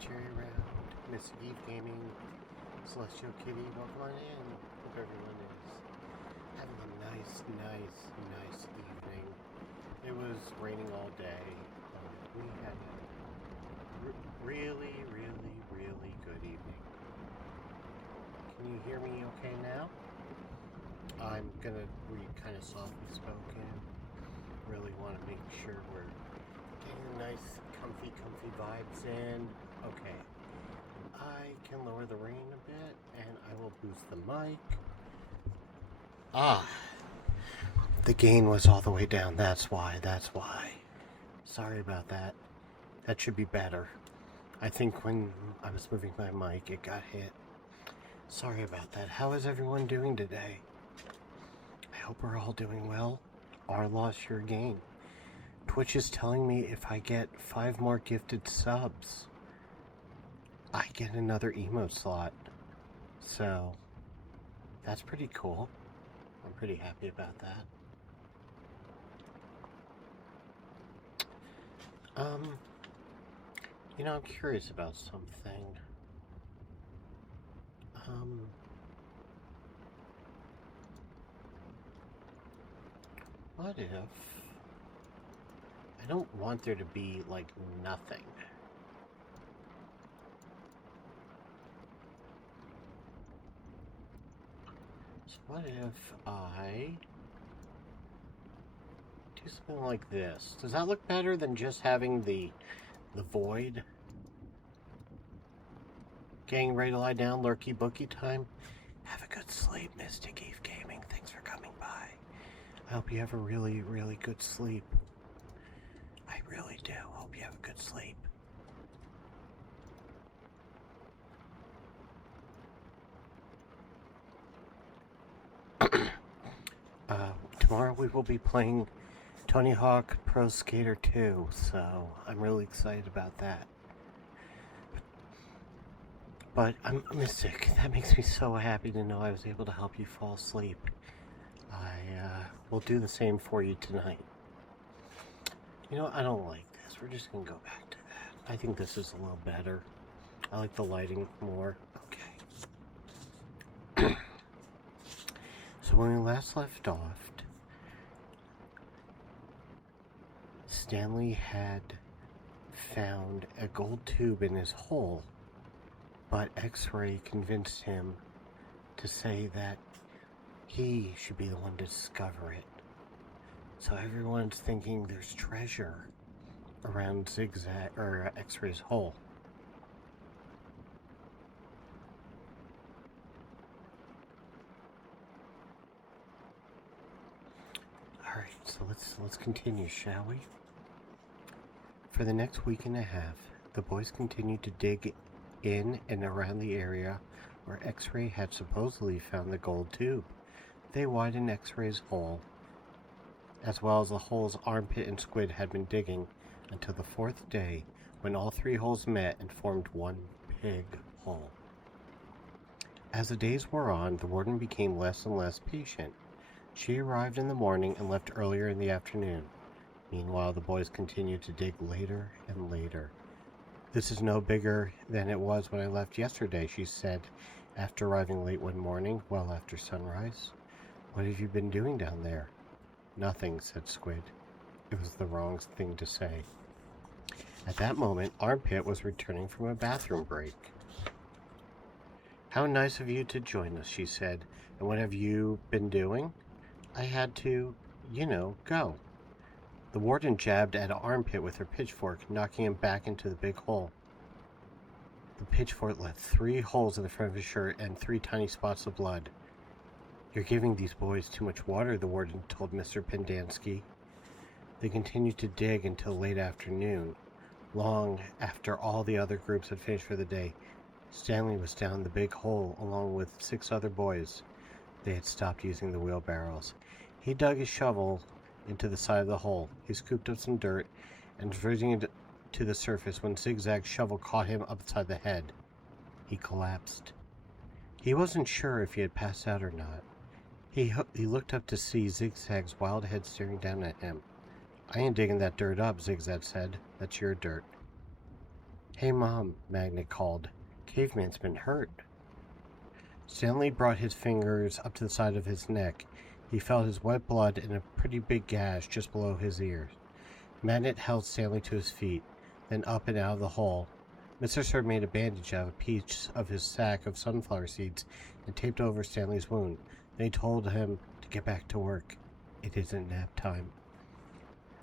Cherry Round, Miss Eve Gaming, Celestial Kitty, welcome on in. Hope everyone is having a nice evening. It was raining all day. We had a really good evening. Can you hear me okay now? I'm gonna read kind of softly spoken. Really want to make sure we're getting nice, comfy vibes in. Okay. I can lower the rain a bit and I will boost the mic. The gain was all the way down. That's why. Sorry about that. That should be better. I think when I was moving my mic, it got hit. Sorry about that. How is everyone doing today? I hope we're all doing well. Our loss, your gain. Twitch is telling me if I get 5 more gifted subs, I get another emote slot. So, that's pretty cool. I'm pretty happy about that. I'm curious about something. What if I don't want there to be, like, nothing? So what if I do something like this? Does that look better than just having the void? Getting ready to lie down, lurky bookie time. Have a good sleep, Mystic Eve Gaming. Thanks for coming by. I hope you have a really good sleep. I really do. Hope you have a good sleep. Tomorrow we will be playing Tony Hawk Pro Skater 2, so I'm really excited about that. But I'm Mystic. That makes me so happy to know I was able to help you fall asleep. I will do the same for you tonight. You know, I don't like this. We're just gonna go back to that. I think this is a little better. I like the lighting more. Okay. So when we last left off, Stanley had found a gold tube in his hole, but X-Ray convinced him to say that he should be the one to discover it. So everyone's thinking there's treasure around Zigzag or X-Ray's hole. All right, so let's continue, shall we? For the next week and a half, the boys continued to dig in and around the area where X-Ray had supposedly found the gold tube. They widened X-Ray's hole, as well as the holes Armpit and Squid had been digging, until the 4th day, when all 3 holes met and formed one big hole. As the days wore on, the warden became less and less patient. She arrived in the morning and left earlier in the afternoon. Meanwhile, the boys continued to dig later and later. "This is no bigger than it was when I left yesterday," she said, after arriving late one morning, well after sunrise. "What have you been doing down there?" "Nothing," said Squid. It was the wrong thing to say. At that moment, Armpit was returning from a bathroom break. "How nice of you to join us," she said. "And what have you been doing?" "I had to, go." The warden jabbed at Armpit with her pitchfork, knocking him back into the big hole. The pitchfork left 3 holes in the front of his shirt and 3 tiny spots of blood. "You're giving these boys too much water," the warden told Mr. Pendanski. They continued to dig until late afternoon, long after all the other groups had finished for the day. Stanley was down the big hole along with 6 other boys. They had stopped using the wheelbarrows. He dug his shovel into the side of the hole. He scooped up some dirt and was raising it to the surface when Zigzag's shovel caught him upside the head. He collapsed. He wasn't sure if he had passed out or not. He looked up to see Zigzag's wild head staring down at him. "I ain't digging that dirt up," Zigzag said. "That's your dirt." Hey, Mom, Magnet called. Caveman's been hurt. Stanley brought his fingers up to the side of his neck. He felt his wet blood and a pretty big gash just below his ears. Magnet held Stanley to his feet, then up and out of the hole. Mr. Sir made a bandage out of a piece of his sack of sunflower seeds and taped over Stanley's wound. Then he told him to get back to work. It isn't nap time.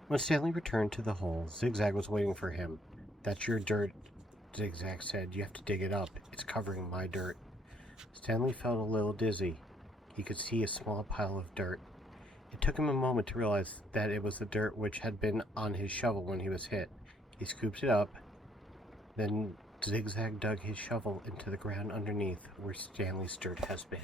When Stanley returned to the hole, Zigzag was waiting for him. That's your dirt, Zigzag said. You have to dig it up. It's covering my dirt. Stanley felt a little dizzy. He could see a small pile of dirt. It took him a moment to realize that it was the dirt which had been on his shovel when he was hit. He scooped it up. Then Zigzag dug his shovel into the ground underneath where Stanley's dirt has been.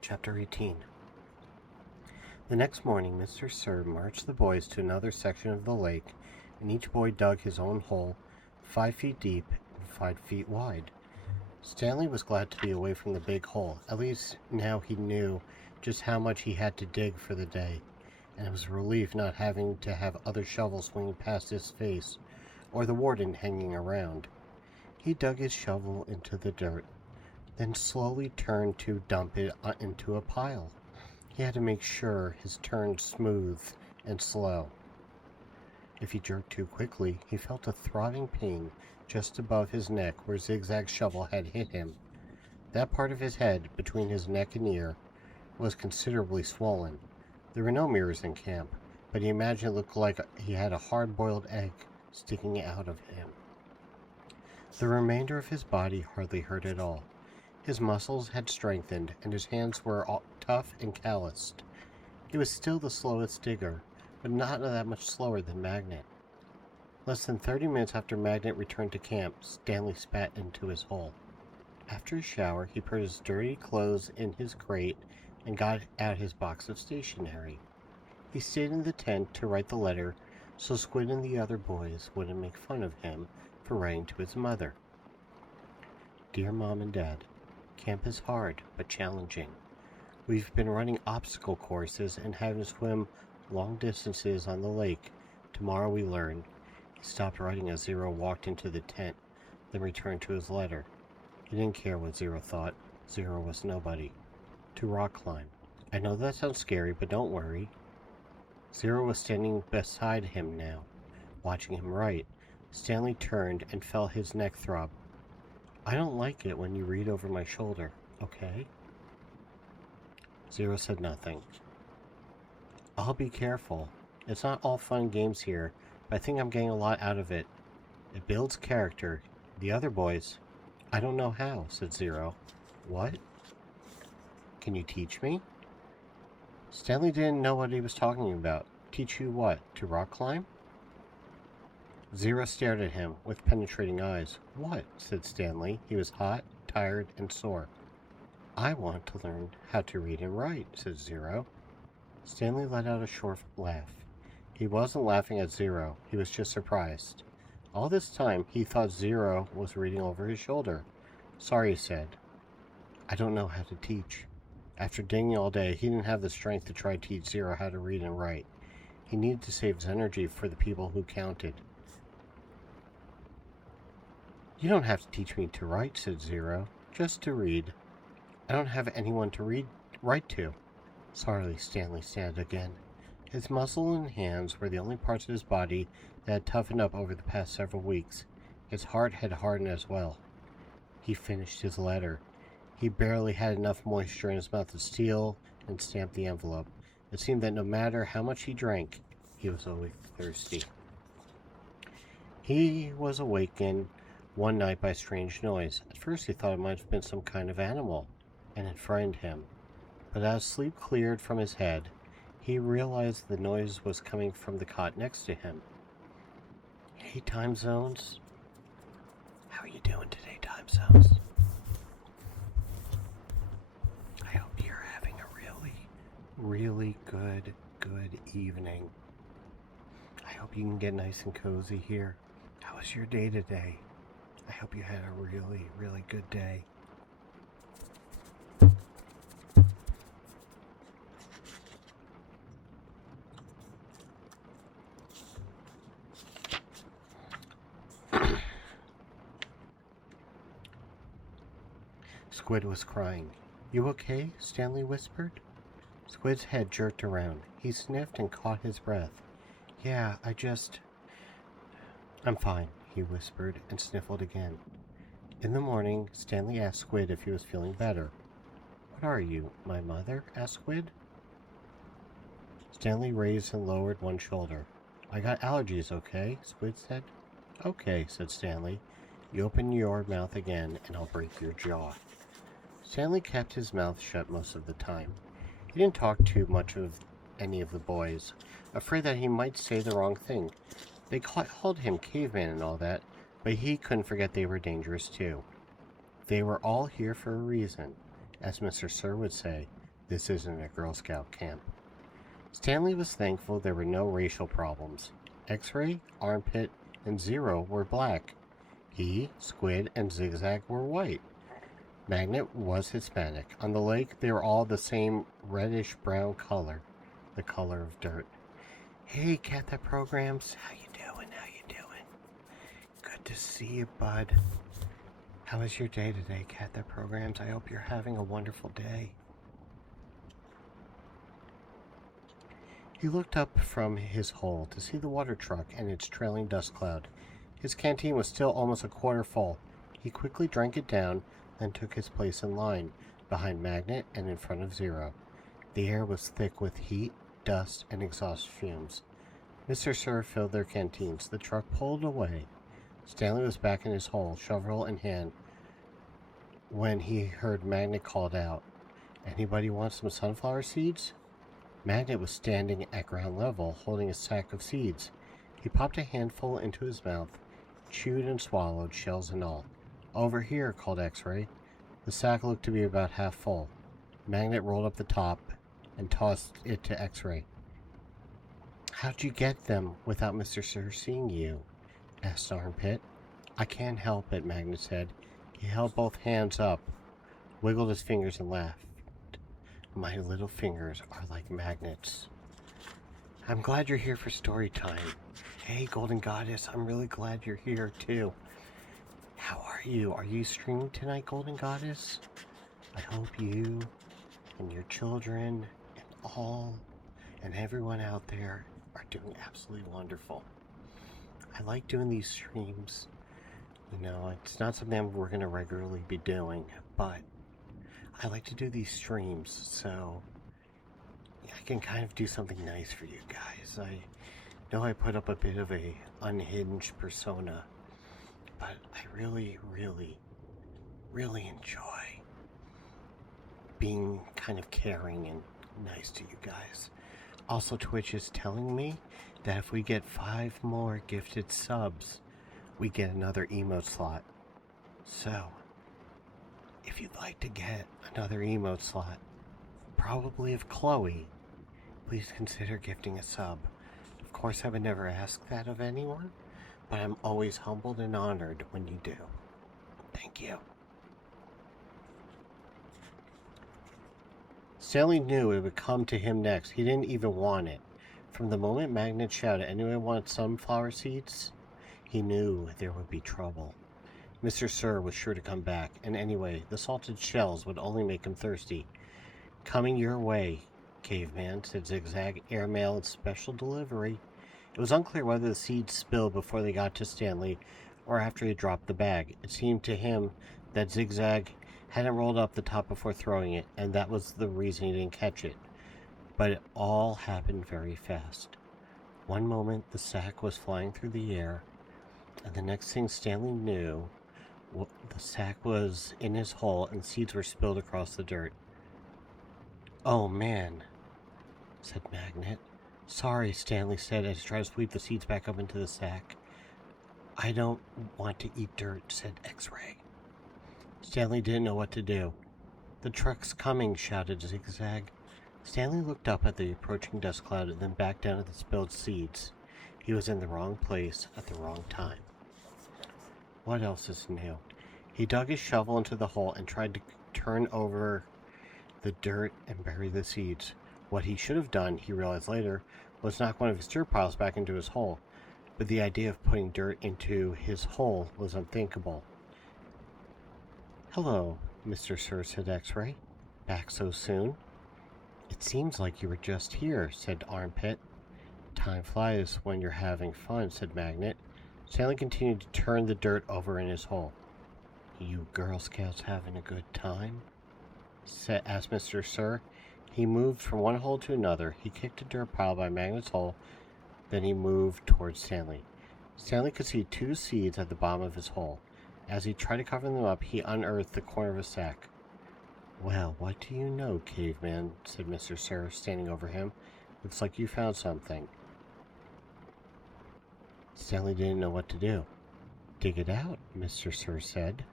Chapter 18. The next morning, Mr. Sir marched the boys to another section of the lake, and each boy dug his own hole, 5 feet deep and 5 feet wide. Stanley was glad to be away from the big hole. At least now he knew just how much he had to dig for the day, and it was a relief not having to have other shovels swinging past his face, or the warden hanging around. He dug his shovel into the dirt, then slowly turned to dump it into a pile. He had to make sure his turn smooth and slow. If he jerked too quickly, he felt a throbbing pain just above his neck where Zigzag's shovel had hit him. That part of his head, between his neck and ear, was considerably swollen. There were no mirrors in camp, but he imagined it looked like he had a hard-boiled egg sticking out of him. The remainder of his body hardly hurt at all. His muscles had strengthened, and his hands were tough and calloused. He was still the slowest digger, but not that much slower than Magnet. Less than 30 minutes after Magnet returned to camp, Stanley spat into his hole. After his shower, he put his dirty clothes in his crate and got out his box of stationery. He stayed in the tent to write the letter so Squid and the other boys wouldn't make fun of him for writing to his mother. Dear Mom and Dad, camp is hard, but challenging. We've been running obstacle courses and having to swim long distances on the lake. Tomorrow we learn. He stopped writing as Zero walked into the tent, then returned to his letter. He didn't care what Zero thought. Zero was nobody. To rock climb. I know that sounds scary, but don't worry. Zero was standing beside him now, watching him write. Stanley turned and felt his neck throb. I don't like it when you read over my shoulder, okay? Zero said nothing. I'll be careful. It's not all fun and games here, but I think I'm getting a lot out of it. It builds character. The other boys... I don't know how, said Zero. What? Can you teach me? Stanley didn't know what he was talking about. Teach you what? To rock climb? Zero stared at him with penetrating eyes. What? Said Stanley. He was hot, tired, and sore. I want to learn how to read and write, said Zero. Stanley let out a short laugh. He wasn't laughing at Zero. He was just surprised. All this time, he thought Zero was reading over his shoulder. Sorry, he said. I don't know how to teach. After digging all day, he didn't have the strength to try to teach Zero how to read and write. He needed to save his energy for the people who counted. You don't have to teach me to write, said Zero. Just to read. I don't have anyone to write to. Sorry, Stanley said again. His muscles and hands were the only parts of his body that had toughened up over the past several weeks. His heart had hardened as well. He finished his letter. He barely had enough moisture in his mouth to seal and stamp the envelope. It seemed that no matter how much he drank, he was always thirsty. He was awakened one night by a strange noise. At first he thought it might have been some kind of animal, and it frightened him. But as sleep cleared from his head, he realized the noise was coming from the cot next to him. Hey, Time Zones. How are you doing today, Time Zones? I hope you're having a really good evening. I hope you can get nice and cozy here. How was your day today? I hope you had a really good day. Squid was crying. You okay? Stanley whispered. Squid's head jerked around. He sniffed and caught his breath. Yeah, I'm fine, he whispered and sniffled again. In the morning, Stanley asked Squid if he was feeling better. What are you, my mother? Asked Squid. Stanley raised and lowered one shoulder. I got allergies, okay? Squid said. Okay, said Stanley. You open your mouth again and I'll break your jaw. Stanley kept his mouth shut most of the time. He didn't talk too much of any of the boys, afraid that he might say the wrong thing. They called him caveman and all that, but he couldn't forget they were dangerous too. They were all here for a reason. As Mr. Sir would say, this isn't a Girl Scout camp. Stanley was thankful there were no racial problems. X-Ray, Armpit, and Zero were black. He, Squid, and Zigzag were white. Magnet was Hispanic. On the lake, they were all the same reddish-brown color, the color of dirt. Hey, Cat That Programs. How you doing? Good to see you, bud. How was your day today, Cat That Programs? I hope you're having a wonderful day. He looked up from his hole to see the water truck and its trailing dust cloud. His canteen was still almost a quarter full. He quickly drank it down, then took his place in line, behind Magnet and in front of Zero. The air was thick with heat, dust, and exhaust fumes. Mr. Sir filled their canteens. The truck pulled away. Stanley was back in his hole, shovel in hand, when he heard Magnet called out, Anybody want some sunflower seeds? Magnet was standing at ground level, holding a sack of seeds. He popped a handful into his mouth, chewed and swallowed, shells and all. Over here, called X-Ray. The sack looked to be about half full. Magnet rolled up the top and tossed it to X-Ray. How'd you get them without Mr. Sir seeing you? Asked Armpit. I can't help it, Magnet said. He held both hands up, wiggled his fingers and laughed. My little fingers are like magnets. I'm glad you're here for story time. Hey, Golden Goddess, I'm really glad you're here too. How are you? Are you streaming tonight, Golden Goddess? I hope you and your children and everyone out there are doing absolutely wonderful. I like doing these streams. You know, it's not something we're going to regularly be doing, but I like to do these streams so I can kind of do something nice for you guys. I know I put up a bit of a unhinged persona, but I really, really, really enjoy being kind of caring and nice to you guys. Also, Twitch is telling me that if we get 5 more gifted subs, we get another emote slot. So, if you'd like to get another emote slot, probably of Chloe, please consider gifting a sub. Of course, I would never ask that of anyone, but I'm always humbled and honored when you do. Thank you. Stanley knew it would come to him next. He didn't even want it. From the moment Magnet shouted, anyone want sunflower seeds? He knew there would be trouble. Mr. Sir was sure to come back, and anyway, the salted shells would only make him thirsty. Coming your way, caveman, said Zigzag, airmail and special delivery. It was unclear whether the seeds spilled before they got to Stanley or after he dropped the bag. It seemed to him that Zigzag hadn't rolled up the top before throwing it, and that was the reason he didn't catch it. But it all happened very fast. One moment the sack was flying through the air, and the next thing Stanley knew, the sack was in his hole and seeds were spilled across the dirt. Oh man, said Magnet. Sorry, Stanley said as he tried to sweep the seeds back up into the sack. I don't want to eat dirt, said X-Ray. Stanley didn't know what to do. The truck's coming, shouted Zigzag. Stanley looked up at the approaching dust cloud and then back down at the spilled seeds. He was in the wrong place at the wrong time. What else is new? He dug his shovel into the hole and tried to turn over the dirt and bury the seeds. What he should have done, he realized later, was knock one of his dirt piles back into his hole. But the idea of putting dirt into his hole was unthinkable. Hello, Mr. Sir, said X-Ray. Back so soon? It seems like you were just here, said Armpit. Time flies when you're having fun, said Magnet. Stanley continued to turn the dirt over in his hole. You Girl Scouts having a good time? Asked Mr. Sir. He moved from one hole to another. He kicked a dirt pile by Magnet's hole. Then he moved towards Stanley. Stanley could see 2 seeds at the bottom of his hole. As he tried to cover them up, he unearthed the corner of a sack. Well, what do you know, Caveman, said Mr. Sir, standing over him. Looks like you found something. Stanley didn't know what to do. Dig it out, Mr. Sir said.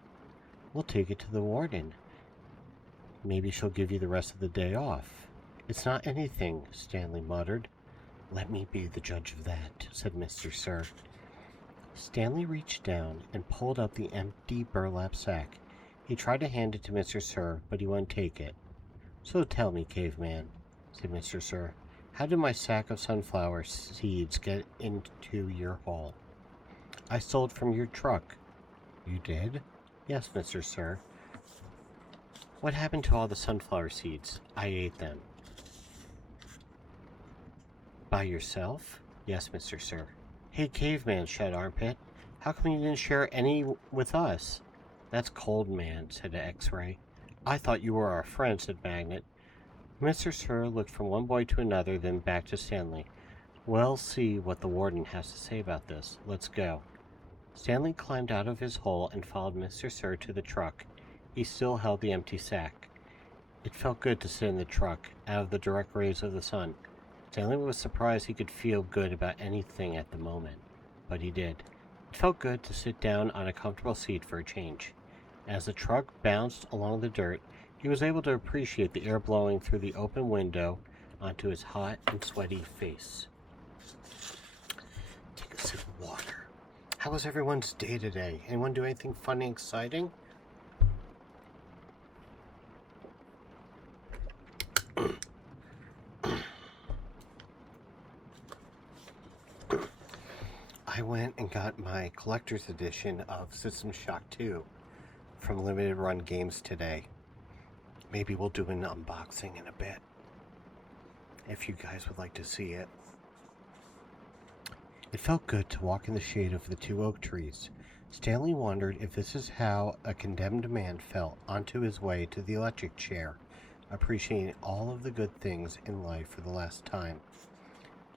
We'll take it to the warden. Maybe she'll give you the rest of the day off. It's not anything, Stanley muttered. Let me be the judge of that, said Mr. Sir. Stanley reached down and pulled up the empty burlap sack. He tried to hand it to Mr. Sir, but he wouldn't take it. So tell me, Caveman, said Mr. Sir, how did my sack of sunflower seeds get into your hole? I stole it from your truck. You did? Yes, Mr. Sir. What happened to all the sunflower seeds? I ate them. By yourself? Yes, Mr. Sir. Hey, Caveman, shouted Armpit. How come you didn't share any with us? That's cold, man, said X-Ray. I thought you were our friend, said Magnet. Mr. Sir looked from one boy to another, then back to Stanley. We'll see what the warden has to say about this. Let's go. Stanley climbed out of his hole and followed Mr. Sir to the truck. He still held the empty sack. It felt good to sit in the truck, out of the direct rays of the sun. Stanley was surprised he could feel good about anything at the moment, but he did. It felt good to sit down on a comfortable seat for a change. As the truck bounced along the dirt, he was able to appreciate the air blowing through the open window onto his hot and sweaty face. Take a sip of water. How was everyone's day today? Anyone do anything fun and exciting? I went and got my collector's edition of System Shock 2 from Limited Run Games today. Maybe we'll do an unboxing in a bit, if you guys would like to see it. It felt good to walk in the shade of the 2 oak trees. Stanley wondered if this is how a condemned man felt onto his way to the electric chair, appreciating all of the good things in life for the last time.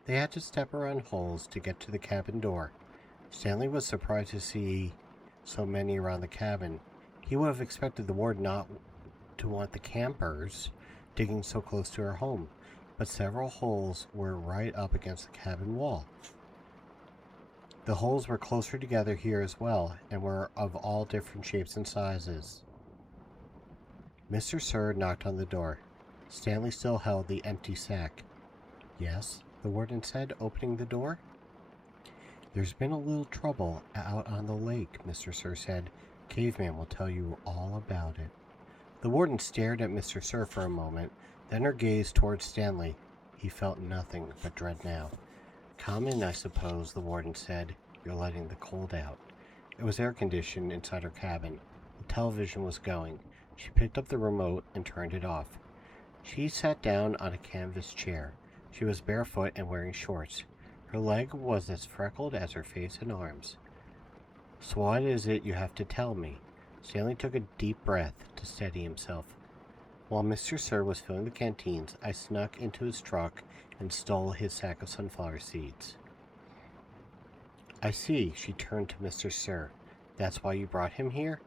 They had to step around holes to get to the cabin door. Stanley was surprised to see so many around the cabin. He would have expected the warden not to want the campers digging so close to her home, but several holes were right up against the cabin wall. The holes were closer together here as well, and were of all different shapes and sizes. Mr. Sir knocked on the door. Stanley still held the empty sack. Yes, the warden said, opening the door. There's been a little trouble out on the lake, Mr. Sir said. Caveman will tell you all about it. The warden stared at Mr. Sir for a moment, then her gaze towards Stanley. He felt nothing but dread now. Come in, I suppose, the warden said. You're letting the cold out. It was air-conditioned inside her cabin. The television was going. She picked up the remote and turned it off. She sat down on a canvas chair. She was barefoot and wearing shorts. Her leg was as freckled as her face and arms. So what is it you have to tell me? Stanley took a deep breath to steady himself. While Mr. Sir was filling the canteens, I snuck into his truck and stole his sack of sunflower seeds. I see, she turned to Mr. Sir. That's why you brought him here?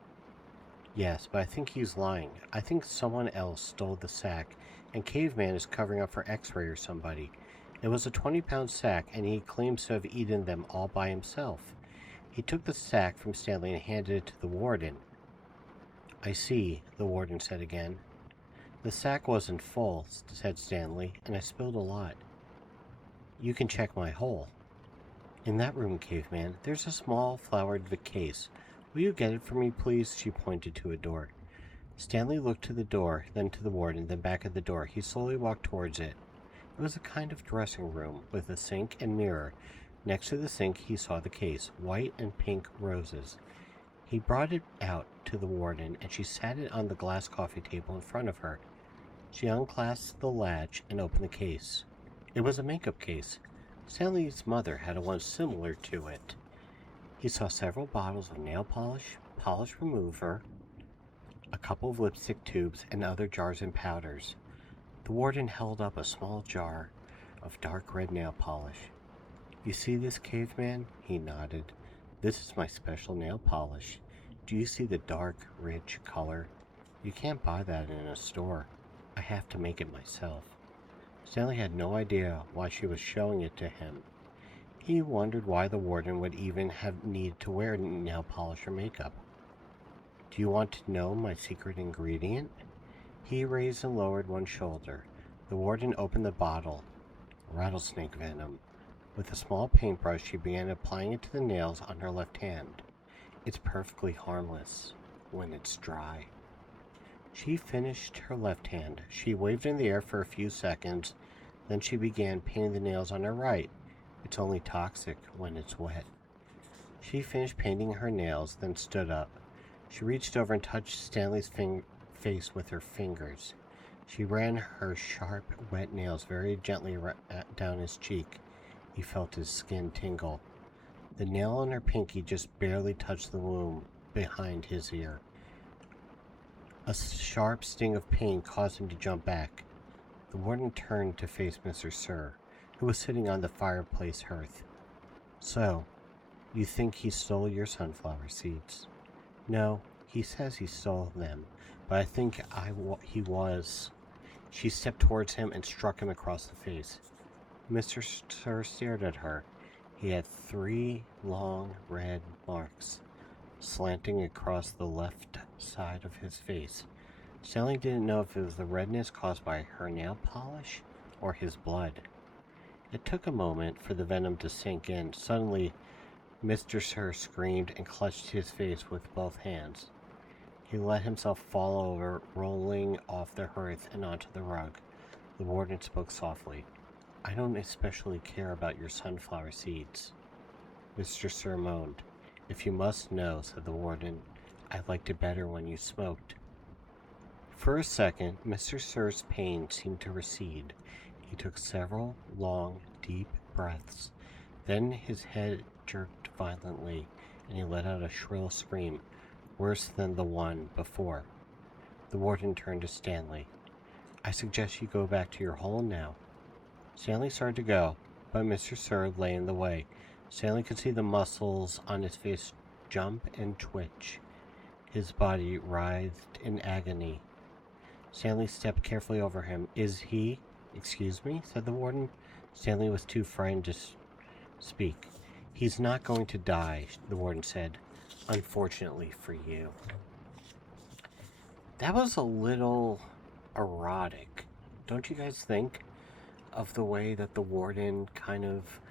Yes, but I think he's lying. I think someone else stole the sack, and Caveman is covering up for X-Ray or somebody. It was a 20-pound sack, and he claims to have eaten them all by himself. He took the sack from Stanley and handed it to the warden. I see, the warden said again. The sack wasn't full, said Stanley, and I spilled a lot. You can check my hole. In that room, Caveman, there's a small flowered case. Will you get it for me, please? She pointed to a door. Stanley looked to the door, then to the warden, then back at the door. He slowly walked towards it. It was a kind of dressing room, with a sink and mirror. Next to the sink, he saw the case, white and pink roses. He brought it out to the warden, and she sat it on the glass coffee table in front of her. She unclasped the latch and opened the case. It was a makeup case. Stanley's mother had one similar to it. He saw several bottles of nail polish, polish remover, a couple of lipstick tubes, and other jars and powders. The warden held up a small jar of dark red nail polish. "You see this, caveman?" He nodded. "This is my special nail polish. Do you see the dark, rich color? You can't buy that in a store. I have to make it myself." Stanley had no idea why she was showing it to him. He wondered why the warden would even have needed to wear nail polish or makeup. "Do you want to know my secret ingredient?" He raised and lowered one shoulder. The warden opened the bottle. Rattlesnake venom. With a small paintbrush, she began applying it to the nails on her left hand. "It's perfectly harmless when it's dry." She finished her left hand. She waved in the air for a few seconds. Then she began painting the nails on her right. "It's only toxic when it's wet." She finished painting her nails, then stood up. She reached over and touched Stanley's face with her fingers. She ran her sharp, wet nails very gently down his cheek. He felt his skin tingle. The nail on her pinky just barely touched the wound behind his ear. A sharp sting of pain caused him to jump back. The warden turned to face Mr. Sir, who was sitting on the fireplace hearth. "So, you think he stole your sunflower seeds?" "No, he says he stole them, but I think he was." She stepped towards him and struck him across the face. Mr. Sir stared at her. He had 3 long red marks slanting across the left side of his face. Stanley didn't know if it was the redness caused by her nail polish or his blood. It took a moment for the venom to sink in. Suddenly, Mr. Sir screamed and clutched his face with both hands. He let himself fall over, rolling off the hearth and onto the rug. The warden spoke softly. "I don't especially care about your sunflower seeds." Mr. Sir moaned. "If you must know," said the warden, "I liked it better when you smoked." For a second, Mr. Sir's pain seemed to recede. He took several long, deep breaths. Then his head jerked violently, and he let out a shrill scream, worse than the one before. The warden turned to Stanley. "I suggest you go back to your hole now." Stanley started to go, but Mr. Sir lay in the way. Stanley could see the muscles on his face jump and twitch. His body writhed in agony. Stanley stepped carefully over him. "Excuse me?" said the warden. Stanley was too frightened to speak. "He's not going to die," the warden said. "Unfortunately for you." That was a little erotic, don't you guys think? Of the way that the warden kind of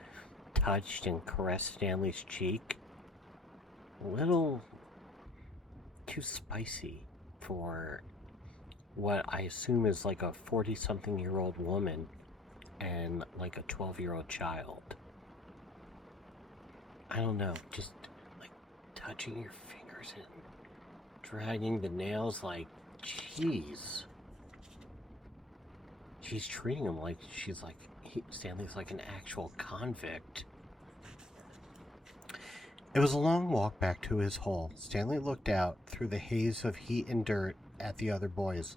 touched and caressed Stanley's cheek. A little too spicy for what I assume is like a 40-something-year-old woman and like a 12-year-old child. I don't know, just like touching your fingers and dragging the nails, like, jeez. She's treating him like Stanley's like an actual convict. It was a long walk back to his hole. Stanley looked out through the haze of heat and dirt at the other boys,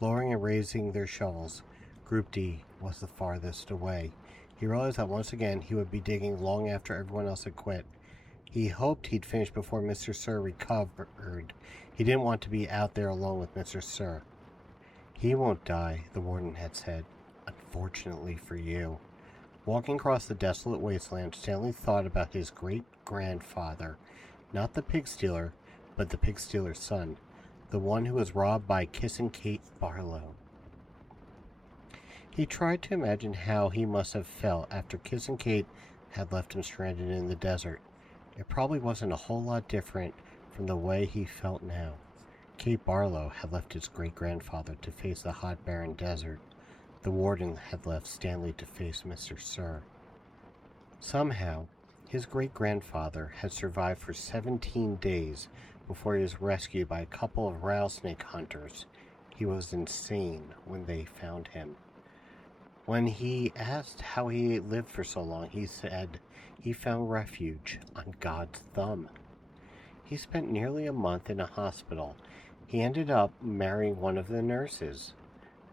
lowering and raising their shovels. Group D was the farthest away. He realized that once again he would be digging long after everyone else had quit. He hoped he'd finish before Mr. Sir recovered. He didn't want to be out there alone with Mr. Sir. "He won't die," the warden had said. "Unfortunately for you." Walking across the desolate wasteland, Stanley thought about his great-grandfather. Not the pig stealer, but the pig stealer's son. The one who was robbed by Kissing Kate Barlow. He tried to imagine how he must have felt after Kissing Kate had left him stranded in the desert. It probably wasn't a whole lot different from the way he felt now. Kate Barlow had left his great-grandfather to face the hot, barren desert. The warden had left Stanley to face Mr. Sir. Somehow, his great-grandfather had survived for 17 days before he was rescued by a couple of rattlesnake hunters. He was insane when they found him. When he asked how he lived for so long, he said he found refuge on God's thumb. He spent nearly a month in a hospital. He ended up marrying one of the nurses.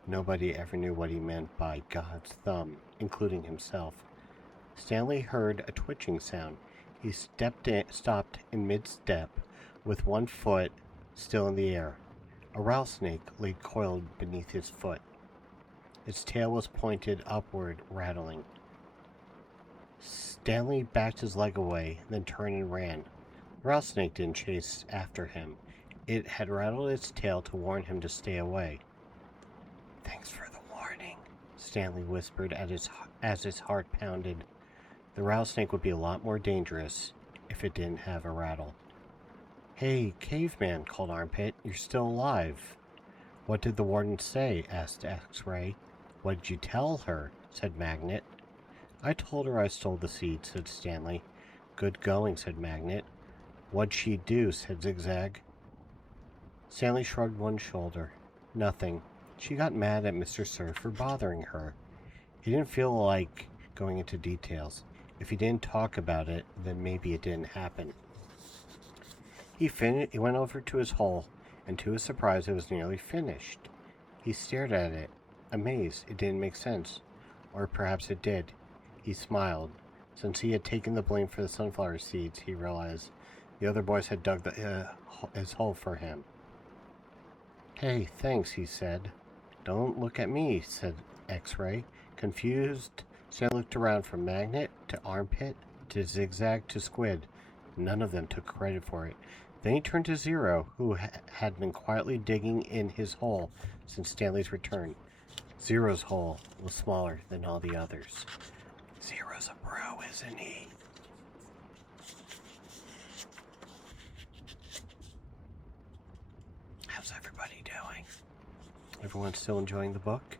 Nobody ever knew what he meant by God's thumb, including himself. Stanley heard a twitching sound. He stopped in mid-step, with one foot still in the air. A rattlesnake lay coiled beneath his foot. Its tail was pointed upward, rattling. Stanley backed his leg away, then turned and ran. The rattlesnake didn't chase after him. It had rattled its tail to warn him to stay away. "Thanks for the warning," Stanley whispered as his heart pounded. The rattlesnake would be a lot more dangerous if it didn't have a rattle. "Hey, caveman," called Armpit, "you're still alive." "What did the warden say?" asked X-Ray. "What did you tell her?" said Magnet. "I told her I stole the seed," said Stanley. "Good going," said Magnet. "What'd she do?" said Zigzag. Stanley shrugged one shoulder. "Nothing. She got mad at Mr. Surf for bothering her." He didn't feel like going into details. If he didn't talk about it, then maybe it didn't happen. He went over to his hole, and to his surprise, it was nearly finished. He stared at it, amazed. It didn't make sense. Or perhaps it did. He smiled. Since he had taken the blame for the sunflower seeds, he realized the other boys had dug his hole for him. "Hey, thanks," he said. "Don't look at me," said X-Ray. Confused, Stanley looked around from Magnet to Armpit to Zigzag to Squid. None of them took credit for it. Then he turned to Zero, who had been quietly digging in his hole since Stanley's return. Zero's hole was smaller than all the others. "Zero's a bro, isn't he?" How's everybody doing? Everyone still enjoying the book?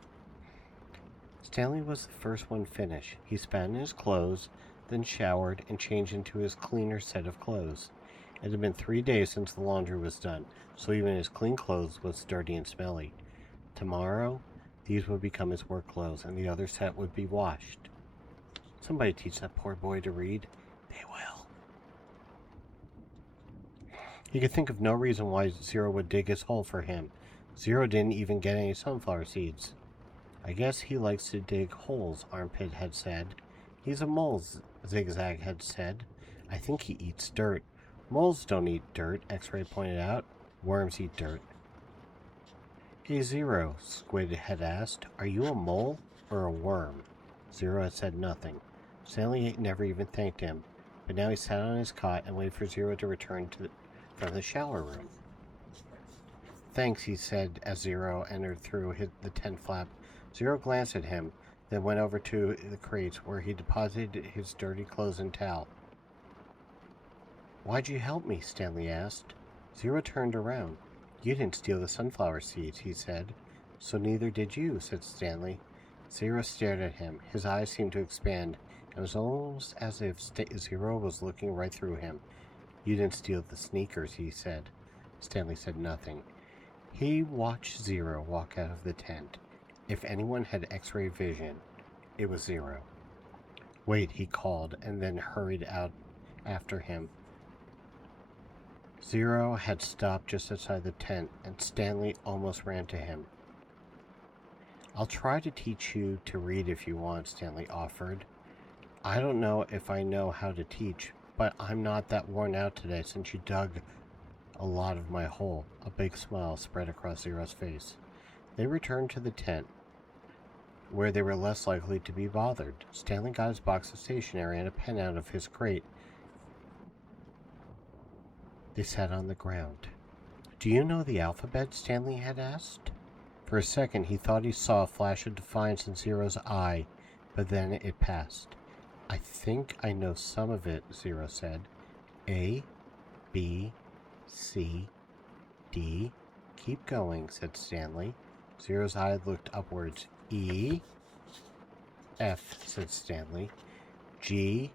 Stanley was the first one finished. He spat in his clothes, then showered and changed into his cleaner set of clothes. It had been 3 days since the laundry was done, so even his clean clothes was dirty and smelly. Tomorrow, these would become his work clothes, and the other set would be washed. Somebody teach that poor boy to read. They will. He could think of no reason why Zero would dig his hole for him. Zero didn't even get any sunflower seeds. "I guess he likes to dig holes," Armpit had said. "He's a mole," Zigzag had said. "I think he eats dirt." "Moles don't eat dirt," X-Ray pointed out. "Worms eat dirt." "Hey, Zero," Squid had asked, "are you a mole or a worm?" Zero had said nothing. Stanley never even thanked him, but now he sat on his cot and waited for Zero to return from the shower room. "Thanks," he said as Zero entered through the tent flap. Zero glanced at him, then went over to the crates where he deposited his dirty clothes and towel. "Why'd you help me?" Stanley asked. Zero turned around. "You didn't steal the sunflower seeds," he said. "So neither did you," said Stanley. Zero stared at him. His eyes seemed to expand. It was almost as if Zero was looking right through him. "You didn't steal the sneakers," he said. Stanley said nothing. He watched Zero walk out of the tent. If anyone had X-ray vision, it was Zero. "Wait," he called, and then hurried out after him. Zero had stopped just outside the tent, and Stanley almost ran to him. "I'll try to teach you to read if you want," Stanley offered. "I don't know if I know how to teach, but I'm not that worn out today since you dug a lot of my hole." A big smile spread across Zero's face. They returned to the tent, where they were less likely to be bothered. Stanley got his box of stationery and a pen out of his crate. They sat on the ground. "Do you know the alphabet?" Stanley had asked. For a second, he thought he saw a flash of defiance in Zero's eye, but then it passed. "I think I know some of it," Zero said. "A, B, C, D. Keep going," said Stanley. Zero's eye looked upwards. "E, F," said Stanley. "G,"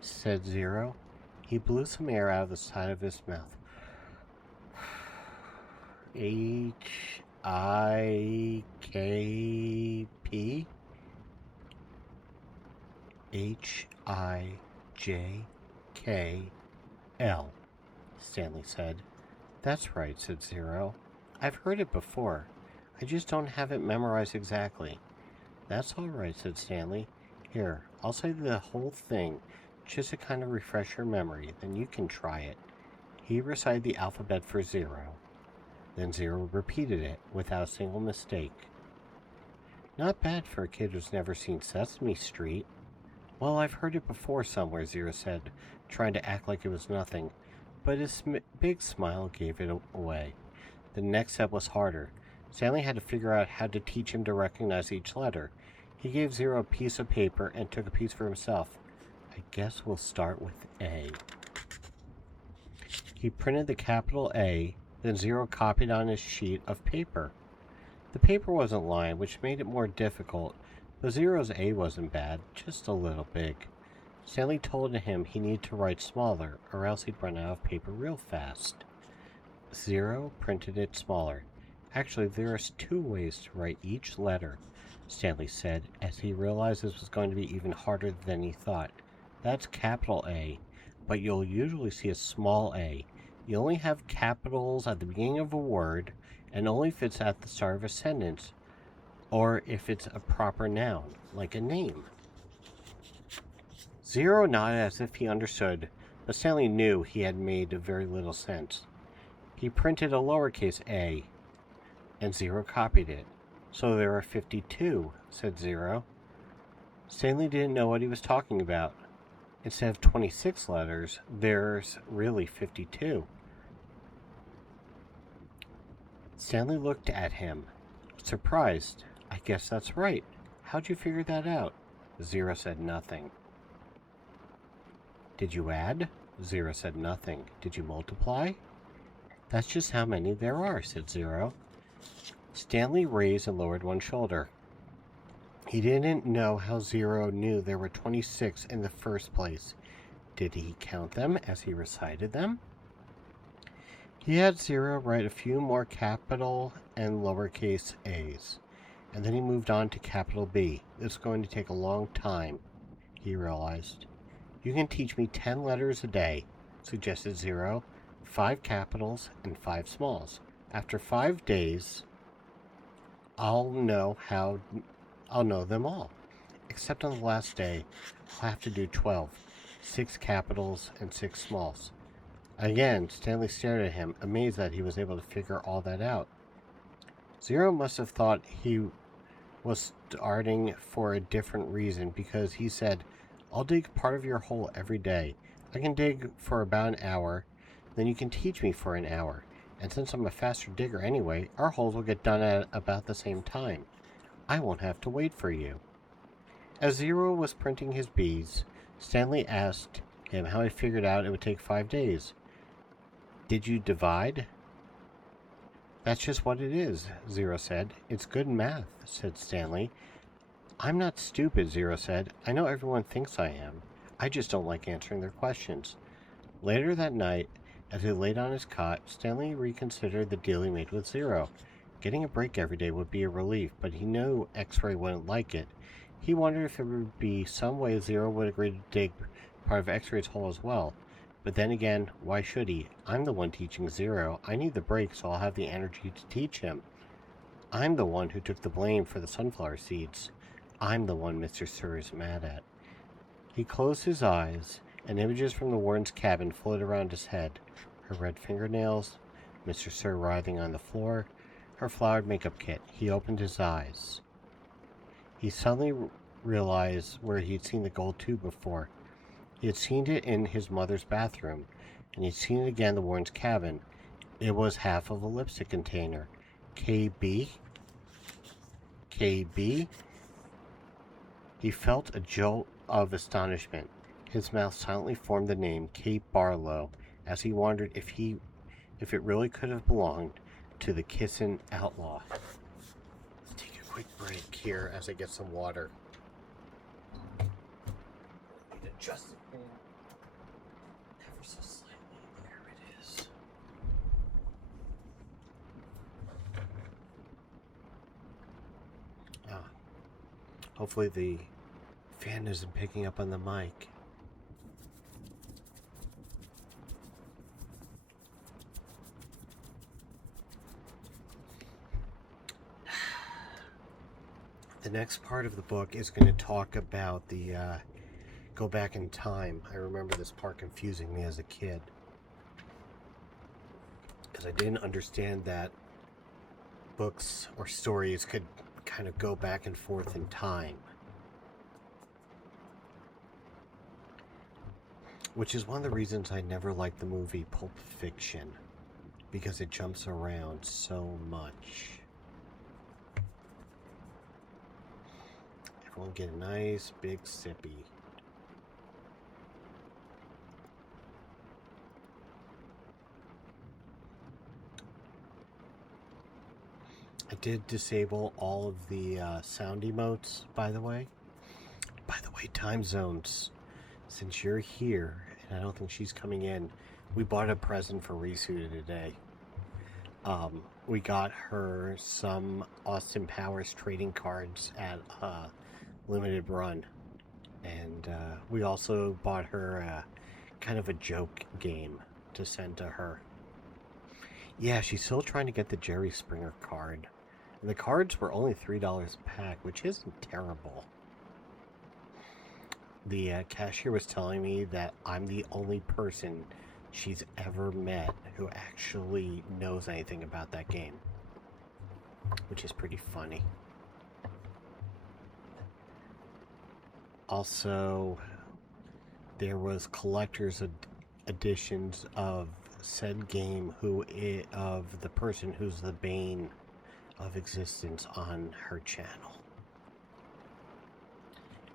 said Zero. He blew some air out of the side of his mouth. H-I-K-P? H-I-J-K-L, Stanley said. That's right, said Zero. I've heard it before. I just don't have it memorized exactly. That's all right, said Stanley. Here, I'll say the whole thing, just to kind of refresh your memory, then you can try it. He recited the alphabet for Zero. Then Zero repeated it, without a single mistake. Not bad for a kid who's never seen Sesame Street. Well, I've heard it before somewhere, Zero said, trying to act like it was nothing. But his big smile gave it away. The next step was harder. Stanley had to figure out how to teach him to recognize each letter. He gave Zero a piece of paper and took a piece for himself. I guess we'll start with A. He printed the capital A, then Zero copied on his sheet of paper. The paper wasn't lined, which made it more difficult, but Zero's A wasn't bad, just a little big. Stanley told him he needed to write smaller, or else he'd run out of paper real fast. Zero printed it smaller. Actually, there are 2 ways to write each letter, Stanley said, as he realized this was going to be even harder than he thought. That's capital A, but you'll usually see a small a. You only have capitals at the beginning of a word, and only if it's at the start of a sentence, or if it's a proper noun, like a name. Zero nodded as if he understood, but Stanley knew he had made very little sense. He printed a lowercase a, and Zero copied it. So there are 52, said Zero. Stanley didn't know what he was talking about. Instead of 26 letters, there's really 52. Stanley looked at him, surprised. I guess that's right. How'd you figure that out? Zero said nothing. Did you add? Zero said nothing. Did you multiply? That's just how many there are, said Zero. Stanley raised and lowered one shoulder. He didn't know how Zero knew there were 26 in the first place. Did he count them as he recited them? He had Zero write a few more capital and lowercase a's, and then he moved on to capital B. It's going to take a long time, he realized. You can teach me 10 letters a day, suggested Zero. 5 capitals and 5 smalls. After 5 days, I'll know them all. Except on the last day, I'll have to do 12. 6 capitals and 6 smalls. Again, Stanley stared at him, amazed that he was able to figure all that out. Zero must have thought he was starting for a different reason, because he said, I'll dig part of your hole every day. I can dig for about an hour, then you can teach me for an hour. And since I'm a faster digger anyway, our holes will get done at about the same time. I won't have to wait for you. As Zero was printing his beads, Stanley asked him how he figured out it would take 5 days. Did you divide? That's just what it is, Zero said. It's good math, said Stanley. I'm not stupid, Zero said. I know everyone thinks I am. I just don't like answering their questions. Later that night, as he laid on his cot, Stanley reconsidered the deal he made with Zero. Getting a break every day would be a relief, but he knew X-Ray wouldn't like it. He wondered if there would be some way Zero would agree to dig part of X-Ray's hole as well. But then again, why should he? I'm the one teaching Zero. I need the break so I'll have the energy to teach him. I'm the one who took the blame for the sunflower seeds. I'm the one Mr. Sir is mad at. He closed his eyes, and images from the warden's cabin floated around his head. Her red fingernails, Mr. Sir writhing on the floor, her flowered makeup kit. He opened his eyes. He suddenly realized where he'd seen the gold tube before. He had seen it in his mother's bathroom, and he'd seen it again in the warden's cabin. It was half of a lipstick container. KB? KB? He felt a jolt of astonishment. His mouth silently formed the name Kate Barlow, as he wondered if it really could have belonged to the Kissin' Outlaw. Let's take a quick break here as I get some water. Need to adjust the fan ever so slightly. There it is. Hopefully the fan isn't picking up on the mic. The next part of the book is going to talk about the go back in time. I remember this part confusing me as a kid, because I didn't understand that books or stories could kind of go back and forth in time. Which is one of the reasons I never liked the movie Pulp Fiction, because it jumps around so much. Everyone get a nice big sippy. I did disable all of the sound emotes, by the way. By the way, time zones. Since you're here, and I don't think she's coming in, we bought a present for Risu today. We got her some Austin Powers trading cards at Limited Run. And we also bought her kind of a joke game to send to her. Yeah, she's still trying to get the Jerry Springer card. And the cards were only $3 a pack, which isn't terrible. The cashier was telling me that I'm the only person she's ever met who actually knows anything about that game, which is pretty funny. Also, there was collector's editions of said game of the person who's the bane of existence on her channel.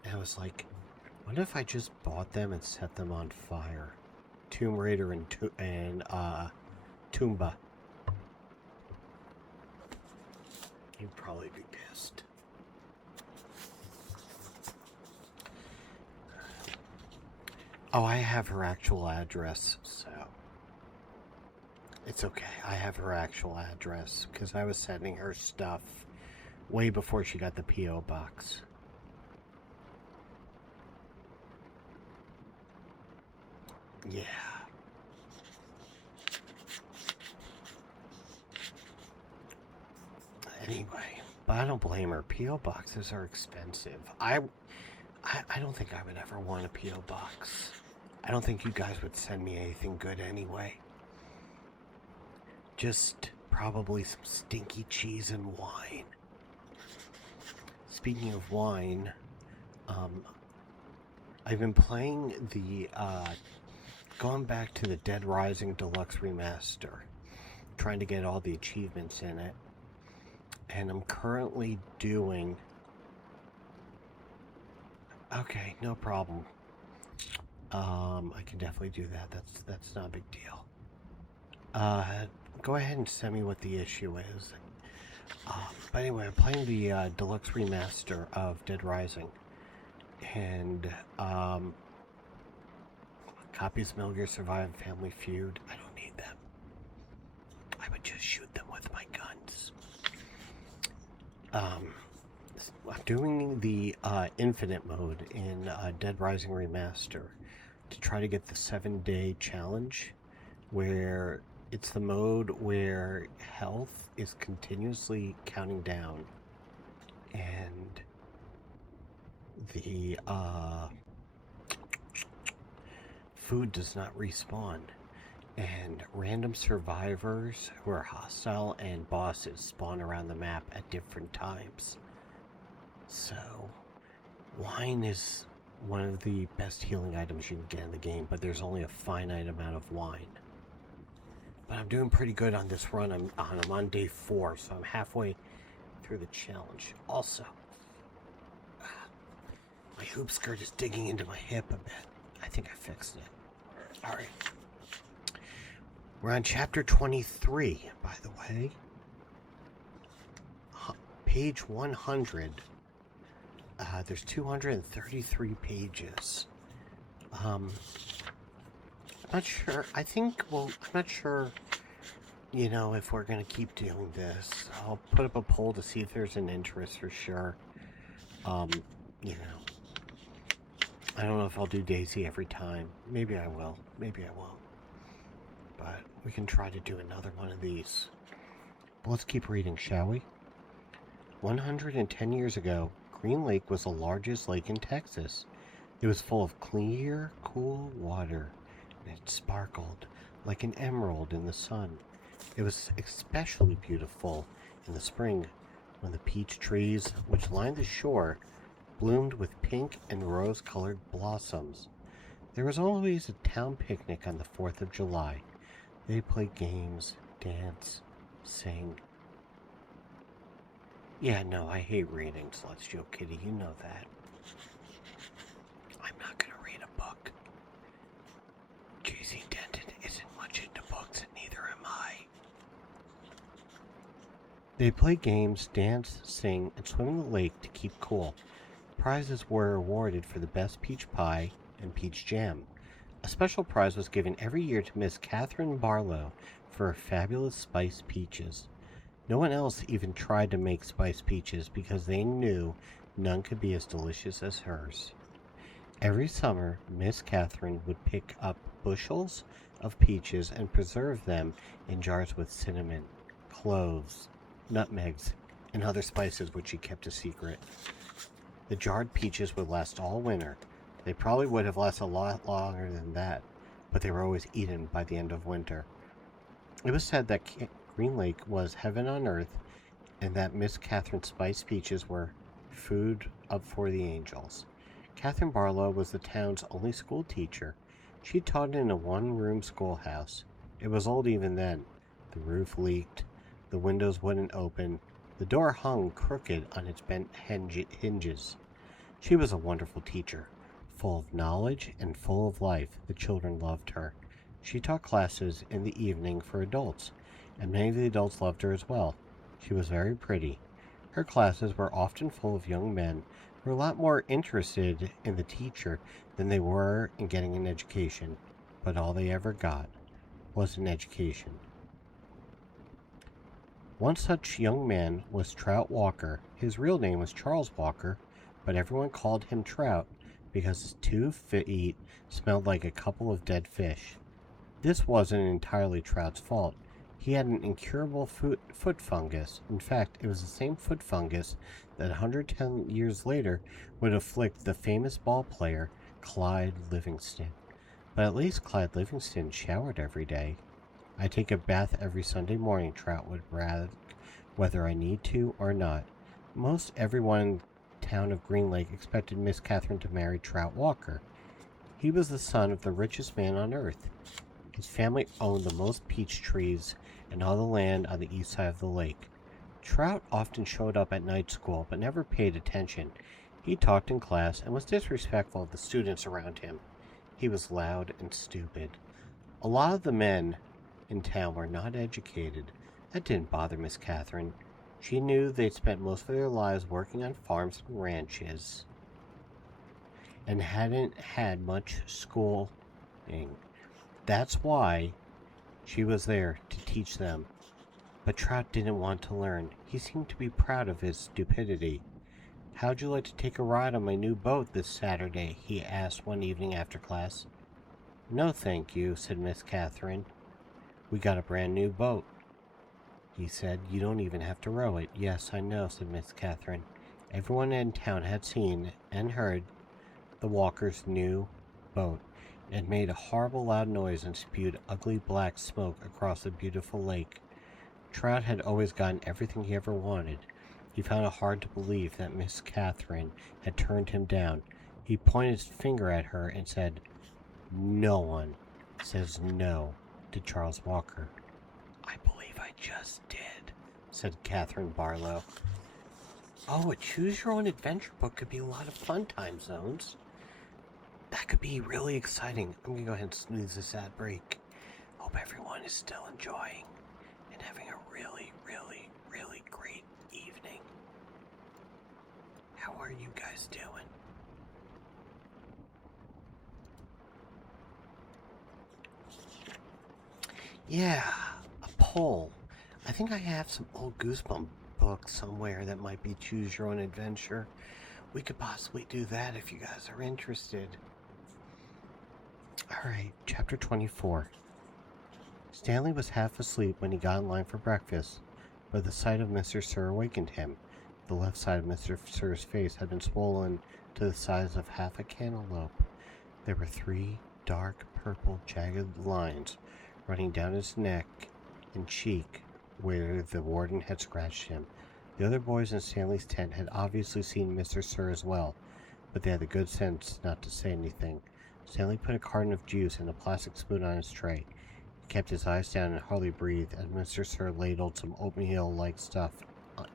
And I was like, what if I just bought them and set them on fire? Tomb Raider and Toomba. You'd probably be pissed. Oh, I have her actual address, so it's okay. I have her actual address because I was sending her stuff way before she got the P.O. box. Yeah. Anyway, but I don't blame her. P.O. boxes are expensive. I don't think I would ever want a P.O. box. I don't think you guys would send me anything good anyway. Just probably some stinky cheese and wine. Speaking of wine, I've been playing the going back to the Dead Rising Deluxe Remaster, trying to get all the achievements in it, and I'm currently doing... Okay, no problem. I can definitely do that. That's not a big deal. Go ahead and send me what the issue is. But anyway, I'm playing the Deluxe Remaster of Dead Rising, and copies of Metal Gear Survive and Family Feud. I don't need them. I would just shoot them with my guns. I'm doing the Infinite mode in Dead Rising Remaster to try to get the 7-day challenge, where it's the mode where health is continuously counting down and the food does not respawn, and random survivors who are hostile and bosses spawn around the map at different times. So wine is one of the best healing items you can get in the game, but there's only a finite amount of wine. But I'm doing pretty good on this run. I'm on day 4, so I'm halfway through the challenge. Also, my hoop skirt is digging into my hip a bit. I think I fixed it. Alright. We're on chapter 23, by the way. Page 100. There's 233 pages. I'm not sure. I'm not sure, if we're going to keep doing this. I'll put up a poll to see if there's an interest for sure. You know, I don't know if I'll do Daisy every time. Maybe I will. Maybe I won't. But we can try to do another one of these. But let's keep reading, shall we? 110 years ago, Green Lake was the largest lake in Texas. It was full of clear, cool water, and it sparkled like an emerald in the sun. It was especially beautiful in the spring when the peach trees, which lined the shore, bloomed with pink and rose-colored blossoms. There was always a town picnic on the 4th of July. They played games, dance, sing. Yeah, no, I hate reading, Celestial Kitty. You know that. I'm not going to read a book. J.C. Denton isn't much into books, and neither am I. They played games, danced, sing, and swim in the lake to keep cool. Prizes were awarded for the best peach pie and peach jam. A special prize was given every year to Miss Catherine Barlow for her fabulous spiced peaches. No one else even tried to make spiced peaches because they knew none could be as delicious as hers. Every summer, Miss Catherine would pick up bushels of peaches and preserve them in jars with cinnamon, cloves, nutmegs, and other spices which she kept a secret. The jarred peaches would last all winter. They probably would have lasted a lot longer than that, but they were always eaten by the end of winter. It was said that Green Lake was heaven on earth, and that Miss Catherine's spiced peaches were food up for the angels. Catherine Barlow was the town's only school teacher. She taught in a one-room schoolhouse. It was old even then. The roof leaked. The windows wouldn't open. The door hung crooked on its bent hinges. She was a wonderful teacher, full of knowledge and full of life. The children loved her. She taught classes in the evening for adults, and many of the adults loved her as well. She was very pretty. Her classes were often full of young men who were a lot more interested in the teacher than they were in getting an education, but all they ever got was an education. One such young man was Trout Walker. His real name was Charles Walker, but everyone called him Trout because his 2 feet smelled like a couple of dead fish. This wasn't entirely Trout's fault. He had an incurable foot fungus. In fact, it was the same foot fungus that 110 years later would afflict the famous ball player Clyde Livingston. But at least Clyde Livingston showered every day. I take a bath every Sunday morning, Trout would brag, whether I need to or not. Most everyone in the town of Green Lake expected Miss Catherine to marry Trout Walker. He was the son of the richest man on earth. His family owned the most peach trees and all the land on the east side of the lake. Trout often showed up at night school, but never paid attention. He talked in class and was disrespectful of the students around him. He was loud and stupid. A lot of the men in town were not educated. That didn't bother Miss Catherine. She knew they'd spent most of their lives working on farms and ranches and hadn't had much schooling. That's why she was there to teach them. But Trout didn't want to learn. He seemed to be proud of his stupidity. "How'd you like to take a ride on my new boat this Saturday?" he asked one evening after class. "No, thank you," said Miss Catherine. "We got a brand new boat," he said. "You don't even have to row it." "Yes, I know," said Miss Catherine. Everyone in town had seen and heard the Walkers' new boat. It made a horrible loud noise and spewed ugly black smoke across the beautiful lake. Trout had always gotten everything he ever wanted. He found it hard to believe that Miss Catherine had turned him down. He pointed his finger at her and said, "No one says no to Charles Walker." "I believe I just did," said Catherine Barlow. "Oh, a choose-your-own-adventure book could be a lot of fun, Time Zones. That could be really exciting." I'm going to go ahead and snooze this ad break. Hope everyone is still enjoying and having a really, really, really great evening. How are you guys doing? Yeah, a poll. I think I have some old Goosebump books somewhere that might be choose your own adventure. we could possibly do that if you guys are interested. Alright, chapter 24. Stanley was half asleep when he got in line for breakfast, but the sight of Mr. Sir awakened him. The left side of Mr. Sir's face had been swollen to the size of half a cantaloupe. There were 3 dark purple jagged lines running down his neck and cheek where the warden had scratched him. The other boys in Stanley's tent had obviously seen Mr. Sir as well, but they had the good sense not to say anything. Stanley put a carton of juice and a plastic spoon on his tray. He kept his eyes down and hardly breathed as Mr. Sir ladled some oatmeal-like stuff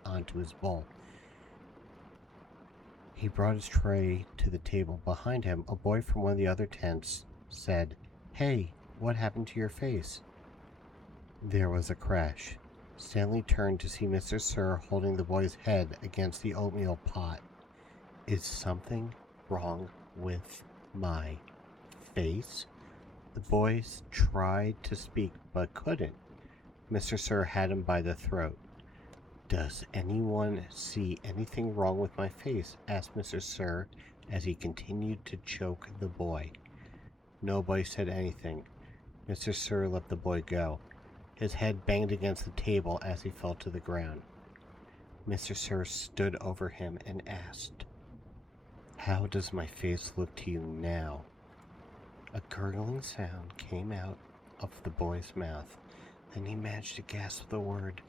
onto his bowl. He brought his tray to the table. Behind him, a boy from one of the other tents said, "Hey, what happened to your face?" There was a crash. Stanley turned to see Mr. Sir holding the boy's head against the oatmeal pot. "Is something wrong with my face?" The boys tried to speak but couldn't. Mr. Sir had him by the throat. "Does anyone see anything wrong with my face?" asked Mr. Sir as he continued to choke the boy. Nobody said anything. Mr. Sir let the boy go. His head banged against the table as he fell to the ground. Mr. Sir stood over him and asked, "How does my face look to you now?" A gurgling sound came out of the boy's mouth. Then he managed to gasp the word,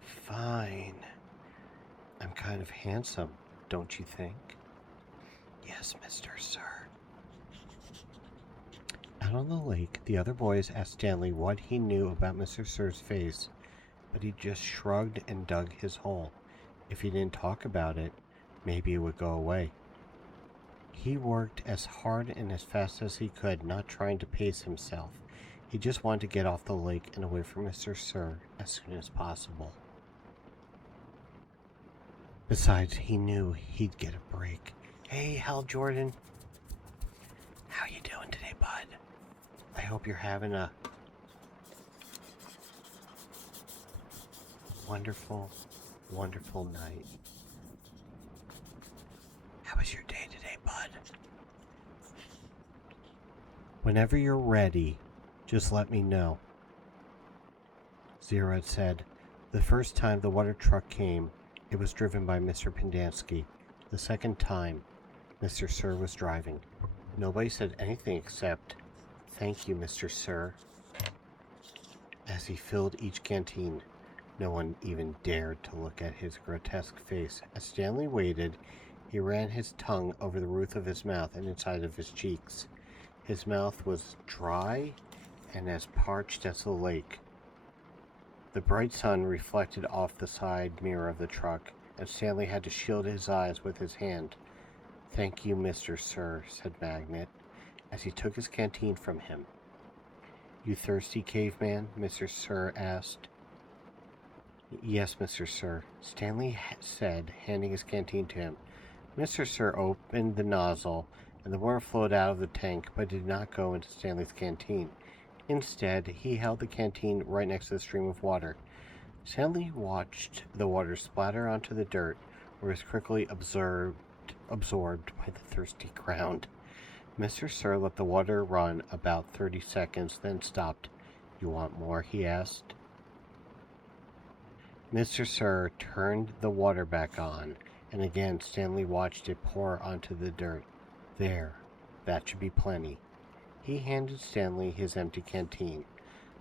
"Fine. I'm kind of handsome, don't you think?" "Yes, Mr. Sir." Out on the lake, the other boys asked Stanley what he knew about Mr. Sir's face, but he just shrugged and dug his hole. If he didn't talk about it, maybe it would go away. He worked as hard and as fast as he could, not trying to pace himself. He just wanted to get off the lake and away from Mr. Sir as soon as possible. Besides, he knew he'd get a break. "Hey, Hal Jordan. How you doing today, bud? I hope you're having a wonderful, wonderful night. How was your day today, bud? Whenever you're ready, just let me know." Zero had said, "The first time the water truck came, it was driven by Mr. Pendanski. The second time, Mr. Sir was driving." Nobody said anything except, "Thank you, Mr. Sir," as he filled each canteen. No one even dared to look at his grotesque face. As Stanley waited, he ran his tongue over the roof of his mouth and inside of his cheeks. His mouth was dry and as parched as the lake. The bright sun reflected off the side mirror of the truck, and Stanley had to shield his eyes with his hand. "Thank you, Mr. Sir," said Magnet, as he took his canteen from him. "You thirsty, caveman?" Mr. Sir asked. "Yes, Mr. Sir," Stanley said, handing his canteen to him. Mr. Sir opened the nozzle, and the water flowed out of the tank, but did not go into Stanley's canteen. Instead, he held the canteen right next to the stream of water. Stanley watched the water splatter onto the dirt, where it was quickly absorbed by the thirsty ground. Mr. Sir let the water run about 30 seconds, then stopped. "You want more?" he asked. Mr. Sir turned the water back on, and again Stanley watched it pour onto the dirt. "There, that should be plenty." He handed Stanley his empty canteen.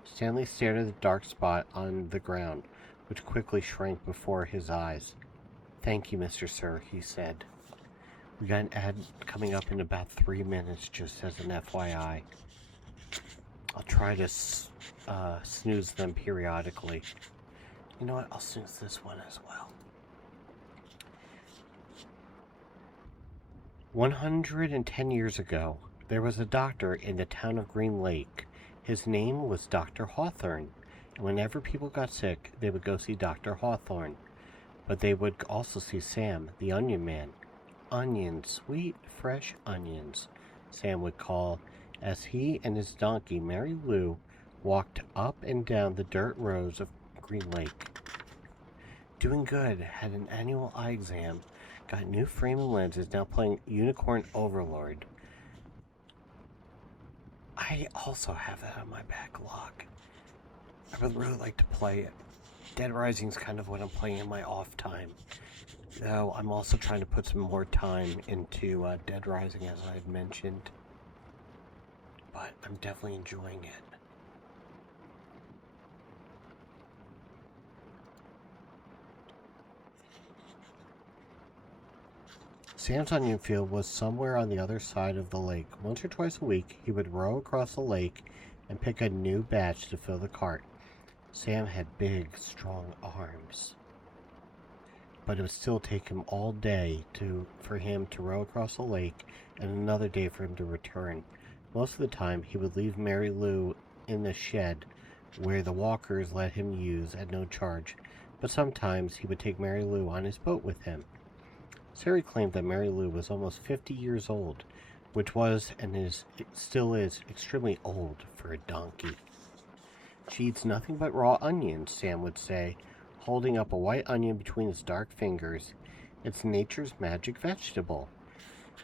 Stanley stared at the dark spot on the ground, which quickly shrank before his eyes. "Thank you, Mr. Sir," he said. "We got an ad coming up in about 3 minutes, just as an FYI. I'll try to snooze them periodically." You know what? I'll snooze this one as well. 110 years ago, there was a doctor in the town of Green Lake. His name was Dr. Hawthorne, and whenever people got sick, they would go see Dr. Hawthorne. But they would also see Sam, the Onion Man. "Onions, sweet, fresh onions," Sam would call, as he and his donkey, Mary Lou, walked up and down the dirt roads of Green Lake. Doing Good had an annual eye exam Got new frame and lenses, now playing Unicorn Overlord. I also have that on my backlog. I would really like to play it. Dead Rising's kind of what I'm playing in my off time. Though I'm also trying to put some more time into Dead Rising, as I've mentioned. But I'm definitely enjoying it. Sam's onion field was somewhere on the other side of the lake. Once or twice a week, he would row across the lake and pick a new batch to fill the cart. Sam had big, strong arms, but it would still take him all day for him to row across the lake and another day for him to return. Most of the time, he would leave Mary Lou in the shed where the walkers let him use at no charge, but sometimes he would take Mary Lou on his boat with him. Sari claimed that Mary Lou was almost 50 years old, which was and still is extremely old for a donkey. She eats nothing but raw onions, Sam would say, holding up a white onion between his dark fingers. It's nature's magic vegetable.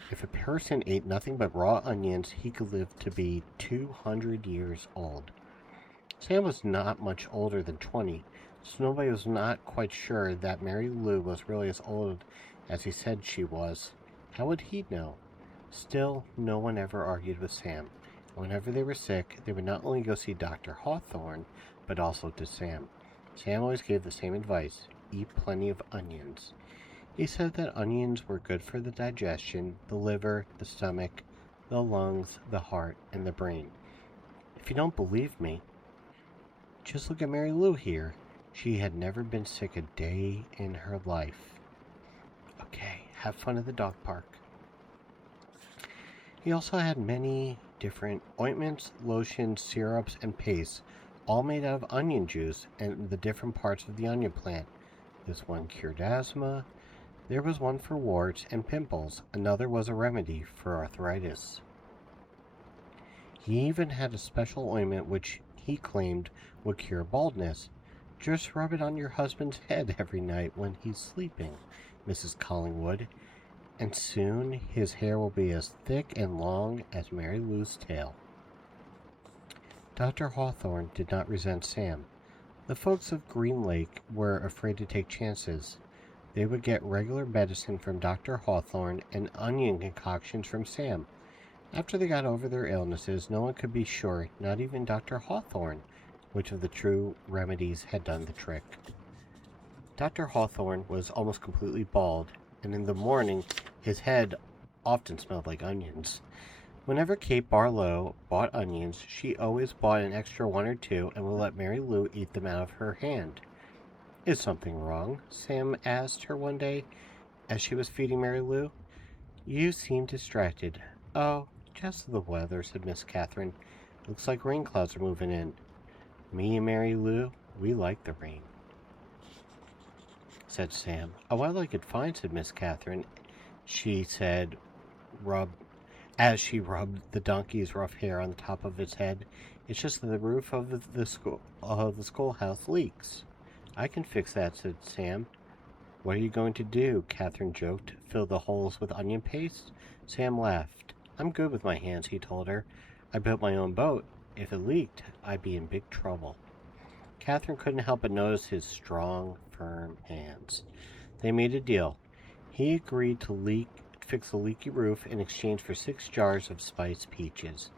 If a person ate nothing but raw onions, he could live to be 200 years old. Sam was not much older than 20, so nobody was not quite sure that Mary Lou was really as old as he said she was. How would he know? Still, no one ever argued with Sam. Whenever they were sick, they would not only go see Dr. Hawthorne, but also to Sam. Sam always gave the same advice: eat plenty of onions. He said that onions were good for the digestion, the liver, the stomach, the lungs, the heart, and the brain. If you don't believe me, just look at Mary Lou here. She had never been sick a day in her life. Okay, have fun at the dog park. He also had many different ointments, lotions, syrups, and pastes, all made out of onion juice and the different parts of the onion plant. This one cured asthma. There was one for warts and pimples. Another was a remedy for arthritis. He even had a special ointment which he claimed would cure baldness. Just rub it on your husband's head every night when he's sleeping, Mrs. Collingwood, and soon his hair will be as thick and long as Mary Lou's tail. Dr. Hawthorne did not resent Sam. The folks of Green Lake were afraid to take chances. They would get regular medicine from Dr. Hawthorne and onion concoctions from Sam. After they got over their illnesses, no one could be sure, not even Dr. Hawthorne, which of the true remedies had done the trick. Dr. Hawthorne was almost completely bald, and in the morning his head often smelled like onions. Whenever Kate Barlow bought onions, she always bought an extra one or two and would let Mary Lou eat them out of her hand. Is something wrong? Sam asked her one day as she was feeding Mary Lou. You seem distracted. Oh, just the weather, said Miss Catherine. Looks like rain clouds are moving in. Me and Mary Lou, we like the rain, said Sam. Oh, I like it fine, said Miss Catherine. She said, as she rubbed the donkey's rough hair on the top of its head. It's just that the roof of the schoolhouse leaks. I can fix that, said Sam. What are you going to do? Catherine joked. Fill the holes with onion paste? Sam laughed. I'm good with my hands, he told her. I built my own boat. If it leaked, I'd be in big trouble. Catherine couldn't help but notice his strong, firm hands. They made a deal. He agreed to fix the leaky roof in exchange for 6 jars of spiced peaches.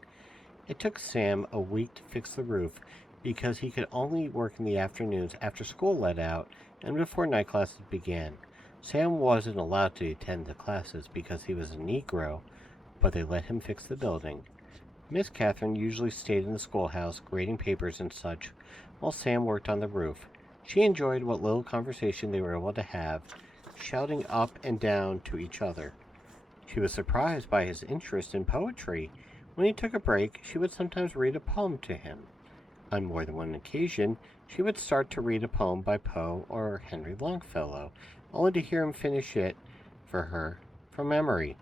It took Sam a week to fix the roof because he could only work in the afternoons after school let out and before night classes began. Sam wasn't allowed to attend the classes because he was a Negro, but they let him fix the building. Miss Catherine usually stayed in the schoolhouse, grading papers and such, while Sam worked on the roof. She enjoyed what little conversation they were able to have, shouting up and down to each other. She was surprised by his interest in poetry. When he took a break, she would sometimes read a poem to him. On more than one occasion, she would start to read a poem by Poe or Henry Longfellow, only to hear him finish it for her from memory.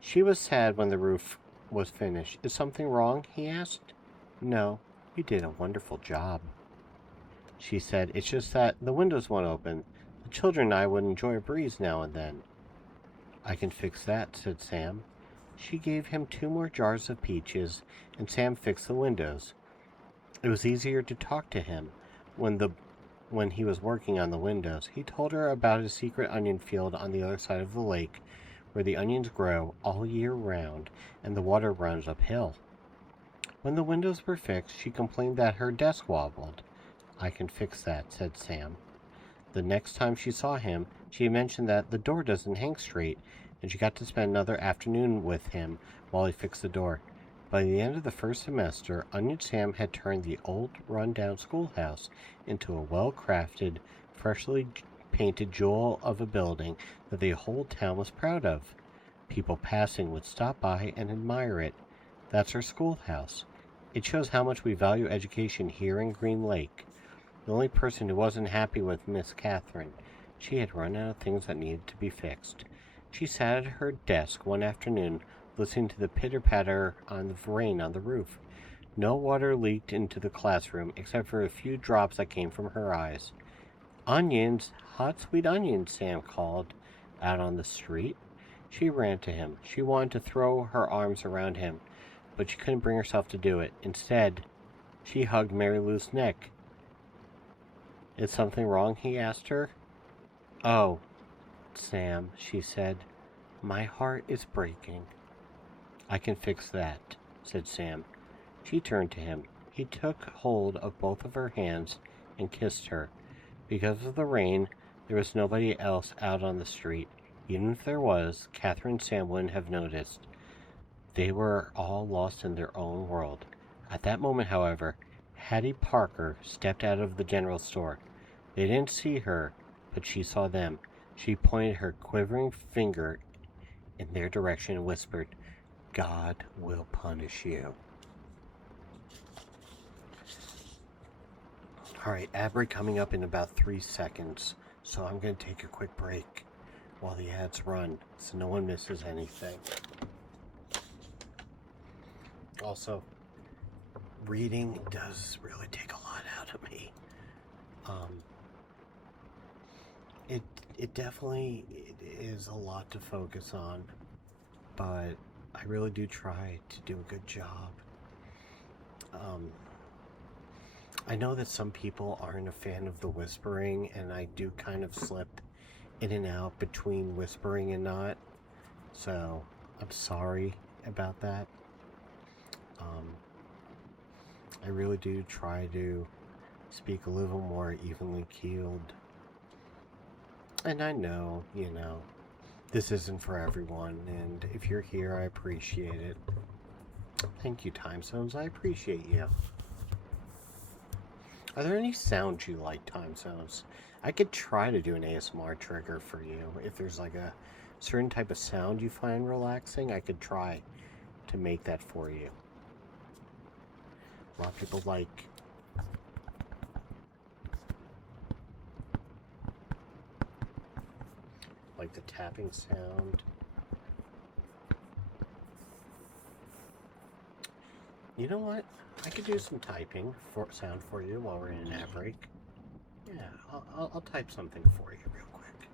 She was sad when the roof was finished. Is something wrong? He asked. No, you did a wonderful job, she said. It's just that the windows won't open. The children and I would enjoy a breeze now and then. I can fix that, said Sam. She gave him 2 more jars of peaches, and Sam fixed the windows. It was easier to talk to him when he was working on the windows. He told her about his secret onion field on the other side of the lake, where the onions grow all year round and the water runs uphill. When the windows were fixed, she complained that her desk wobbled. I can fix that, said Sam. The next time she saw him, she mentioned that the door doesn't hang straight, and she got to spend another afternoon with him while he fixed the door. By the end of the first semester, Onion Sam had turned the old, run-down schoolhouse into a well-crafted, freshly painted jewel of a building that the whole town was proud of. People passing would stop by and admire it. That's our schoolhouse. It shows how much we value education here in Green Lake. The only person who wasn't happy was Miss Catherine. She had run out of things that needed to be fixed. She sat at her desk one afternoon, listening to the pitter-patter of the rain on the roof. No water leaked into the classroom, except for a few drops that came from her eyes. "Onions! Hot, sweet onions!" Sam called out on the street. She ran to him. She wanted to throw her arms around him, but she couldn't bring herself to do it. Instead, she hugged Mary Lou's neck. "Is something wrong?" he asked her. "Oh, Sam," she said, "my heart is breaking." "I can fix that," said Sam. She turned to him. He took hold of both of her hands and kissed her. Because of the rain, there was nobody else out on the street. Even if there was, Catherine and Sam wouldn't have noticed. They were all lost in their own world. At that moment, however, Hattie Parker stepped out of the general store. They didn't see her, but she saw them. She pointed her quivering finger in their direction and whispered, "God will punish you." Alright, ad break coming up in about 3 seconds, so I'm going to take a quick break while the ads run, so no one misses anything. Also, reading does really take a lot out of me. It definitely is a lot to focus on, but I really do try to do a good job. I know that some people aren't a fan of the whispering, and I do kind of slip in and out between whispering and not, so I'm sorry about that. I really do try to speak a little more evenly keeled. And I know, this isn't for everyone, and if you're here, I appreciate it. Thank you, Time Zones. I appreciate you. Are there any sounds you like, Time Zones? I could try to do an ASMR trigger for you. If there's like a certain type of sound you find relaxing, I could try to make that for you. A lot of people like the tapping sound. You know what? I could do some typing sound for you while we're in an ad break. Yeah, I'll type something for you real quick.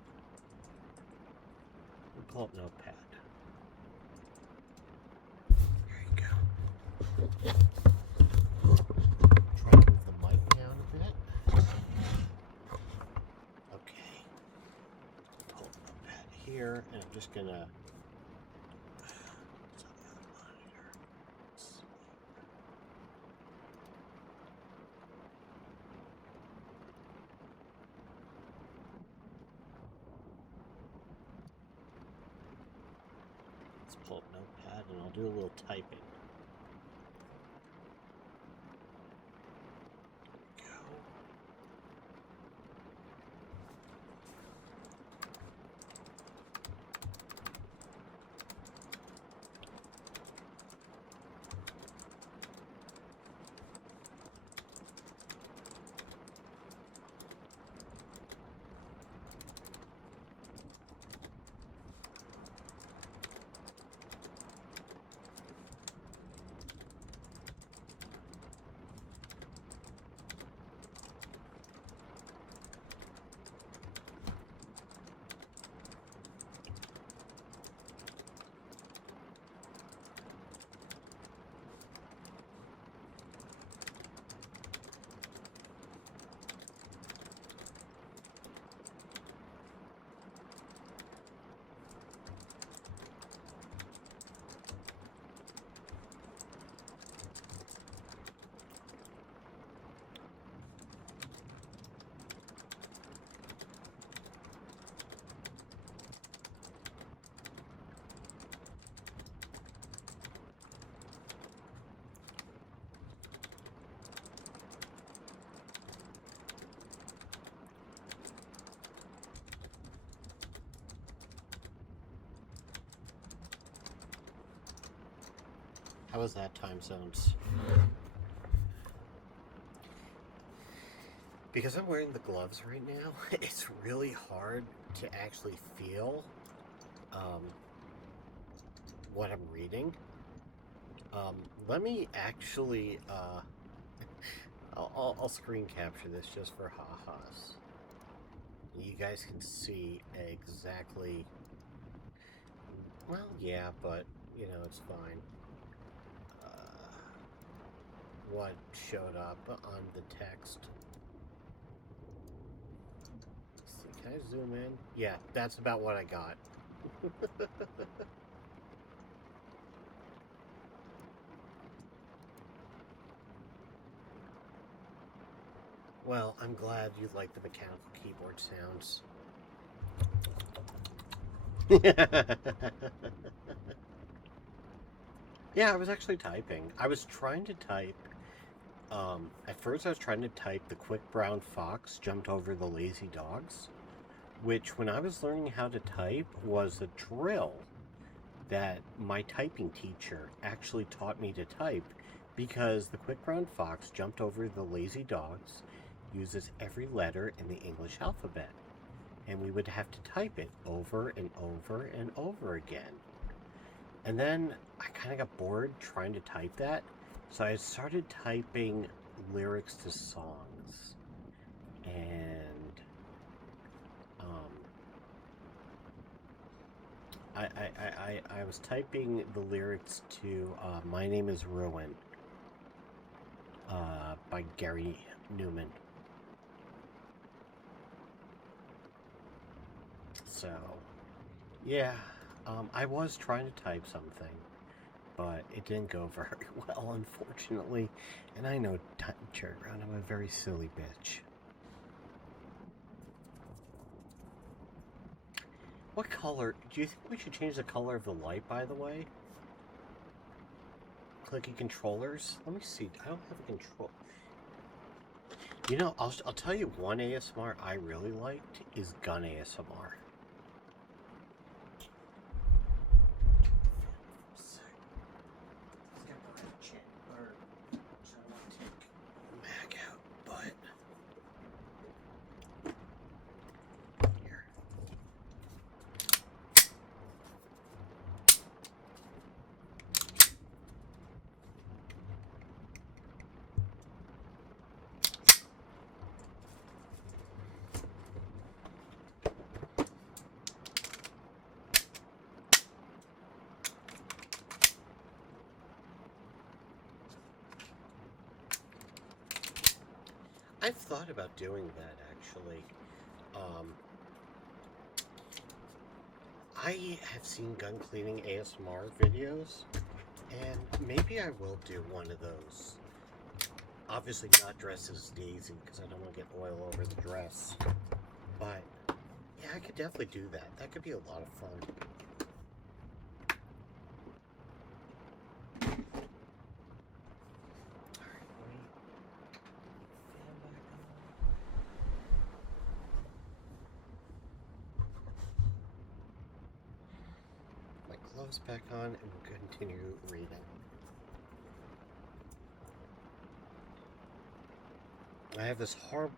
We'll pull up Notepad. There you go. Try to move the mic down a bit. Okay. Pull up Notepad here, and I'm just gonna. Pull up Notepad and I'll do a little typing. Go. How was that, time zones? Because I'm wearing the gloves right now, it's really hard to actually feel what I'm reading. Let me actually, I'll screen capture this just for ha-has. You guys can see exactly, well, yeah, but, you know, it's fine. What showed up on the text. Let's see, can I zoom in? Yeah, that's about what I got. Well, I'm glad you like the mechanical keyboard sounds. Yeah, I was actually typing. I was trying to type, at first I was trying to type the quick brown fox jumped over the lazy dogs, which when I was learning how to type was a drill that my typing teacher actually taught me to type, because the quick brown fox jumped over the lazy dogs uses every letter in the English alphabet, and we would have to type it over and over and over again. And then I kind of got bored trying to type that, so I started typing lyrics to songs, and I was typing the lyrics to My Name is Ruin by Gary Newman. So, yeah, I was trying to type something, but it didn't go very well, unfortunately. And I know, Cherry Brown, I'm a very silly bitch. What color? Do you think we should change the color of the light, by the way? Clicky controllers? Let me see. I don't have a control. You know, I'll tell you one ASMR I really liked is gun ASMR. I've thought about doing that, actually. I have seen gun cleaning ASMR videos, and maybe I will do one of those. Obviously not dressed as Daisy, because I don't want to get oil over the dress. But, yeah, I could definitely do that. That could be a lot of fun. Gloves back on, and we'll continue reading. I have this horrible,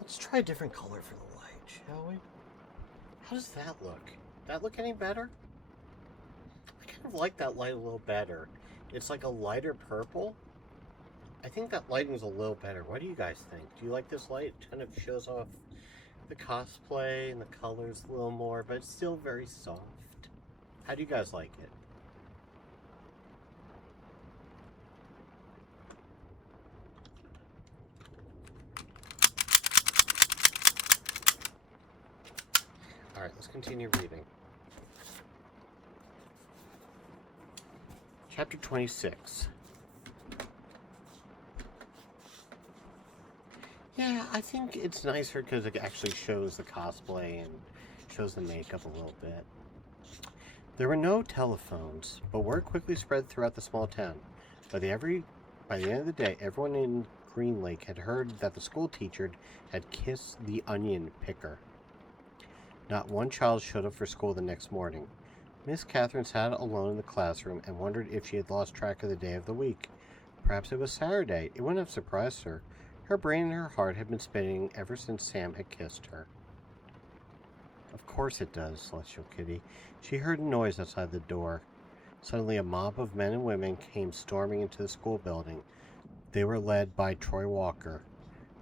let's try a different color for the light, shall we? How does that look? That look any better? I kind of like that light a little better. It's like a lighter purple. I think that lighting's a little better. What do you guys think? Do you like this light? It kind of shows off the cosplay and the colors a little more, but it's still very soft. How do you guys like it? Alright, let's continue reading. Chapter 26. Yeah, I think it's nicer because it actually shows the cosplay and shows the makeup a little bit. There were no telephones, but word quickly spread throughout the small town. By the end of the day, everyone in Green Lake had heard that the school teacher had kissed the onion picker. Not one child showed up for school the next morning. Miss Catherine sat alone in the classroom and wondered if she had lost track of the day of the week. Perhaps it was Saturday. It wouldn't have surprised her. Her brain and her heart had been spinning ever since Sam had kissed her. Of course it does, Celestial Kitty. She heard a noise outside the door. Suddenly a mob of men and women came storming into the school building. They were led by Troy Walker.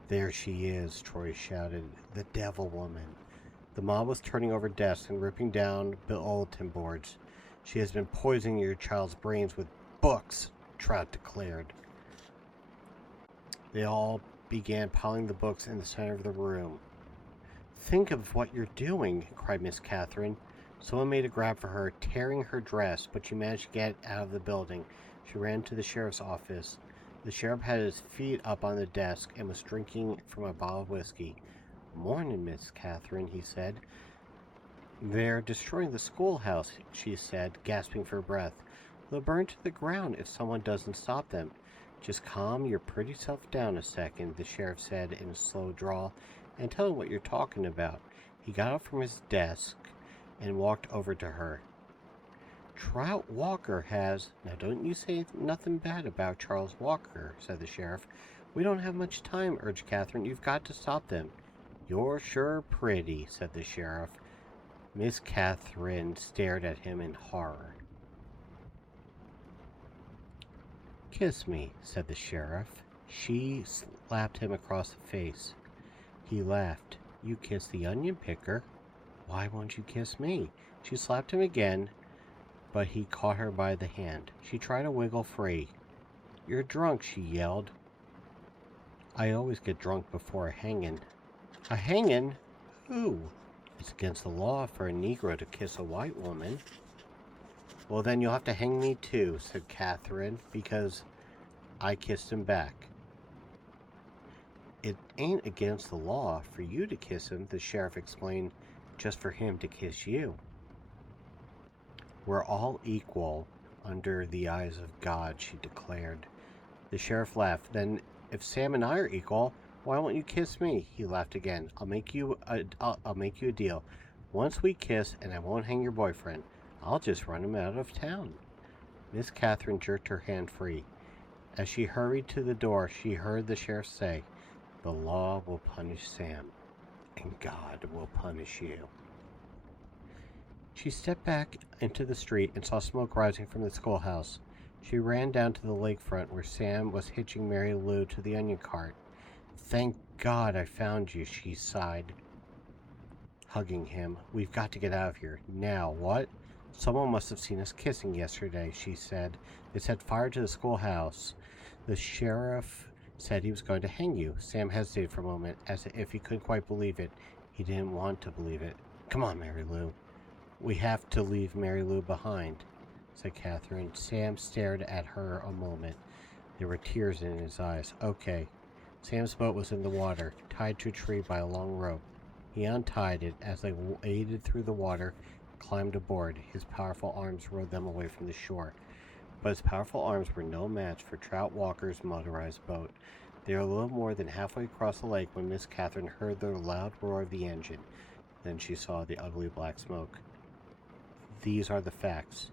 There she is, Troy shouted. The devil woman. The mob was turning over desks and ripping down bulletin boards. She has been poisoning your child's brains with books, Trout declared. They all began piling the books in the center of the room. Think of what you're doing, cried Miss Catherine. Someone made a grab for her, tearing her dress, but she managed to get out of the building. She ran to the sheriff's office. The sheriff had his feet up on the desk and was drinking from a bottle of whiskey. Morning, Miss Catherine, he said. They're destroying the schoolhouse, she said, gasping for breath. They'll burn to the ground if someone doesn't stop them. Just calm your pretty self down a second, the sheriff said in a slow drawl, and tell him what you're talking about. He got up from his desk and walked over to her. Trout Walker has... Now don't you say nothing bad about Charles Walker, said the sheriff. We don't have much time, urged Catherine. You've got to stop them. You're sure pretty, said the sheriff. Miss Catherine stared at him in horror. Kiss me, said the sheriff. She slapped him across the face. He laughed. You kissed the onion picker. Why won't you kiss me? She slapped him again, but he caught her by the hand. She tried to wiggle free. You're drunk, she yelled. I always get drunk before a hangin'. A hangin'? Who? It's against the law for a Negro to kiss a white woman. Well, then you'll have to hang me too, said Catherine, because I kissed him back. It ain't against the law for you to kiss him, the sheriff explained, just for him to kiss you. We're all equal under the eyes of God, she declared. The sheriff laughed. Then, if Sam and I are equal, why won't you kiss me? He laughed again. I'll make you a deal. Once we kiss, and I won't hang your boyfriend, I'll just run him out of town. Miss Catherine jerked her hand free. As she hurried to the door, she heard the sheriff say, "The law will punish Sam, and God will punish you." She stepped back into the street and saw smoke rising from the schoolhouse. She ran down to the lakefront where Sam was hitching Mary Lou to the onion cart. Thank God I found you, she sighed, hugging him. We've got to get out of here. Now, what? Someone must have seen us kissing yesterday, she said. They set fire to the schoolhouse. The sheriff said he was going to hang you. Sam hesitated for a moment, as if he couldn't quite believe it. He didn't want to believe it. Come on, Mary Lou. We have to leave Mary Lou behind, said Catherine. Sam stared at her a moment. There were tears in his eyes. Okay. Sam's boat was in the water, tied to a tree by a long rope. He untied it as they waded through the water and climbed aboard. His powerful arms rowed them away from the shore. But his powerful arms were no match for Trout Walker's motorized boat. They were a little more than halfway across the lake when Miss Catherine heard the loud roar of the engine. Then she saw the ugly black smoke. These are the facts.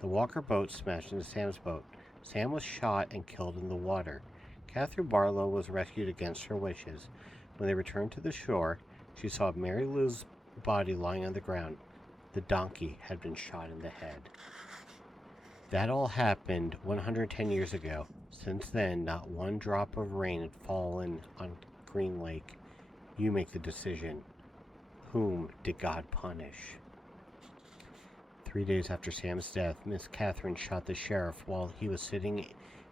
The Walker boat smashed into Sam's boat. Sam was shot and killed in the water. Catherine Barlow was rescued against her wishes. When they returned to the shore, she saw Mary Lou's body lying on the ground. The donkey had been shot in the head. That all happened 110 years ago. Since then, not one drop of rain had fallen on Green Lake. You make the decision. Whom did God punish? 3 days after Sam's death, Miss Catherine shot the sheriff while he was sitting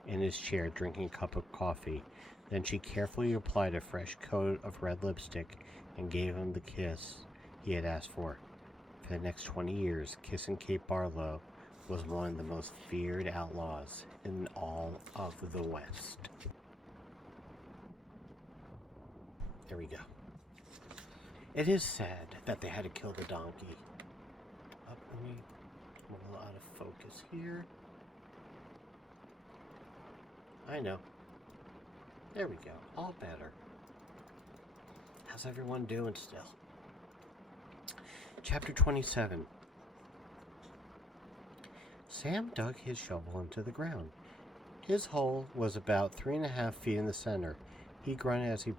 in his chair drinking a cup of coffee. Then she carefully applied a fresh coat of red lipstick and gave him the kiss he had asked for. For the next 20 years, Kissin' Kate Barlow was one of the most feared outlaws in all of the West. There we go. It is sad that they had to kill the donkey. I'm a little out of focus here. I know. There we go. All better. How's everyone doing still? Chapter 27. Sam dug his shovel into the ground. His hole was about 3.5 feet in the center. He grunted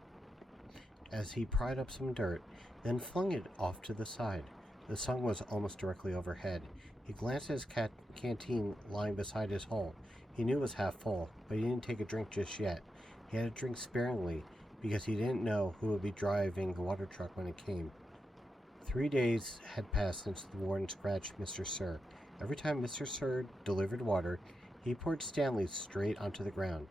as he pried up some dirt, then flung it off to the side. The sun was almost directly overhead. He glanced at his canteen lying beside his hole. He knew it was half full, but he didn't take a drink just yet. He had to drink sparingly because he didn't know who would be driving the water truck when it came. 3 days had passed since the warden scratched Mr. Sir. Every time Mr. Sir delivered water, he poured Stanley straight onto the ground.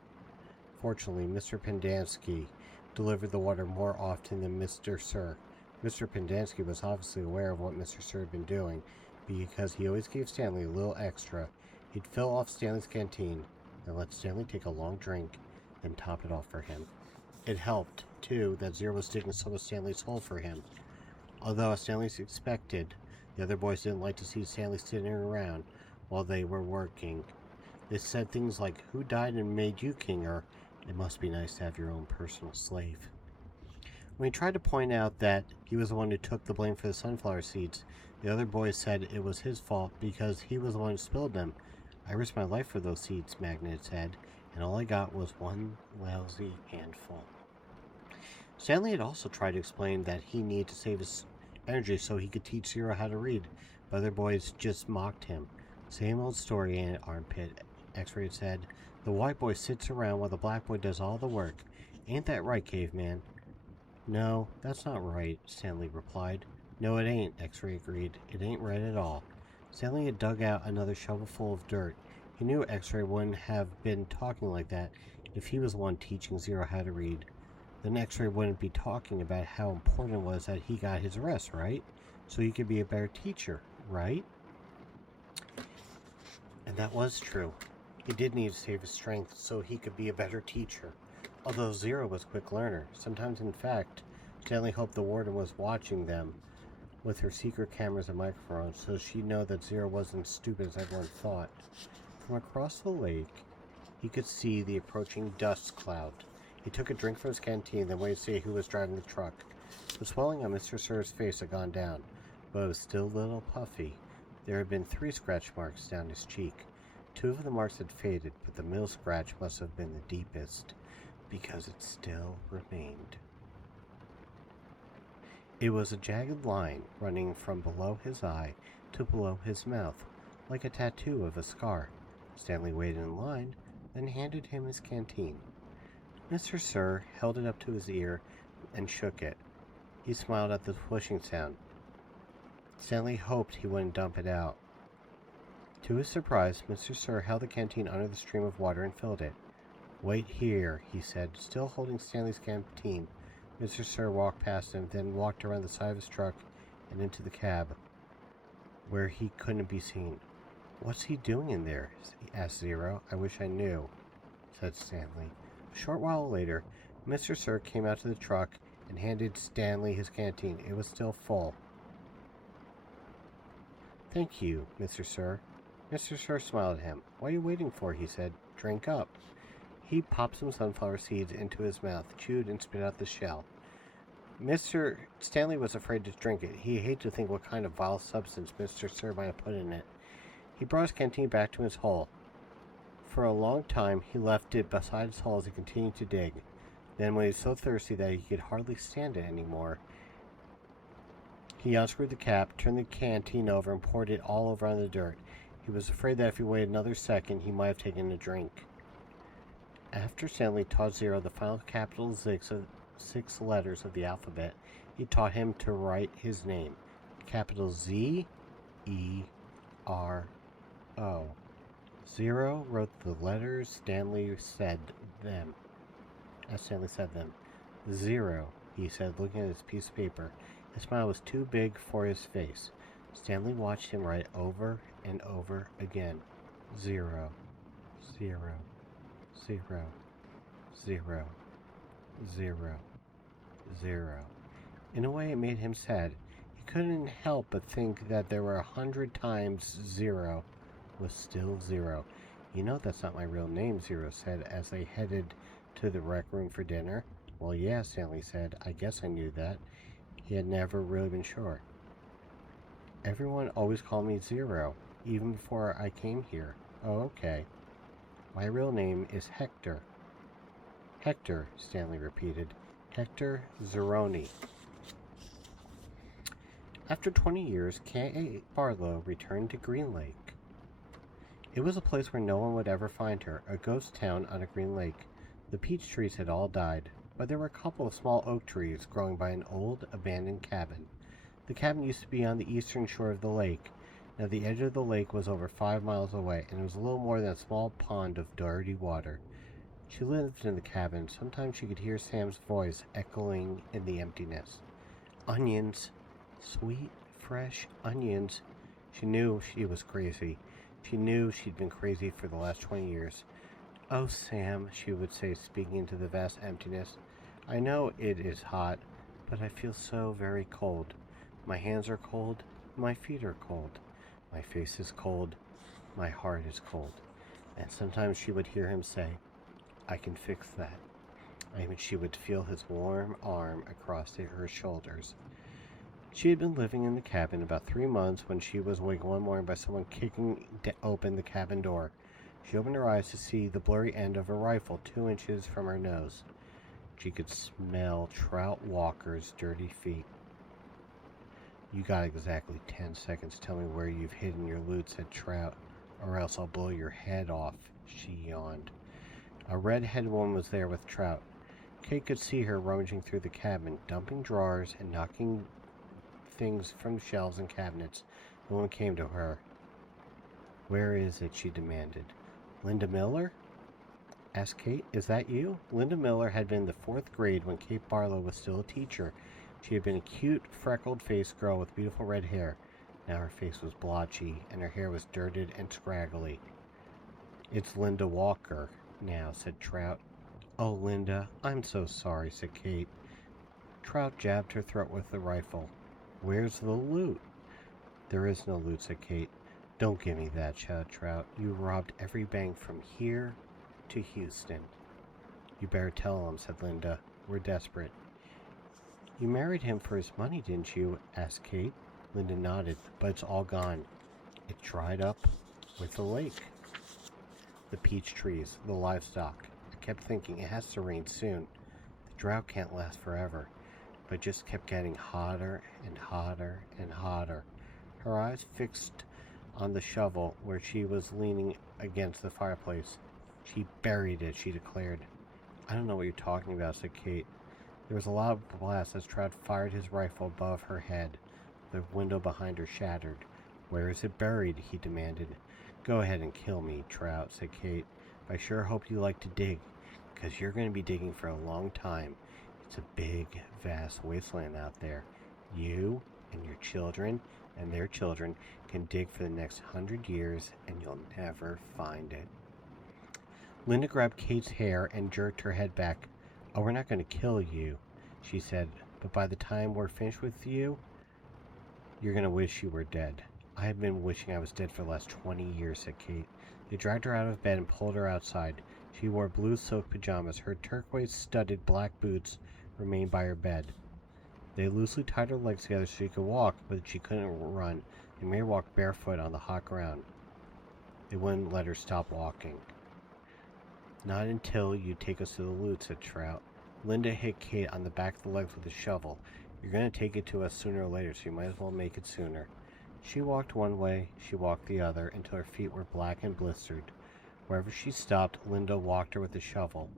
Fortunately, Mr. Pendanski delivered the water more often than Mr. Sir. Mr. Pendanski was obviously aware of what Mr. Sir had been doing, because he always gave Stanley a little extra. He'd fill off Stanley's canteen, then let Stanley take a long drink, then top it off for him. It helped, too, that Zero was digging some of Stanley's hole for him. Although, as Stanley expected, the other boys didn't like to see Stanley sitting around while they were working. They said things like, "Who died and made you king?" or, "It must be nice to have your own personal slave." When he tried to point out that he was the one who took the blame for the sunflower seeds, the other boys said it was his fault because he was the one who spilled them. "I risked my life for those seeds," Magnet said, "and all I got was one lousy handful." Stanley had also tried to explain that he needed to save his energy so he could teach Zero how to read, but other boys just mocked him. "Same old story, ain't it, Armpit?" X-Ray said. "The white boy sits around while the black boy does all the work. Ain't that right, caveman?" "No, that's not right," Stanley replied. "No, it ain't," X-Ray agreed. "It ain't right at all." Stanley had dug out another shovelful of dirt. He knew X-Ray wouldn't have been talking like that if he was the one teaching Zero how to read. Then X-Ray wouldn't be talking about how important it was that he got his rest, right? So he could be a better teacher, right? And that was true. He did need to save his strength so he could be a better teacher. Although Zero was a quick learner. Sometimes, in fact, Stanley hoped the warden was watching them with her secret cameras and microphones so she'd know that Zero wasn't as stupid as everyone thought. From across the lake, he could see the approaching dust cloud. He took a drink from his canteen, then waited to see who was driving the truck. The swelling on Mr. Sir's face had gone down, but it was still a little puffy. There had been 3 scratch marks down his cheek. 2 of the marks had faded, but the middle scratch must have been the deepest, because it still remained. It was a jagged line running from below his eye to below his mouth, like a tattoo of a scar. Stanley waited in line, then handed him his canteen. Mr. Sir held it up to his ear and shook it. He smiled at the swishing sound. Stanley hoped he wouldn't dump it out. To his surprise, Mr. Sir held the canteen under the stream of water and filled it. "Wait here," he said, still holding Stanley's canteen. Mr. Sir walked past him, then walked around the side of his truck and into the cab, where he couldn't be seen. "What's he doing in there?" asked Zero. "I wish I knew," said Stanley. A short while later, Mr. Sir came out to the truck and handed Stanley his canteen. It was still full. "Thank you, Mr. Sir." Mr. Sir smiled at him. "What are you waiting for?" he said. "Drink up." He popped some sunflower seeds into his mouth, chewed, and spit out the shell. Mr. Stanley was afraid to drink it. He hated to think what kind of vile substance Mr. Sir might have put in it. He brought his canteen back to his hole. For a long time, he left it beside his hole as he continued to dig. Then, when he was so thirsty that he could hardly stand it anymore, he unscrewed the cap, turned the canteen over, and poured it all over on the dirt. He was afraid that if he waited another second, he might have taken a drink. After Stanley taught Zero the final capital 6 letters of the alphabet, he taught him to write his name. Capital Z-E-R-O. Zero wrote the letters Stanley said them. As Stanley said them. "Zero," he said, looking at his piece of paper. His smile was too big for his face. Stanley watched him write over and over again. 0, 0, 0, 0, 0, 0. In a way, it made him sad. He couldn't help but think that there were 100 times 0 was still 0. "You know that's not my real name," Zero said as they headed to the rec room for dinner. "Well, yeah," Stanley said. "I guess I knew that." He had never really been sure. "Everyone always called me Zero." even before I came here. Oh, okay. My real name is Hector. Hector, Stanley repeated. Hector Zeroni. After 20 years, Kate Barlow returned to Green Lake. It was a place where no one would ever find her, a ghost town on a green lake. The peach trees had all died, but there were a couple of small oak trees growing by an old, abandoned cabin. The cabin used to be on the eastern shore of the lake. Now the edge of the lake was over 5 miles away, and it was a little more than a small pond of dirty water. She lived in the cabin. Sometimes she could hear Sam's voice echoing in the emptiness. Onions. Sweet, fresh onions. She knew she was crazy. She knew she'd been crazy for the last 20 years. Oh, Sam, she would say, speaking into the vast emptiness. I know it is hot, but I feel so very cold. My hands are cold. My feet are cold. My face is cold. My heart is cold. And sometimes she would hear him say, I can fix that. She would feel his warm arm across her shoulders. She had been living in the cabin about 3 months when she was wakened one morning by someone kicking open the cabin door. She opened her eyes to see the blurry end of a rifle 2 inches from her nose. She could smell Trout Walker's dirty feet. You got exactly 10 seconds to tell me where you've hidden your loot, said Trout, or else I'll blow your head off, she yawned. A red-headed woman was there with Trout. Kate could see her rummaging through the cabin, dumping drawers and knocking things from shelves and cabinets. The woman came to her. Where is it? She demanded. Linda Miller? Asked Kate. Is that you? Linda Miller had been in the 4th grade when Kate Barlow was still a teacher. She had been a cute, freckled-faced girl with beautiful red hair. Now her face was blotchy, and her hair was dirted and scraggly. It's Linda Walker now, said Trout. Oh, Linda, I'm so sorry, said Kate. Trout jabbed her throat with the rifle. Where's the loot? There is no loot, said Kate. Don't give me that, shouted Trout. You robbed every bank from here to Houston. You better tell him, said Linda. We're desperate. You married him for his money, didn't you? Asked Kate. Linda nodded, but it's all gone. It dried up with the lake. The peach trees, the livestock. I kept thinking it has to rain soon. The drought can't last forever. But it just kept getting hotter and hotter and hotter. Her eyes fixed on the shovel where she was leaning against the fireplace. She buried it, she declared. I don't know what you're talking about, said Kate. There was a loud blast as Trout fired his rifle above her head. The window behind her shattered. Where is it buried? He demanded. Go ahead and kill me, Trout, said Kate. I sure hope you like to dig, because you're going to be digging for a long time. It's a big, vast wasteland out there. You and your children and their children can dig for the next 100 years, and you'll never find it. Linda grabbed Kate's hair and jerked her head back. Oh, we're not going to kill you, she said, but by the time we're finished with you, you're going to wish you were dead. I have been wishing I was dead for the last 20 years, said Kate. They dragged her out of bed and pulled her outside. She wore blue silk pajamas. Her turquoise-studded black boots remained by her bed. They loosely tied her legs together so she could walk, but she couldn't run. They made her walk barefoot on the hot ground. They wouldn't let her stop walking. Not until you take us to the loot, said Trout. Linda hit Kate on the back of the legs with a shovel. You're going to take it to us sooner or later, so you might as well make it sooner. She walked one way, she walked the other, until her feet were black and blistered. Wherever she stopped, Linda walked her with a shovel.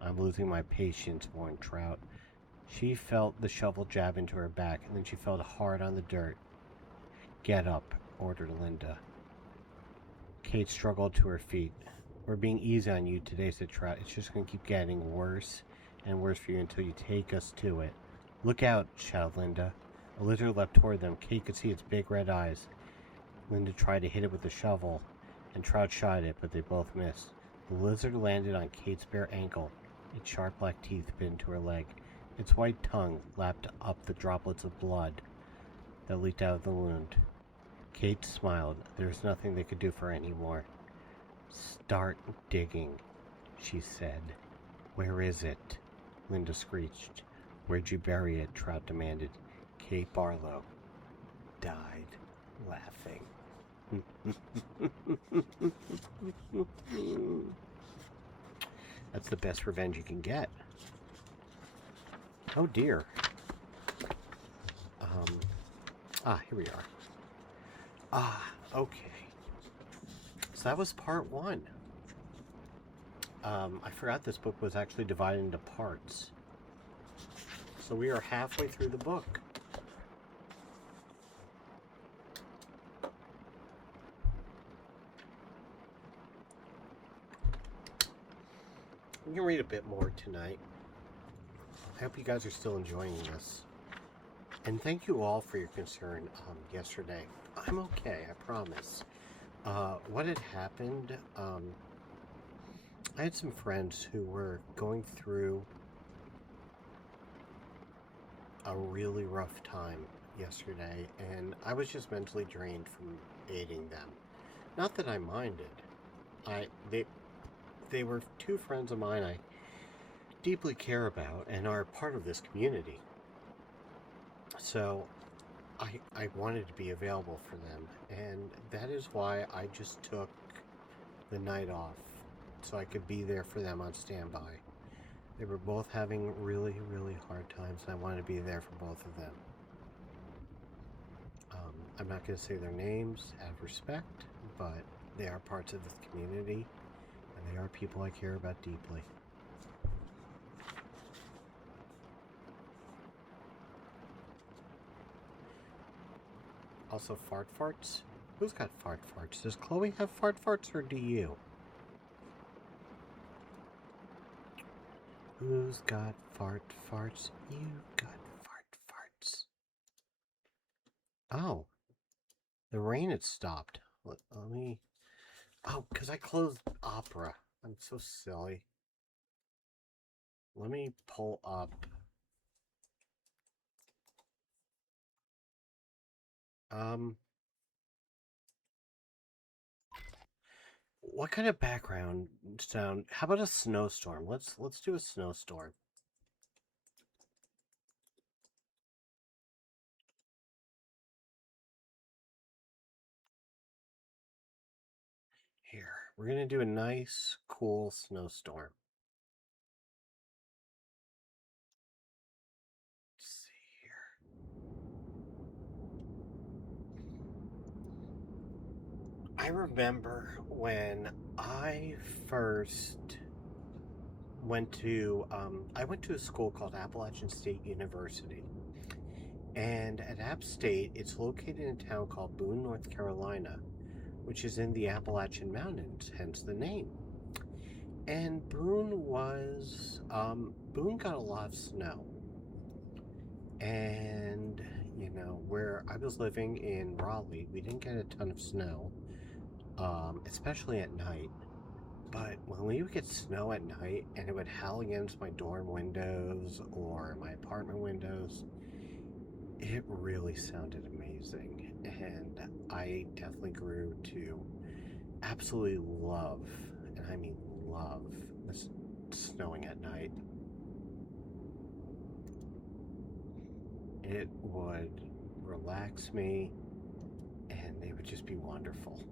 I'm losing my patience, warned Trout. She felt the shovel jab into her back, and then she felt hard on the dirt. Get up, ordered Linda. Kate struggled to her feet. We're being easy on you today, said Trout. It's just going to keep getting worse and worse for you until you take us to it. Look out, shouted Linda. A lizard leapt toward them. Kate could see its big red eyes. Linda tried to hit it with the shovel, and Trout shot it, but they both missed. The lizard landed on Kate's bare ankle. Its sharp black teeth bit into her leg. Its white tongue lapped up the droplets of blood that leaked out of the wound. Kate smiled. There was nothing they could do for her anymore. Start digging, she said. Where is it? Linda screeched. Where'd you bury it? Trout demanded. Kate Barlow died laughing. That's the best revenge you can get. Oh dear. Here we are. Okay. So that was part one. I forgot this book was actually divided into parts. So we are halfway through the book. We can read a bit more tonight. I hope you guys are still enjoying this. And thank you all for your concern yesterday. I'm okay, I promise. What had happened, I had some friends who were going through a really rough time yesterday, and I was just mentally drained from aiding them. Not that I minded. They were two friends of mine I deeply care about and are part of this community. So I wanted to be available for them, and that is why I just took the night off so I could be there for them on standby. They were both having really, really hard times, and I wanted to be there for both of them. I'm not going to say their names out of respect, but they are parts of this community, and they are people I care about deeply. Also, fart farts? Who's got fart farts? Does Chloe have fart farts, or do you? Who's got fart farts? You got fart farts. Oh, the rain had stopped. Let me... Oh, because I closed Opera. I'm so silly. Let me pull up... What kind of background sound? How about a snowstorm? Let's do a snowstorm. Here, we're gonna do a nice, cool snowstorm. Let's see here. I remember when I first went to I went to a school called Appalachian State University, and at App State, it's located in a town called Boone, North Carolina, which is in the Appalachian Mountains, hence the name. And Boone got a lot of snow. And, you know, where I was living in Raleigh, we didn't get a ton of snow, especially at night. But when we would get snow at night and it would howl against my dorm windows or my apartment windows, it really sounded amazing. And I definitely grew to absolutely love, and I mean love, this snowing at night. It would relax me, and it would just be wonderful.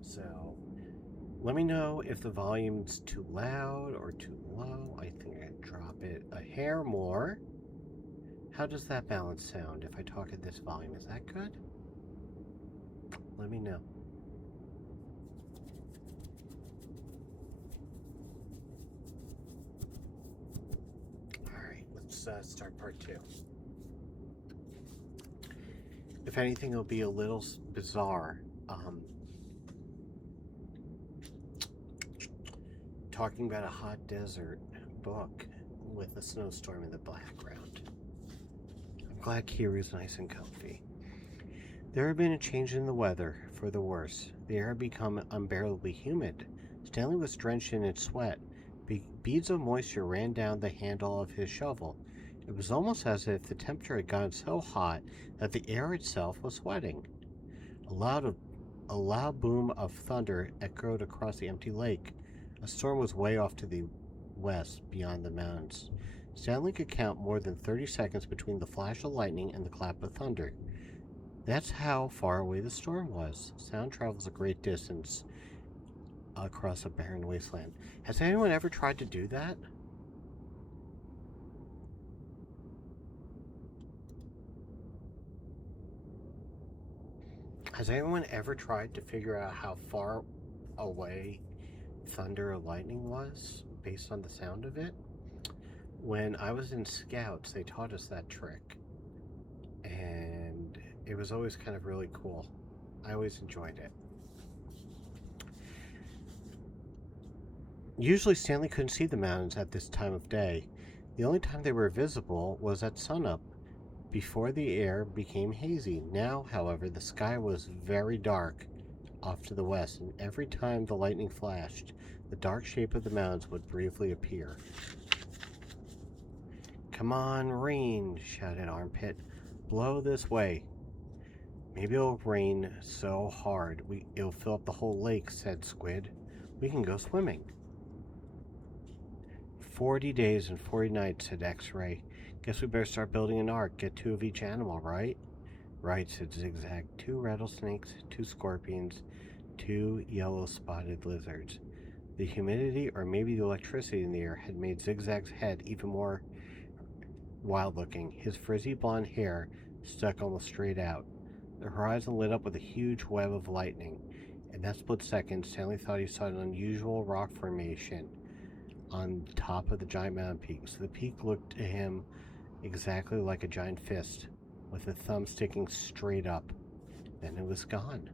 So, let me know if the volume's too loud or too low. I think I can drop it a hair more. How does that balance sound if I talk at this volume? Is that good? Let me know. Alright, let's start part two. If anything, it'll be a little bizarre. Talking about a hot desert book with a snowstorm in the background. I'm glad Kiru's nice and comfy. There had been a change in the weather, for the worse. The air had become unbearably humid. Stanley was drenched in its sweat. Beads of moisture ran down the handle of his shovel. It was almost as if the temperature had gotten so hot that the air itself was sweating. A loud boom of thunder echoed across the empty lake. A storm was way off to the west, beyond the mountains. Stanley could count more than 30 seconds between the flash of lightning and the clap of thunder. That's how far away the storm was. Sound travels a great distance across a barren wasteland. Has anyone ever tried to do that? Has anyone ever tried to figure out how far away thunder or lightning was based on the sound of it? When I was in Scouts, they taught us that trick, and it was always kind of really cool. I always enjoyed it. Usually Stanley couldn't see the mountains at this time of day. The only time they were visible was at sunup, before the air became hazy. Now, however, the sky was very dark off to the west, and every time the lightning flashed, the dark shape of the mountains would briefly appear. "Come on, rain," shouted Armpit. "Blow this way." "Maybe it'll rain so hard it'll fill up the whole lake," said Squid. "We can go swimming." 40 days and 40 nights, said X-Ray. "Guess we better start building an ark. Get 2 of each animal, right?" "Right," said Zigzag. 2 rattlesnakes, 2 scorpions, 2 yellow-spotted lizards. The humidity, or maybe the electricity in the air, had made Zigzag's head even more wild-looking. His frizzy blonde hair stuck almost straight out. The horizon lit up with a huge web of lightning. In that split second, Stanley thought he saw an unusual rock formation on top of the giant mountain peak. So the peak looked to him exactly like a giant fist, with a thumb sticking straight up. Then it was gone.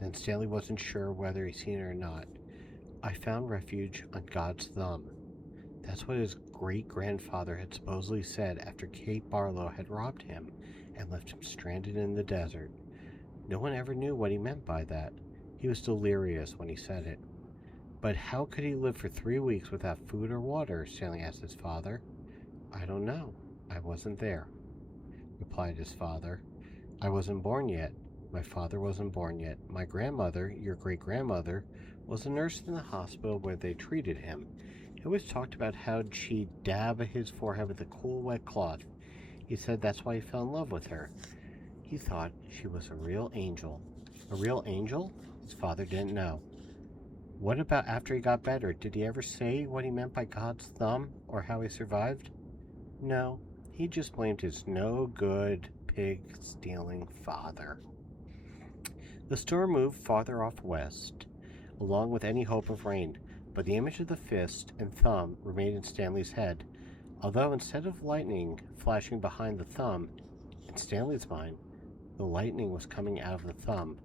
Then Stanley wasn't sure whether he'd seen it or not. "I found refuge on God's thumb." That's what his great-grandfather had supposedly said after Kate Barlow had robbed him and left him stranded in the desert. No one ever knew what he meant by that. He was delirious when he said it. "But how could he live for 3 weeks without food or water?" Stanley asked his father. "I don't know. I wasn't there," replied his father. "I wasn't born yet. My father wasn't born yet. My grandmother, your great-grandmother, was a nurse in the hospital where they treated him. He always talked about how she'd dab his forehead with a cool, wet cloth. He said that's why he fell in love with her. He thought she was a real angel." "A real angel?" His father didn't know. "What about after he got better? Did he ever say what he meant by God's thumb, or how he survived?" "No, he just blamed his no-good, pig-stealing father." The storm moved farther off west, along with any hope of rain, but the image of the fist and thumb remained in Stanley's head, although instead of lightning flashing behind the thumb, in Stanley's mind, the lightning was coming out of the thumb,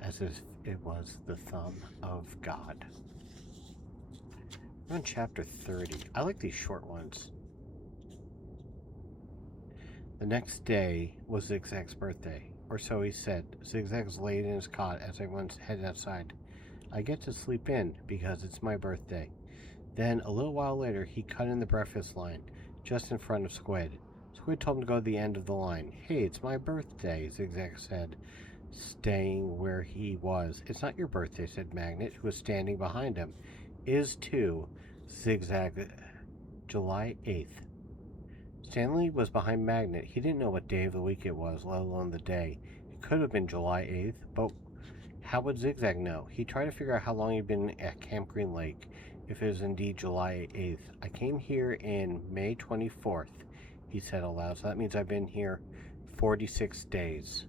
as if it was the thumb of God. We're on chapter 30. I like these short ones. The next day was Zigzag's birthday, or so he said. Zigzag was laid in his cot as everyone's headed outside. "I get to sleep in because it's my birthday." Then, a little while later, he cut in the breakfast line, just in front of Squid. Squid told him to go to the end of the line. "Hey, it's my birthday," Zigzag said, staying where he was. "It's not your birthday," said Magnet, who was standing behind him. "Is too." Zigzag. July 8th. Stanley was behind Magnet. He didn't know what day of the week it was, let alone the day. It could have been July 8th, but how would Zigzag know? He tried to figure out how long he'd been at Camp Green Lake, if it was indeed July 8th. "I came here in May 24th, he said aloud, "so that means I've been here 46 days.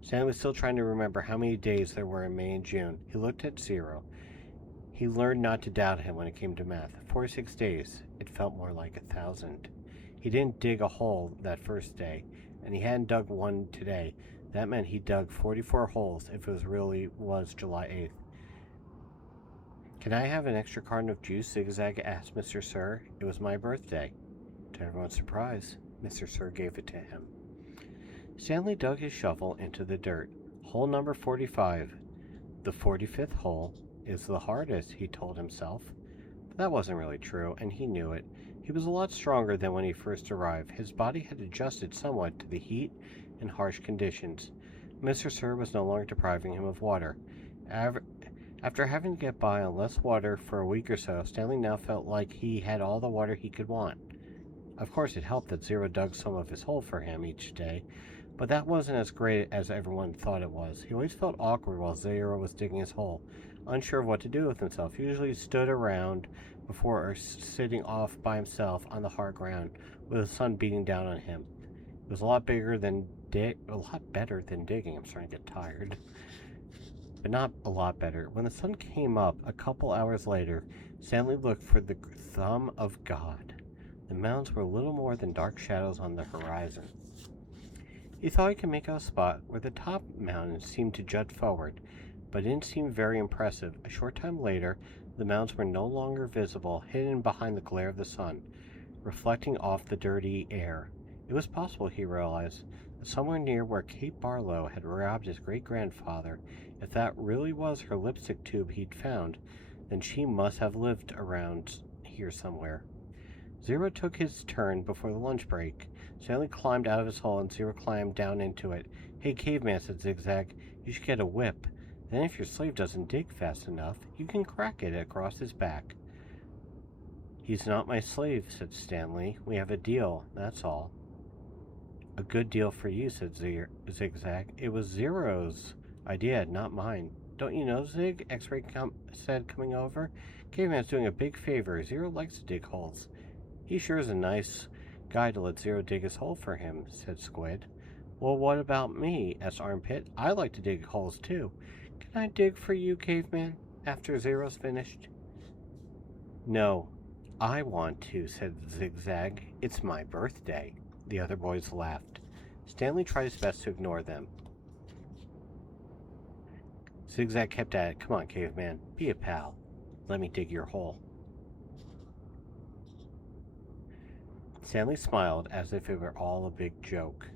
Stanley was still trying to remember how many days there were in May and June. He looked at 0. He learned not to doubt him when it came to math. 46 days. It felt more like 1,000. He didn't dig a hole that first day, and he hadn't dug one today. That meant he dug 44 holes if it really was July 8th. "Can I have an extra carton of juice?" Zigzag asked Mr. Sir. It was my birthday. To everyone's surprise, Mr. Sir gave it to him. Stanley dug his shovel into the dirt. Hole number 45. The 45th hole is the hardest, he told himself. But that wasn't really true, and he knew it. He was a lot stronger than when he first arrived. His body had adjusted somewhat to the heat and harsh conditions. Mr. Sir was no longer depriving him of water. After having to get by on less water for a week or so, Stanley now felt like he had all the water he could want. Of course, it helped that Zero dug some of his hole for him each day, but that wasn't as great as everyone thought it was. He always felt awkward while Zero was digging his hole, unsure of what to do with himself. He usually stood around before or sitting off by himself on the hard ground with the sun beating down on him. It was a lot better than digging. I'm starting to get tired. But not a lot better. When the sun came up a couple hours later, Stanley looked for the thumb of God. The mountains were little more than dark shadows on the horizon. He thought he could make out a spot where the top mountain seemed to jut forward, but didn't seem very impressive. A short time later, the mountains were no longer visible, hidden behind the glare of the sun, reflecting off the dirty air. It was possible, he realized, that somewhere near where Kate Barlow had robbed his great-grandfather, if that really was her lipstick tube he'd found, then she must have lived around here somewhere. Zero took his turn before the lunch break. Stanley climbed out of his hole and Zero climbed down into it. "Hey, caveman," said Zigzag, "you should get a whip. Then if your slave doesn't dig fast enough, you can crack it across his back." "He's not my slave," said Stanley. "We have a deal, that's all." "A good deal for you," said Zigzag. "It was Zero's idea, not mine. Don't you know, Zig?" X-Ray said, coming over. "Caveman's doing a big favor. Zero likes to dig holes." "He sure is a nice guy to let Zero dig his hole for him," said Squid. "Well, what about me?" asked Armpit. "I like to dig holes, too. Can I dig for you, Caveman, after Zero's finished?" "No, I want to," said Zigzag. "It's my birthday." The other boys laughed. Stanley tried his best to ignore them. Zigzag kept at it. "Come on, Caveman. Be a pal. Let me dig your hole." Stanley smiled as if it were all a big joke.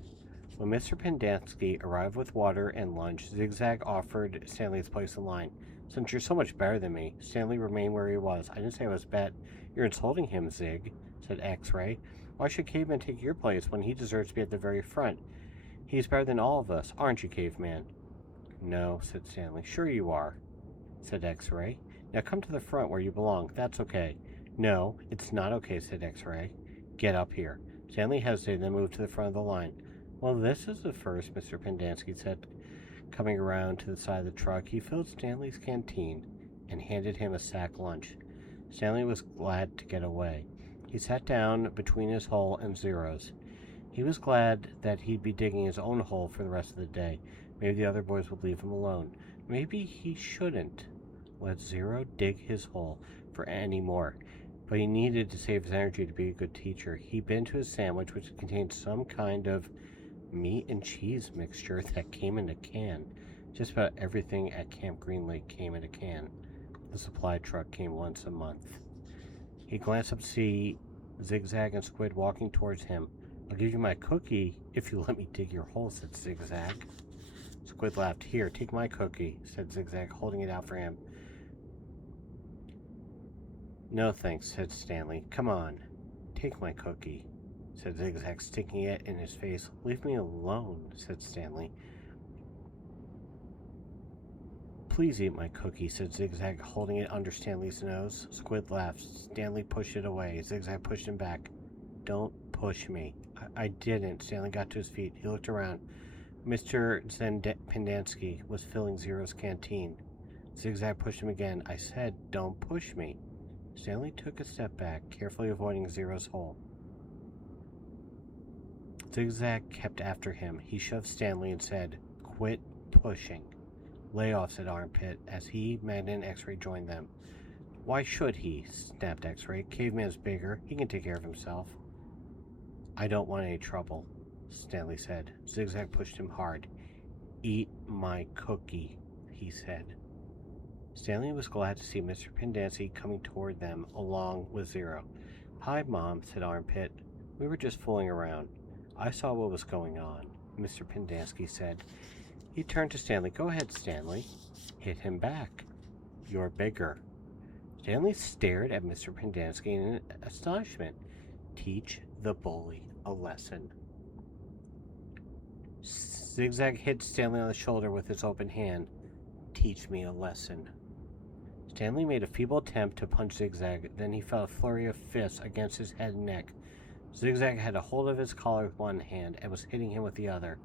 When Mr. Pendanski arrived with water and lunch, Zigzag offered Stanley his place in line. "Since you're so much better than me," Stanley remained where he was. "I didn't say I was bet." "You're insulting him, Zig," said X-Ray. "Why should Caveman take your place when he deserves to be at the very front? He's better than all of us, aren't you, Caveman?" "No," said Stanley. "Sure you are," said X-Ray. "Now come to the front where you belong. That's okay." "No, it's not okay," said X-Ray. "Get up here." Stanley hesitated, then moved to the front of the line. "Well, this is the first," Mr. Pendanski said, coming around to the side of the truck. He filled Stanley's canteen and handed him a sack lunch. Stanley was glad to get away. He sat down between his hole and Zero's. He was glad that he'd be digging his own hole for the rest of the day. Maybe the other boys would leave him alone. Maybe he shouldn't let Zero dig his hole for any more. But he needed to save his energy to be a good teacher. He bit into his sandwich, which contained some kind of meat and cheese mixture that came in a can. Just about everything at Camp Green Lake came in a can. The supply truck came once a month. He glanced up to see Zigzag and Squid walking towards him. "I'll give you my cookie if you let me dig your hole," said Zigzag. Squid laughed. "Here, take my cookie," said Zigzag, holding it out for him. "No, thanks," said Stanley. "Come on, take my cookie," said Zigzag, sticking it in his face. "Leave me alone," said Stanley. "Please eat my cookie," said Zigzag, holding it under Stanley's nose. Squid laughed. Stanley pushed it away. Zigzag pushed him back. "Don't push me." I didn't." Stanley got to his feet. He looked around. Mr. Pendanski was filling Zero's canteen. Zigzag pushed him again. "I said, don't push me." Stanley took a step back, carefully avoiding Zero's hole. Zigzag kept after him. He shoved Stanley and said, "Quit pushing." "Lay off," said Armpit, as he, Magnet, and X-Ray joined them. "Why should he?" snapped X-Ray. "Caveman's bigger. He can take care of himself." "I don't want any trouble," Stanley said. Zigzag pushed him hard. "Eat my cookie," he said. Stanley was glad to see Mr. Pendanski coming toward them along with Zero. "Hi, Mom," said Armpit. "We were just fooling around." "I saw what was going on," Mr. Pendanski said. He turned to Stanley. "Go ahead, Stanley. Hit him back. You're bigger." Stanley stared at Mr. Pendanski in astonishment. Teach the bully a lesson. Zigzag hit Stanley on the shoulder with his open hand. "Teach me a lesson." Stanley made a feeble attempt to punch Zigzag, then he felt a flurry of fists against his head and neck. Zigzag had a hold of his collar with one hand and was hitting him with the other.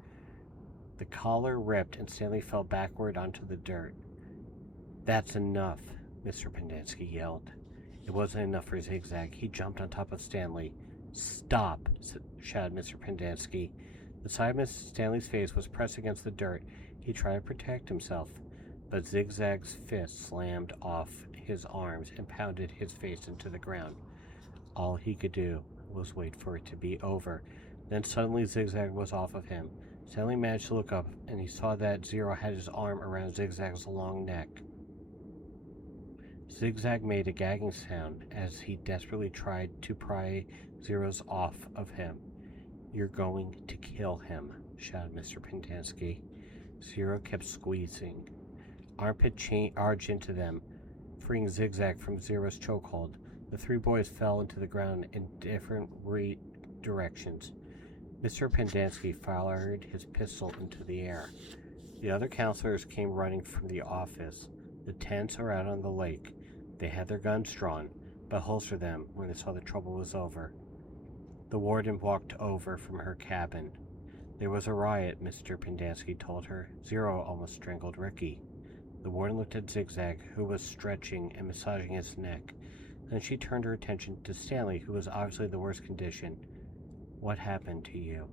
The collar ripped and Stanley fell backward onto the dirt. "That's enough," Mr. Pendanski yelled. It wasn't enough for Zigzag. He jumped on top of Stanley. "Stop!" shouted Mr. Pendanski. The side of Stanley's face was pressed against the dirt. He tried to protect himself, but Zigzag's fist slammed off his arms and pounded his face into the ground. All he could do was wait for it to be over. Then suddenly Zigzag was off of him. Stanley managed to look up, and he saw that Zero had his arm around Zigzag's long neck. Zigzag made a gagging sound as he desperately tried to pry Zero's off of him. "You're going to kill him," shouted Mr. Pendanski. Zero kept squeezing. Armpit charged into them, freeing Zigzag from Zero's chokehold. The three boys fell into the ground in different directions. Mr. Pendanski fired his pistol into the air. The other counselors came running from the office. The tents are out on the lake. They had their guns drawn, but holstered them when they saw the trouble was over. The warden walked over from her cabin. "There was a riot," Mr. Pendanski told her. "Zero almost strangled Ricky." The warden looked at Zigzag, who was stretching and massaging his neck. Then she turned her attention to Stanley, who was obviously in the worst condition. "What happened to you?"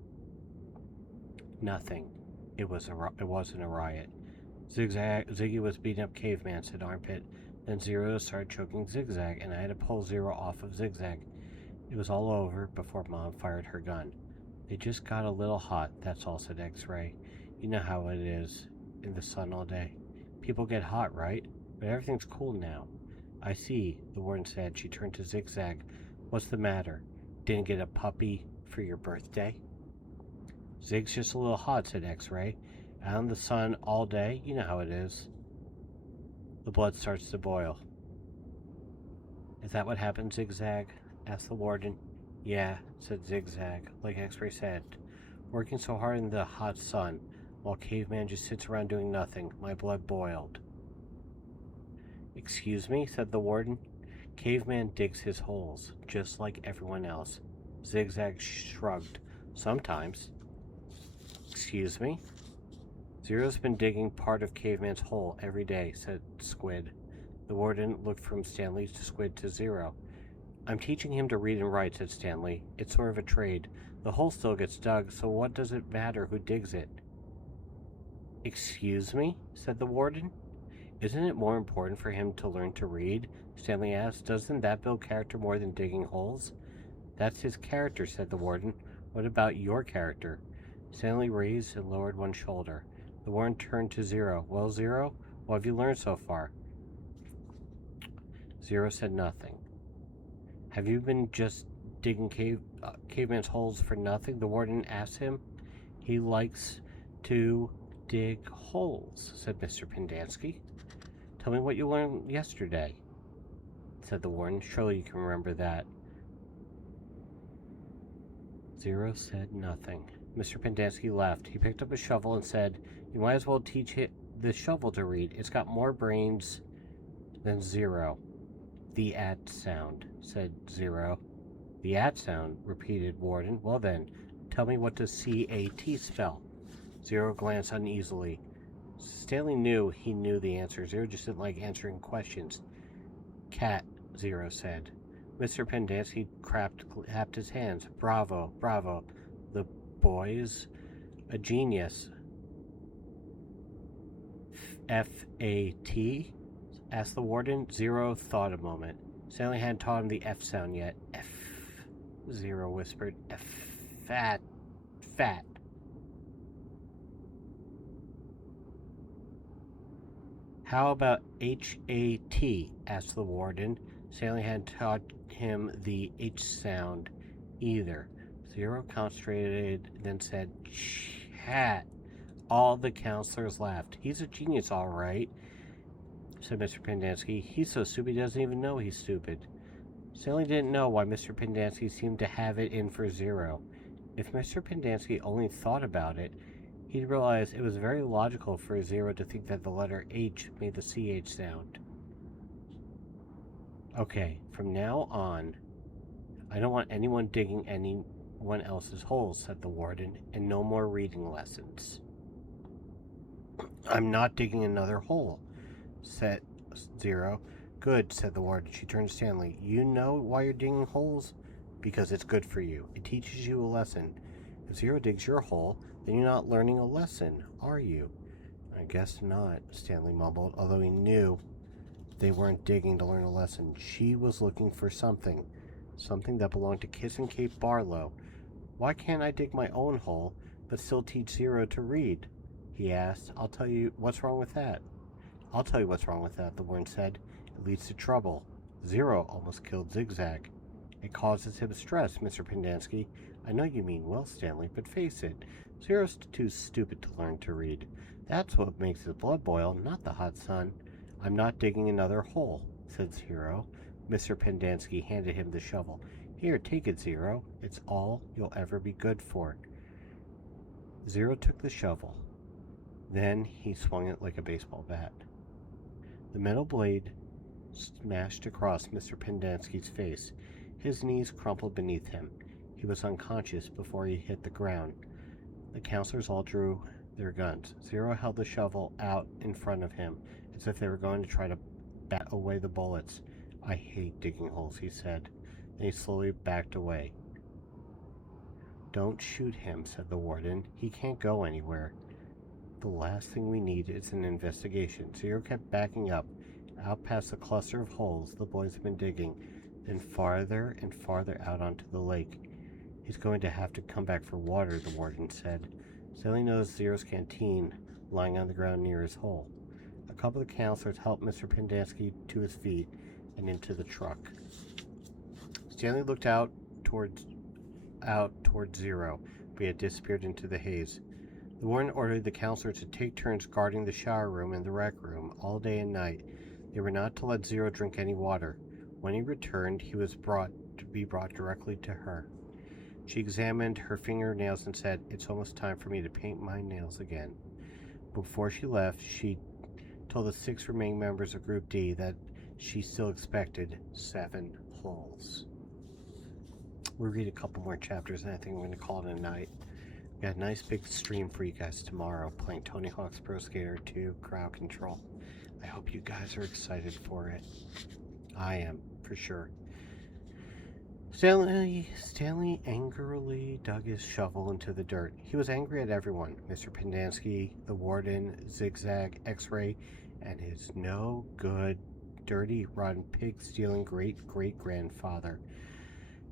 "Nothing. It wasn't a riot. Ziggy was beating up Caveman," said Armpit. "Then Zero started choking Zigzag, and I had to pull Zero off of Zigzag. It was all over before Mom fired her gun. They just got a little hot, that's all," said X-Ray. "You know how it is in the sun all day. People get hot, right? But everything's cool now." "I see," the warden said. She turned to Zigzag. "What's the matter? Didn't get a puppy for your birthday?" "Zig's just a little hot," said X-Ray. "Out in the sun all day, you know how it is. The blood starts to boil." "Is that what happened, Zigzag?" asked the warden. "Yeah," said Zigzag, like X-Ray said. "Working so hard in the hot sun, while Caveman just sits around doing nothing. My blood boiled." "Excuse me," said the warden. "Caveman digs his holes, just like everyone else." Zigzag shrugged. "Sometimes." "Excuse me?" "Zero's been digging part of Caveman's hole every day," said Squid. The warden looked from Stanley to Squid to Zero. "I'm teaching him to read and write," said Stanley. "It's sort of a trade. The hole still gets dug, so what does it matter who digs it?" "Excuse me?" said the warden. "Isn't it more important for him to learn to read?" Stanley asked. "Doesn't that build character more than digging holes?" "That's his character," said the warden. "What about your character?" Stanley raised and lowered one shoulder. The warden turned to Zero. "Well, Zero, what have you learned so far?" Zero said nothing. "Have you been just digging Caveman's holes for nothing?" the warden asked him. "He likes to dig holes," said Mr. Pendanski. "Tell me what you learned yesterday," said the warden. "Surely you can remember that." Zero said nothing. Mr. Pendanski left. He picked up a shovel and said, "You might as well teach the shovel to read. It's got more brains than Zero." "The at sound," said Zero. "The at sound," repeated Warden. "Well then, tell me, what does CAT spell?" Zero glanced uneasily. Stanley knew he knew the answer. Zero just didn't like answering questions. "Cat," Zero said. Mr. Pendanski clapped his hands. "Bravo, bravo. The boy's a genius." "F-A-T?" asked the warden. Zero thought a moment. Stanley hadn't taught him the F sound yet. "F," Zero whispered. "F, fat, fat." "How about H-A-T?" asked the warden. Stanley hadn't taught him the H sound either. Zero concentrated, then said, "Chat." All the counselors laughed. "He's a genius, all right," said Mr. Pendanski. "He's so stupid he doesn't even know he's stupid." Stanley didn't know why Mr. Pendanski seemed to have it in for Zero. If Mr. Pendanski only thought about it, he'd realize it was very logical for Zero to think that the letter H made the CH sound. "Okay, from now on, I don't want anyone digging anyone else's holes, said the warden, and no more reading lessons. I'm not digging another hole, said Zero. Good, said the warden. She turned to Stanley. You know why you're digging holes? Because it's good for you. It teaches you a lesson. If Zero digs your hole, then you're not learning a lesson, are you? I guess not, Stanley mumbled, although he knew they weren't digging to learn a lesson. She was looking for something that belonged to Kissing Kate Barlow. Why can't I dig my own hole, but still teach Zero to read? He asked. I'll tell you what's wrong with that, the warden said. It leads to trouble. Zero almost killed Zigzag. It causes him stress, Mr. Pendanski. I know you mean well, Stanley, but face it, Zero's too stupid to learn to read. That's what makes his blood boil, not the hot sun. I'm not digging another hole, said Zero. Mr. Pendanski handed him the shovel. Here, take it, Zero. It's all you'll ever be good for. Zero took the shovel. Then he swung it like a baseball bat. The metal blade smashed across Mr. Pendanski's face. His knees crumpled beneath him. He was unconscious before he hit the ground. The counselors all drew their guns. Zero held the shovel out in front of him, as if they were going to try to bat away the bullets. I hate digging holes, he said. Then he slowly backed away. Don't shoot him, said the warden. He can't go anywhere. The last thing we need is an investigation. Zero kept backing up, out past the cluster of holes the boys had been digging, then farther and farther out onto the lake. He's going to have to come back for water, the warden said. Stanley noticed Zero's canteen lying on the ground near his hole. A couple of the counselors helped Mr. Pendanski to his feet and into the truck. Stanley looked out towards Zero, but he had disappeared into the haze. The warden ordered the counselors to take turns guarding the shower room and the rec room all day and night. They were not to let Zero drink any water. When he returned, he was brought directly to her. She examined her fingernails and said, It's almost time for me to paint my nails again. Before she left, she told the 6 remaining members of Group D that she still expected 7 holes. We'll read a couple more chapters, and I think we're going to call it a night. We got a nice big stream for you guys tomorrow, playing Tony Hawk's Pro Skater 2 Crowd Control. I hope you guys are excited for it. I am, for sure. Stanley angrily dug his shovel into the dirt. He was angry at everyone, Mr. Pendanski, the warden, Zigzag, X-Ray, and his no-good, dirty, rotten, pig-stealing great-great-grandfather.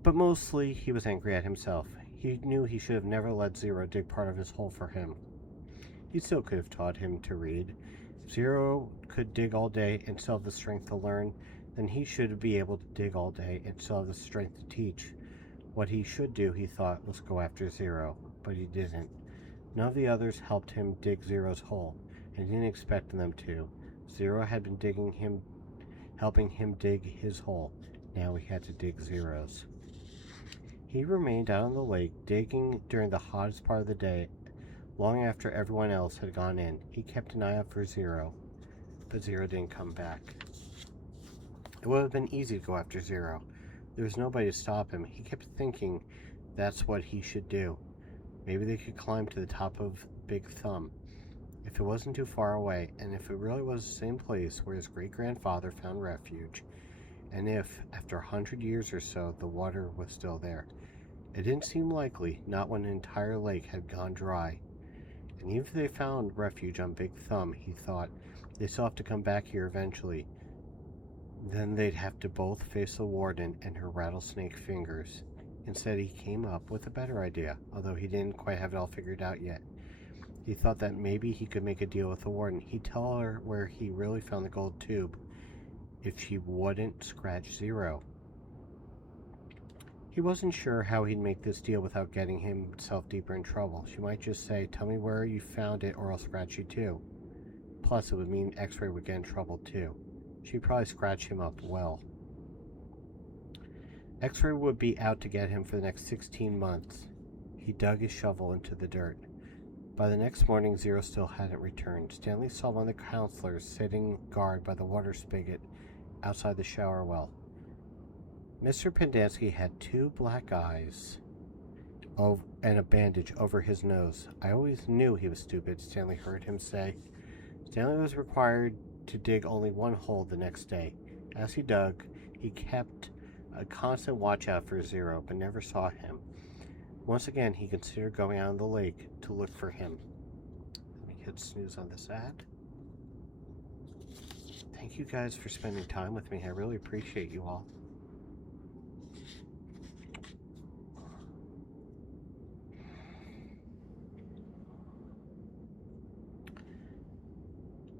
But mostly he was angry at himself. He knew he should have never let Zero dig part of his hole for him. He still could have taught him to read. If Zero could dig all day and still have the strength to learn, then he should be able to dig all day and still have the strength to teach. What he should do, he thought, was go after Zero, but he didn't. None of the others helped him dig Zero's hole, and he didn't expect them to. Zero had been helping him dig his hole. Now he had to dig Zero's. He remained out on the lake, digging during the hottest part of the day, long after everyone else had gone in. He kept an eye out for Zero, but Zero didn't come back. It would have been easy to go after Zero. There was nobody to stop him. He kept thinking that's what he should do. Maybe they could climb to the top of Big Thumb. If it wasn't too far away, and if it really was the same place where his great-grandfather found refuge, and if, after 100 years or so, the water was still there. It didn't seem likely, not when an entire lake had gone dry. And even if they found refuge on Big Thumb, he thought, they still have to come back here eventually. Then they'd have to both face the warden and her rattlesnake fingers. Instead, he came up with a better idea, although he didn't quite have it all figured out yet. He thought that maybe he could make a deal with the warden. He'd tell her where he really found the gold tube if she wouldn't scratch Zero. He wasn't sure how he'd make this deal without getting himself deeper in trouble. She might just say, tell me where you found it or I'll scratch you too. Plus, it would mean X-Ray would get in trouble too. She'd probably scratch him up well. X-Ray would be out to get him for the next 16 months. He dug his shovel into the dirt. By the next morning, Zero still hadn't returned. Stanley saw one of the counselors sitting guard by the water spigot outside the shower well. Mr. Pendanski had 2 black eyes and a bandage over his nose. I always knew he was stupid, Stanley heard him say. Stanley was required to dig only 1 hole the next day. As he dug, he kept a constant watch out for Zero, but never saw him. Once again, he considered going out on the lake to look for him. Let me hit snooze on this ad. Thank you guys for spending time with me. I really appreciate you all.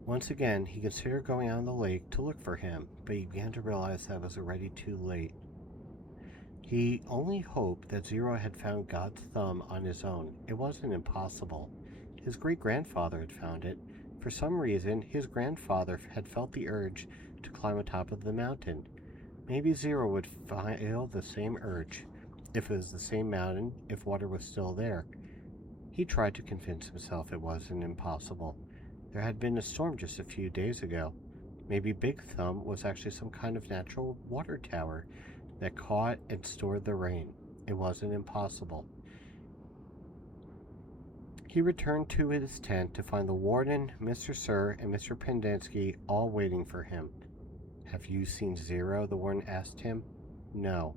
Once again, he considered going out on the lake to look for him, but he began to realize that it was already too late. He only hoped that Zero had found God's thumb on his own. It wasn't impossible. His great-grandfather had found it. For some reason, his grandfather had felt the urge to climb atop of the mountain. Maybe Zero would feel the same urge, if it was the same mountain, if water was still there. He tried to convince himself it wasn't impossible. There had been a storm just a few days ago. Maybe Big Thumb was actually some kind of natural water tower that caught and stored the rain. It wasn't impossible. He returned to his tent to find the warden, Mr. Sir, and Mr. Pendanski all waiting for him. "Have you seen Zero?" the warden asked him. "No."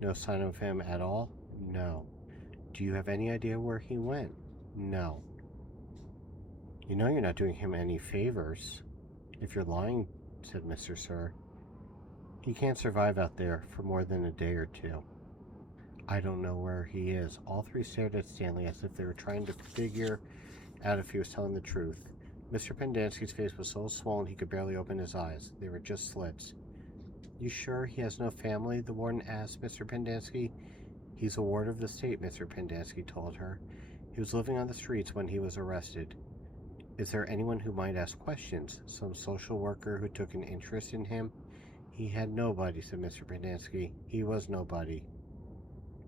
"No sign of him at all?" "No." "Do you have any idea where he went?" "No." "You know you're not doing him any favors if you're lying," said Mr. Sir. "He can't survive out there for more than a day or 2. "I don't know where he is." All 3 stared at Stanley as if they were trying to figure out if he was telling the truth. Mr. Pendanski's face was so swollen he could barely open his eyes. They were just slits. "You sure he has no family?" the warden asked Mr. Pendanski. "He's a ward of the state," Mr. Pendanski told her. "He was living on the streets when he was arrested." "Is there anyone who might ask questions? Some social worker who took an interest in him?" "He had nobody," said Mr. Pendanski. "He was nobody."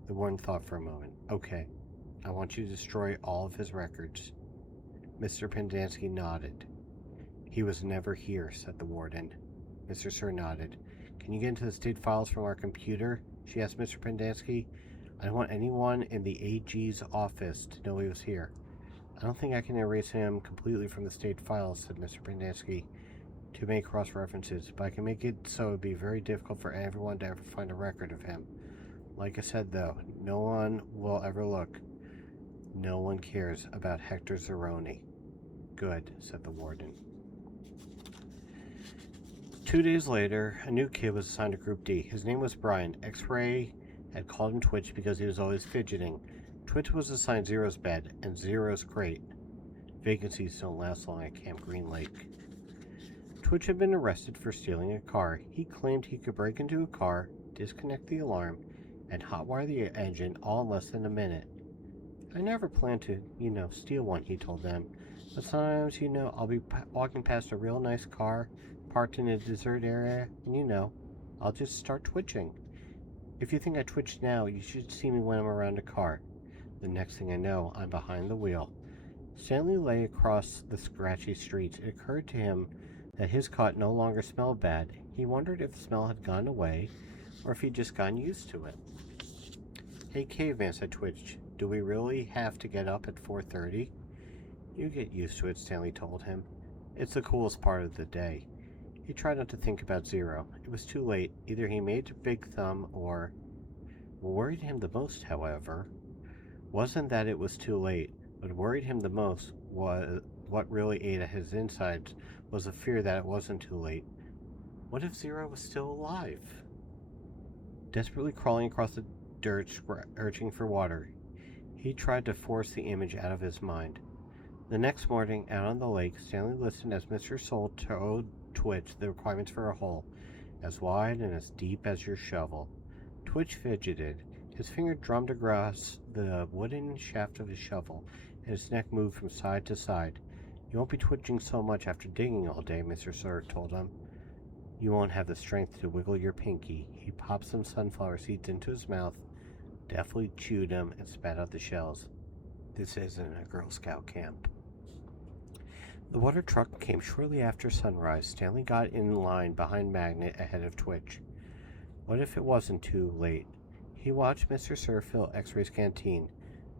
The warden thought for a moment. "Okay, I want you to destroy all of his records." Mr. Pendanski nodded. "He was never here," said the warden. Mr. Sir nodded. "Can you get into the state files from our computer?" she asked Mr. Pendanski. "I don't want anyone in the AG's office to know he was here." "I don't think I can erase him completely from the state files," said Mr. Pendanski. "To make cross-references, but I can make it so it would be very difficult for everyone to ever find a record of him. Like I said, though, no one will ever look. No one cares about Hector Zeroni." "Good," said the warden. 2 days later, a new kid was assigned to Group D. His name was Brian. X-Ray had called him Twitch because he was always fidgeting. Twitch was assigned Zero's bed, and Zero's crate. Vacancies don't last long at Camp Green Lake. Twitch had been arrested for stealing a car. He claimed he could break into a car, disconnect the alarm, and hotwire the engine all in less than a minute. "I never planned to, steal one," he told them. "But sometimes, I'll be walking past a real nice car parked in a desert area, and, I'll just start twitching. If you think I twitch now, you should see me when I'm around a car. The next thing I know, I'm behind the wheel." Stanley lay across the scratchy streets. It occurred to him that his cot no longer smelled bad. He wondered if the smell had gone away, or if he'd just gotten used to it. "Hey, Caveman," said Twitch, "do we really have to get up at 4:30? "You get used to it," Stanley told him. "It's the coolest part of the day." He tried not to think about Zero. It was too late. Either he made Big Thumb or... What worried him the most, however, wasn't that it was too late. What worried him the most was what really ate at his insides was the fear that it wasn't too late. What if Zero was still alive? Desperately crawling across the dirt, searching for water, he tried to force the image out of his mind. The next morning, out on the lake, Stanley listened as Mr. Soul told Twitch the requirements for a hole, as wide and as deep as your shovel. Twitch fidgeted. His finger drummed across the wooden shaft of his shovel, and his neck moved from side to side. "You won't be twitching so much after digging all day," Mr. Sir told him. "You won't have the strength to wiggle your pinky." He popped some sunflower seeds into his mouth, deftly chewed them, and spat out the shells. This isn't a Girl Scout camp. The water truck came shortly after sunrise. Stanley got in line behind Magnet ahead of Twitch. What if it wasn't too late? He watched Mr. Sir fill X-Ray's canteen.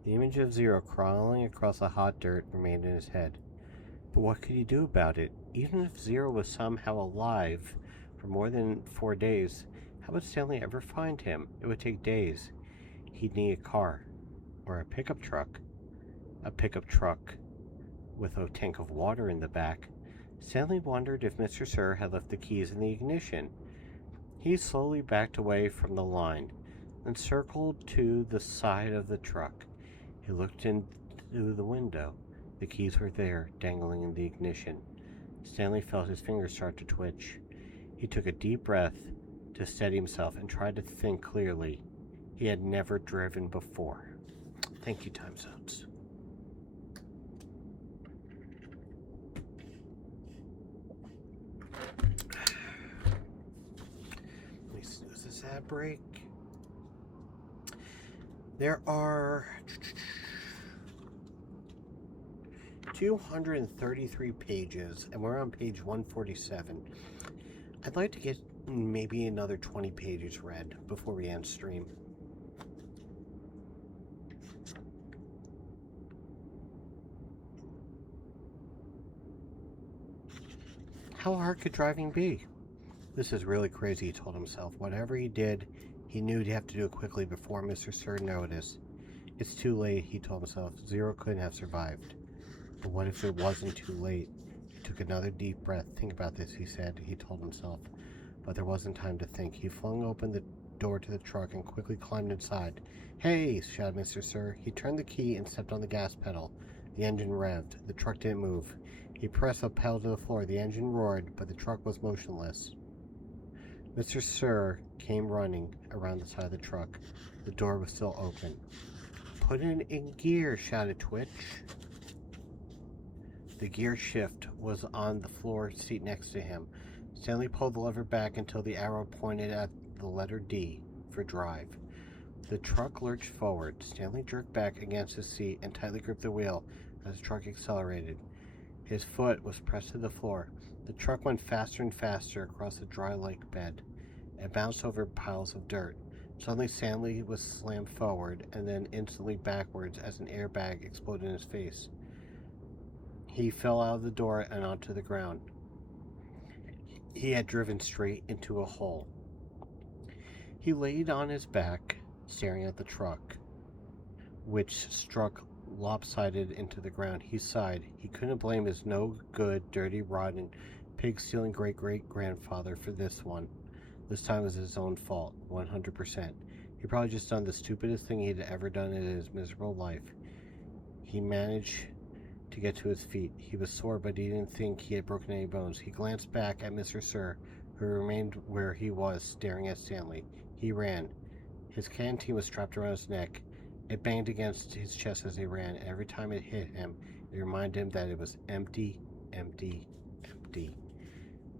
The image of Zero crawling across the hot dirt remained in his head. But what could he do about it? Even if Zero was somehow alive for more than 4 days, how would Stanley ever find him? It would take days. He'd need a car. Or a pickup truck. A pickup truck with a tank of water in the back. Stanley wondered if Mr. Sir had left the keys in the ignition. He slowly backed away from the line, then circled to the side of the truck. He looked into the window. The keys were there, dangling in the ignition. Stanley felt his fingers start to twitch. He took a deep breath to steady himself and tried to think clearly. He had never driven before. Thank you, Time Zones. Let me snooze this ad break. There are 233 pages, and we're on page 147. I'd like to get maybe another 20 pages read before we end stream. How hard could driving be? This is really crazy, he told himself. Whatever he did, he knew he'd have to do it quickly before Mr. Sir noticed. It's too late, he told himself. Zero couldn't have survived. But what if it wasn't too late? He took another deep breath. Think about this, he said, he told himself. But there wasn't time to think. He flung open the door to the truck and quickly climbed inside. Hey, shouted Mr. Sir. He turned the key and stepped on the gas pedal. The engine revved. The truck didn't move. He pressed a pedal to the floor. The engine roared, but the truck was motionless. Mr. Sir came running around the side of the truck. The door was still open. Put it in gear, shouted Twitch. The gear shift was on the floor seat next to him. Stanley pulled the lever back until the arrow pointed at the letter D for drive. The truck lurched forward. Stanley jerked back against his seat and tightly gripped the wheel as the truck accelerated. His foot was pressed to the floor. The truck went faster and faster across the dry lake bed and bounced over piles of dirt. Suddenly, Stanley was slammed forward and then instantly backwards as an airbag exploded in his face. He fell out of the door and onto the ground. He had driven straight into a hole. He laid on his back, staring at the truck, which struck lopsided into the ground. He sighed. He couldn't blame his no-good, dirty, rotten, pig-stealing great-great-grandfather for this one. This time it was his own fault, 100%. He'd probably just done the stupidest thing he'd ever done in his miserable life. He managed to get to his feet. He was sore, but he didn't think he had broken any bones. He glanced back at Mr. Sir, who remained where he was, staring at Stanley. He ran. His canteen was strapped around his neck. It banged against his chest as he ran, and every time it hit him, it reminded him that it was empty, empty, empty.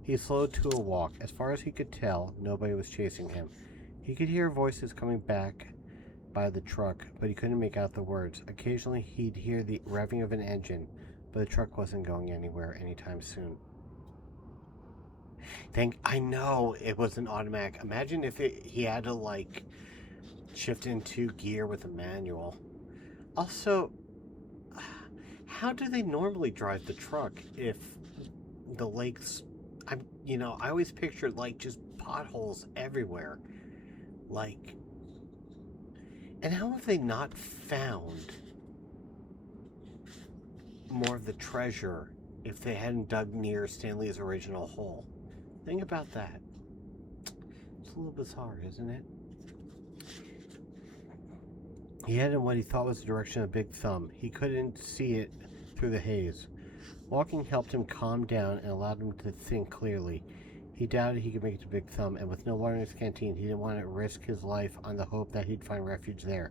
He slowed to a walk. As far as he could tell, nobody was chasing him. He could hear voices coming back by the truck, but he couldn't make out the words. Occasionally, he'd hear the revving of an engine, but the truck wasn't going anywhere anytime soon. I know it was an automatic. Imagine if he had to, shift into gear with a manual. Also, how do they normally drive the truck if the lake's... I always pictured, just potholes everywhere. And how have they not found more of the treasure if they hadn't dug near Stanley's original hole? Think about that. It's a little bizarre, isn't it? He headed in what he thought was the direction of Big Thumb. He couldn't see it through the haze. Walking helped him calm down and allowed him to think clearly. He doubted he could make it to Big Thumb, and with no water in his canteen, he didn't want to risk his life on the hope that he'd find refuge there.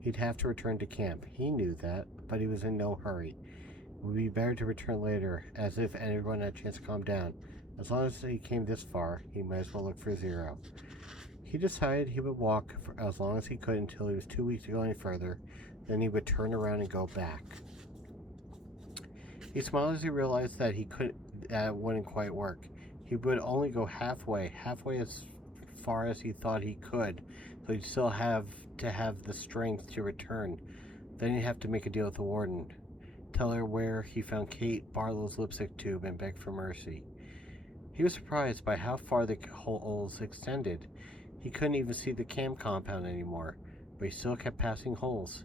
He'd have to return to camp. He knew that, but he was in no hurry. It would be better to return later, as if everyone had a chance to calm down. As long as he came this far, he might as well look for Zero. He decided he would walk for as long as he could until he was too weak to go any further. Then he would turn around and go back. He smiled as he realized that it wouldn't quite work. He would only go halfway as far as he thought he could, so he'd still have to have the strength to return. Then he'd have to make a deal with the warden, tell her where he found Kate Barlow's lipstick tube, and beg for mercy. He was surprised by how far the holes extended. He couldn't even see the camp compound anymore, but he still kept passing holes.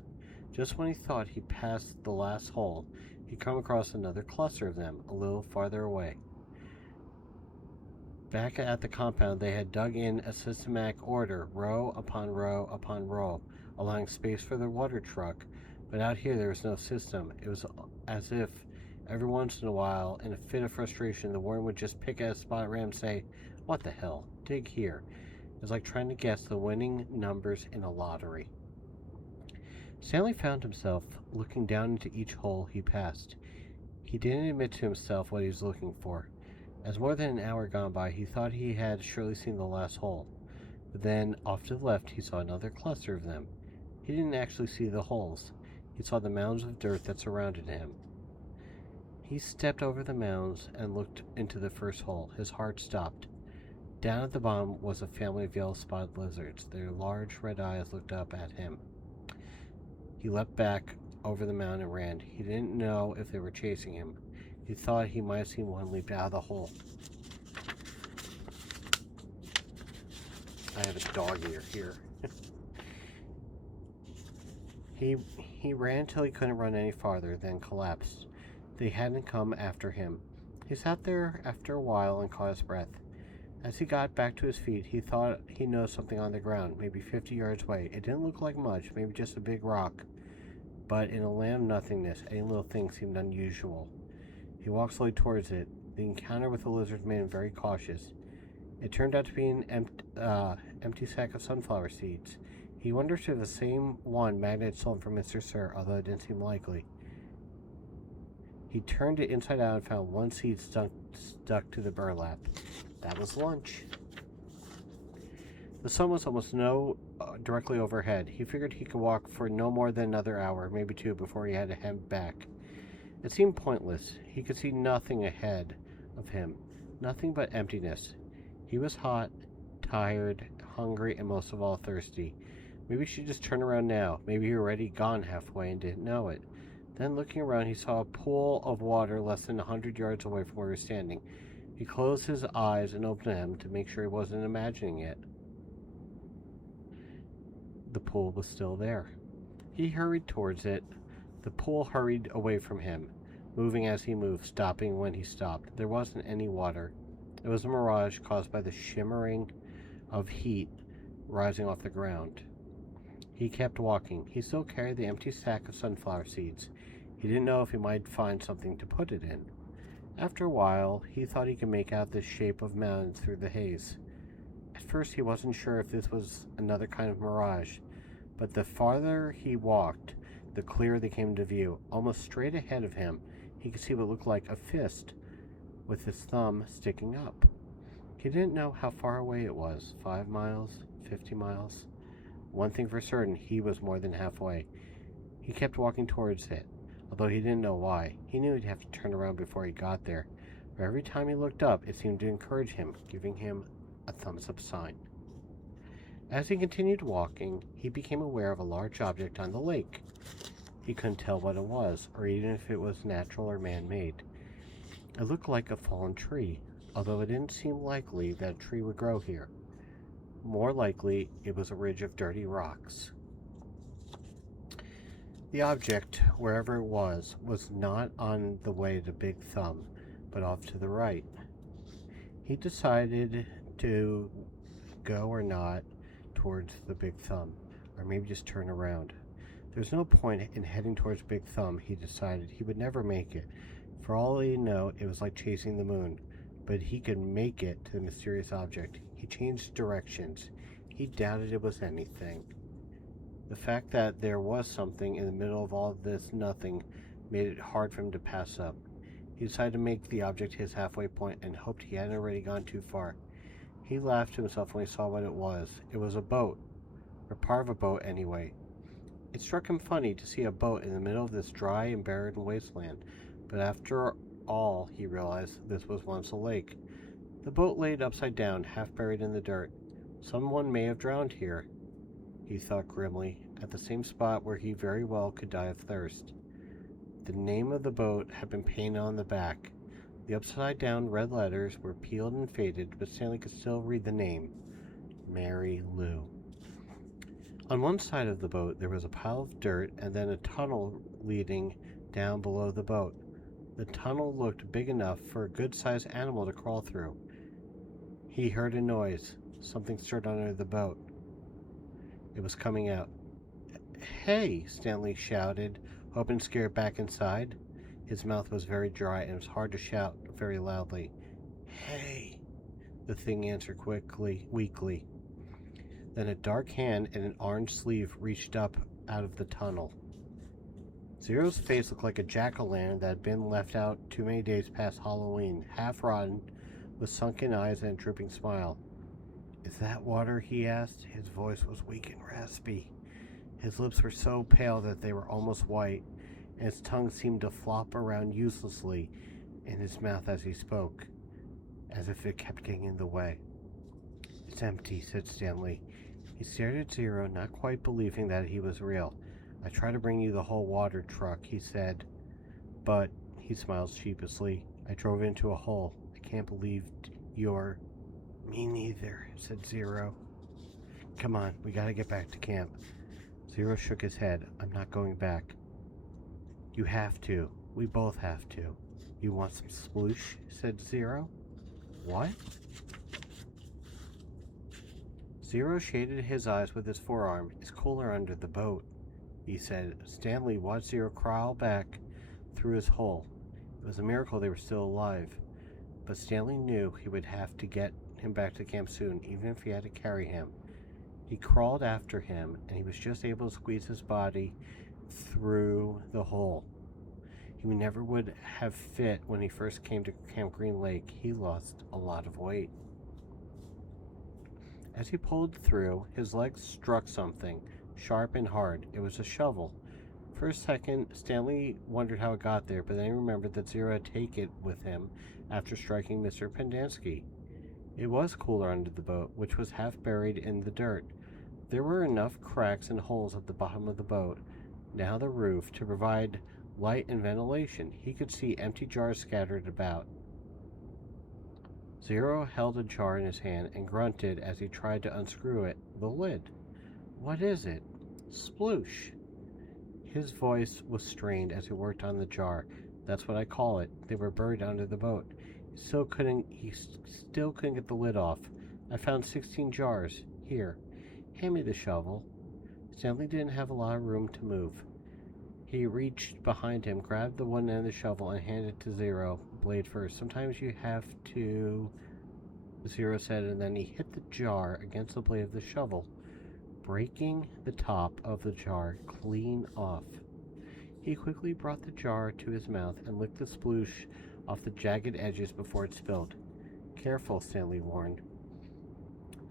Just when he thought he passed the last hole, he came across another cluster of them, a little farther away. Back at the compound, they had dug in a systematic order, row upon row upon row, allowing space for the water truck, but out here there was no system. It was as if, every once in a while, in a fit of frustration, the warden would just pick at a spot at random and say, "What the hell? Dig here." It was like trying to guess the winning numbers in a lottery. Stanley found himself looking down into each hole he passed. He didn't admit to himself what he was looking for. As more than an hour gone by, he thought he had surely seen the last hole. But then, off to the left, he saw another cluster of them. He didn't actually see the holes. He saw the mounds of dirt that surrounded him. He stepped over the mounds and looked into the first hole. His heart stopped. Down at the bottom was a family of yellow-spotted lizards. Their large red eyes looked up at him. He leapt back over the mound and ran. He didn't know if they were chasing him. He thought he might have seen one leap out of the hole. I have a dog ear here. He ran till he couldn't run any farther, then collapsed. They hadn't come after him. He sat there after a while and caught his breath. As he got back to his feet, he thought he noticed something on the ground, maybe 50 yards away. It didn't look like much, maybe just a big rock. But in a land of nothingness, any little thing seemed unusual. He walked slowly towards it. The encounter with the lizards made him very cautious. It turned out to be an empty sack of sunflower seeds. He wondered if the same one Magda had stolen from Mr. Sir, although it didn't seem likely. He turned it inside out and found one seed stuck to the burlap. That was lunch. The sun was almost directly overhead. He figured he could walk for no more than another hour, maybe two, before he had to head back. It seemed pointless. He could see nothing ahead of him, nothing but emptiness. He was hot, tired, hungry, and most of all thirsty. Maybe he should just turn around now. Maybe he had already gone halfway and didn't know it. Then, looking around, he saw a pool of water less than 100 yards away from where he was standing. He closed his eyes and opened them to make sure he wasn't imagining it. The pool was still there. He hurried towards it. The pool hurried away from him, moving as he moved, stopping when he stopped. There wasn't any water. It was a mirage caused by the shimmering of heat rising off the ground. He kept walking. He still carried the empty sack of sunflower seeds. He didn't know if he might find something to put it in. After a while, he thought he could make out the shape of mountains through the haze. At first, he wasn't sure if this was another kind of mirage, but the farther he walked, the clearer they came into view. Almost straight ahead of him, he could see what looked like a fist, with his thumb sticking up. He didn't know how far away it was, 5 miles, 50 miles. One thing for certain, he was more than halfway. He kept walking towards it, although he didn't know why. He knew he'd have to turn around before he got there. But every time he looked up, it seemed to encourage him, giving him a thumbs-up sign. As he continued walking, he became aware of a large object on the lake. He couldn't tell what it was, or even if it was natural or man-made. It looked like a fallen tree, although it didn't seem likely that a tree would grow here. More likely, it was a ridge of dirty rocks. The object, wherever it was not on the way to Big Thumb, but off to the right. He decided to go or not towards the Big Thumb, or maybe just turn around. There's no point in heading towards Big Thumb, he decided. He would never make it. For all he knew, it was like chasing the moon, but he could make it to the mysterious object. He changed directions. He doubted it was anything. The fact that there was something in the middle of all this nothing made it hard for him to pass up. He decided to make the object his halfway point and hoped he hadn't already gone too far. He laughed to himself when he saw what it was. It was a boat, or part of a boat anyway. It struck him funny to see a boat in the middle of this dry and barren wasteland, but after all, he realized this was once a lake. The boat laid upside down, half buried in the dirt. Someone may have drowned here, he thought grimly, at the same spot where he very well could die of thirst. The name of the boat had been painted on the back. The upside-down red letters were peeled and faded, but Stanley could still read the name, Mary Lou. On one side of the boat there was a pile of dirt and then a tunnel leading down below the boat. The tunnel looked big enough for a good-sized animal to crawl through. He heard a noise. Something stirred under the boat. It was coming out. "Hey!" Stanley shouted, hoping to scare it back inside. His mouth was very dry and it was hard to shout very loudly. "Hey!" the thing answered weakly. Then a dark hand and an orange sleeve reached up out of the tunnel. Zero's face looked like a jack-o'-lantern that had been left out too many days past Halloween, half rotten, with sunken eyes and a drooping smile. "Is that water?" he asked. His voice was weak and raspy. His lips were so pale that they were almost white, and his tongue seemed to flop around uselessly in his mouth as he spoke, as if it kept getting in the way. "It's empty," said Stanley. He stared at Zero, not quite believing that he was real. "I tried to bring you the whole water truck," he said, "but," he smiled sheepishly, "I drove into a hole. I can't believe you're—" "Me neither," said Zero. "Come on, we gotta get back to camp." Zero shook his head. "I'm not going back." "You have to. We both have to." "You want some sploosh?" said Zero. "What?" Zero shaded his eyes with his forearm. "It's cooler under the boat," he said. Stanley watched Zero crawl back through his hole. It was a miracle they were still alive. But Stanley knew he would have to get him back to camp soon, even if he had to carry him. He crawled after him, and he was just able to squeeze his body through the hole. He never would have fit when he first came to Camp Green Lake. He lost a lot of weight. As he pulled through, his legs struck something, sharp and hard. It was a shovel. For a second, Stanley wondered how it got there, but then he remembered that Zero had taken it with him after striking Mr. Pendanski. It was cooler under the boat, which was half buried in the dirt. There were enough cracks and holes at the bottom of the boat, now the roof, to provide light and ventilation. He could see empty jars scattered about. Zero held a jar in his hand and grunted as he tried to unscrew it, the lid. "What is it?" "Sploosh." His voice was strained as he worked on the jar. "That's what I call it. They were buried under the boat." He still couldn't get the lid off. "I found 16 jars. Here. Hand me the shovel." Stanley didn't have a lot of room to move. He reached behind him, grabbed the one end of the shovel, and handed it to Zero, blade first. "Sometimes you have to," Zero said, and then he hit the jar against the blade of the shovel, breaking the top of the jar clean off. He quickly brought the jar to his mouth and licked the sploosh off the jagged edges before it spilled. "Careful," Stanley warned.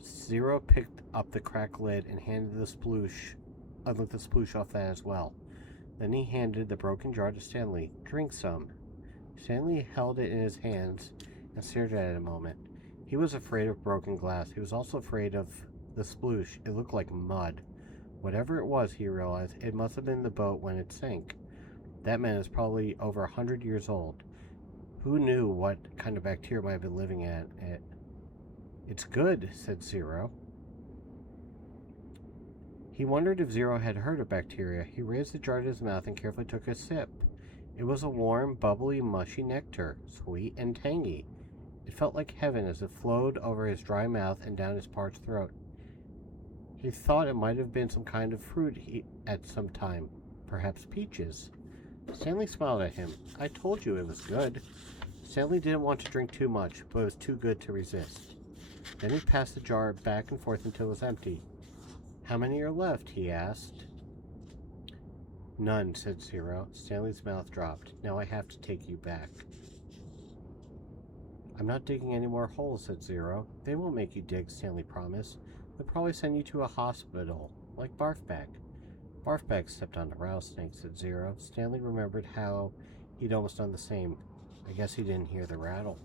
Zero picked up the cracked lid and unlicked the sploosh off that as well. Then he handed the broken jar to Stanley. "Drink some." Stanley held it in his hands and stared at it a moment. He was afraid of broken glass. He was also afraid of the sploosh. It looked like mud. Whatever it was, he realized, it must have been the boat when it sank. That meant it was probably over 100 years old. Who knew what kind of bacteria might have been living in it? "It's good," said Zero. He wondered if Zero had heard of bacteria. He raised the jar to his mouth and carefully took a sip. It was a warm, bubbly, mushy nectar, sweet and tangy. It felt like heaven as it flowed over his dry mouth and down his parched throat. He thought it might have been some kind of fruit at some time, perhaps peaches. Stanley smiled at him. "I told you it was good." Stanley didn't want to drink too much, but it was too good to resist. Then he passed the jar back and forth until it was empty. "How many are left?" he asked. "None," said Zero. Stanley's mouth dropped. "Now I have to take you back." "I'm not digging any more holes," said Zero. "They won't make you dig," Stanley promised. "They'll probably send you to a hospital, like Barfbag." "Barfbag stepped on a rattlesnake," said Zero. Stanley remembered how he'd almost done the same. "I guess he didn't hear the rattle."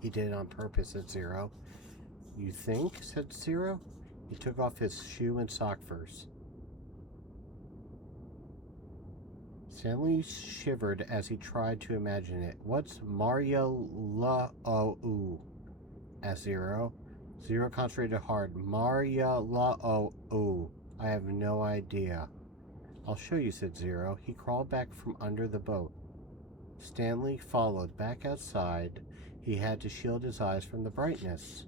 "He did it on purpose," said Zero. You think? Said Zero. He took off his shoe and sock first. Stanley shivered as he tried to imagine it. What's Maria-la-o-u? Asked Zero. Zero concentrated hard. Maria-la-o-u. I have no idea. I'll show you, said Zero. He crawled back from under the boat. Stanley followed. Back outside, he had to shield his eyes from the brightness.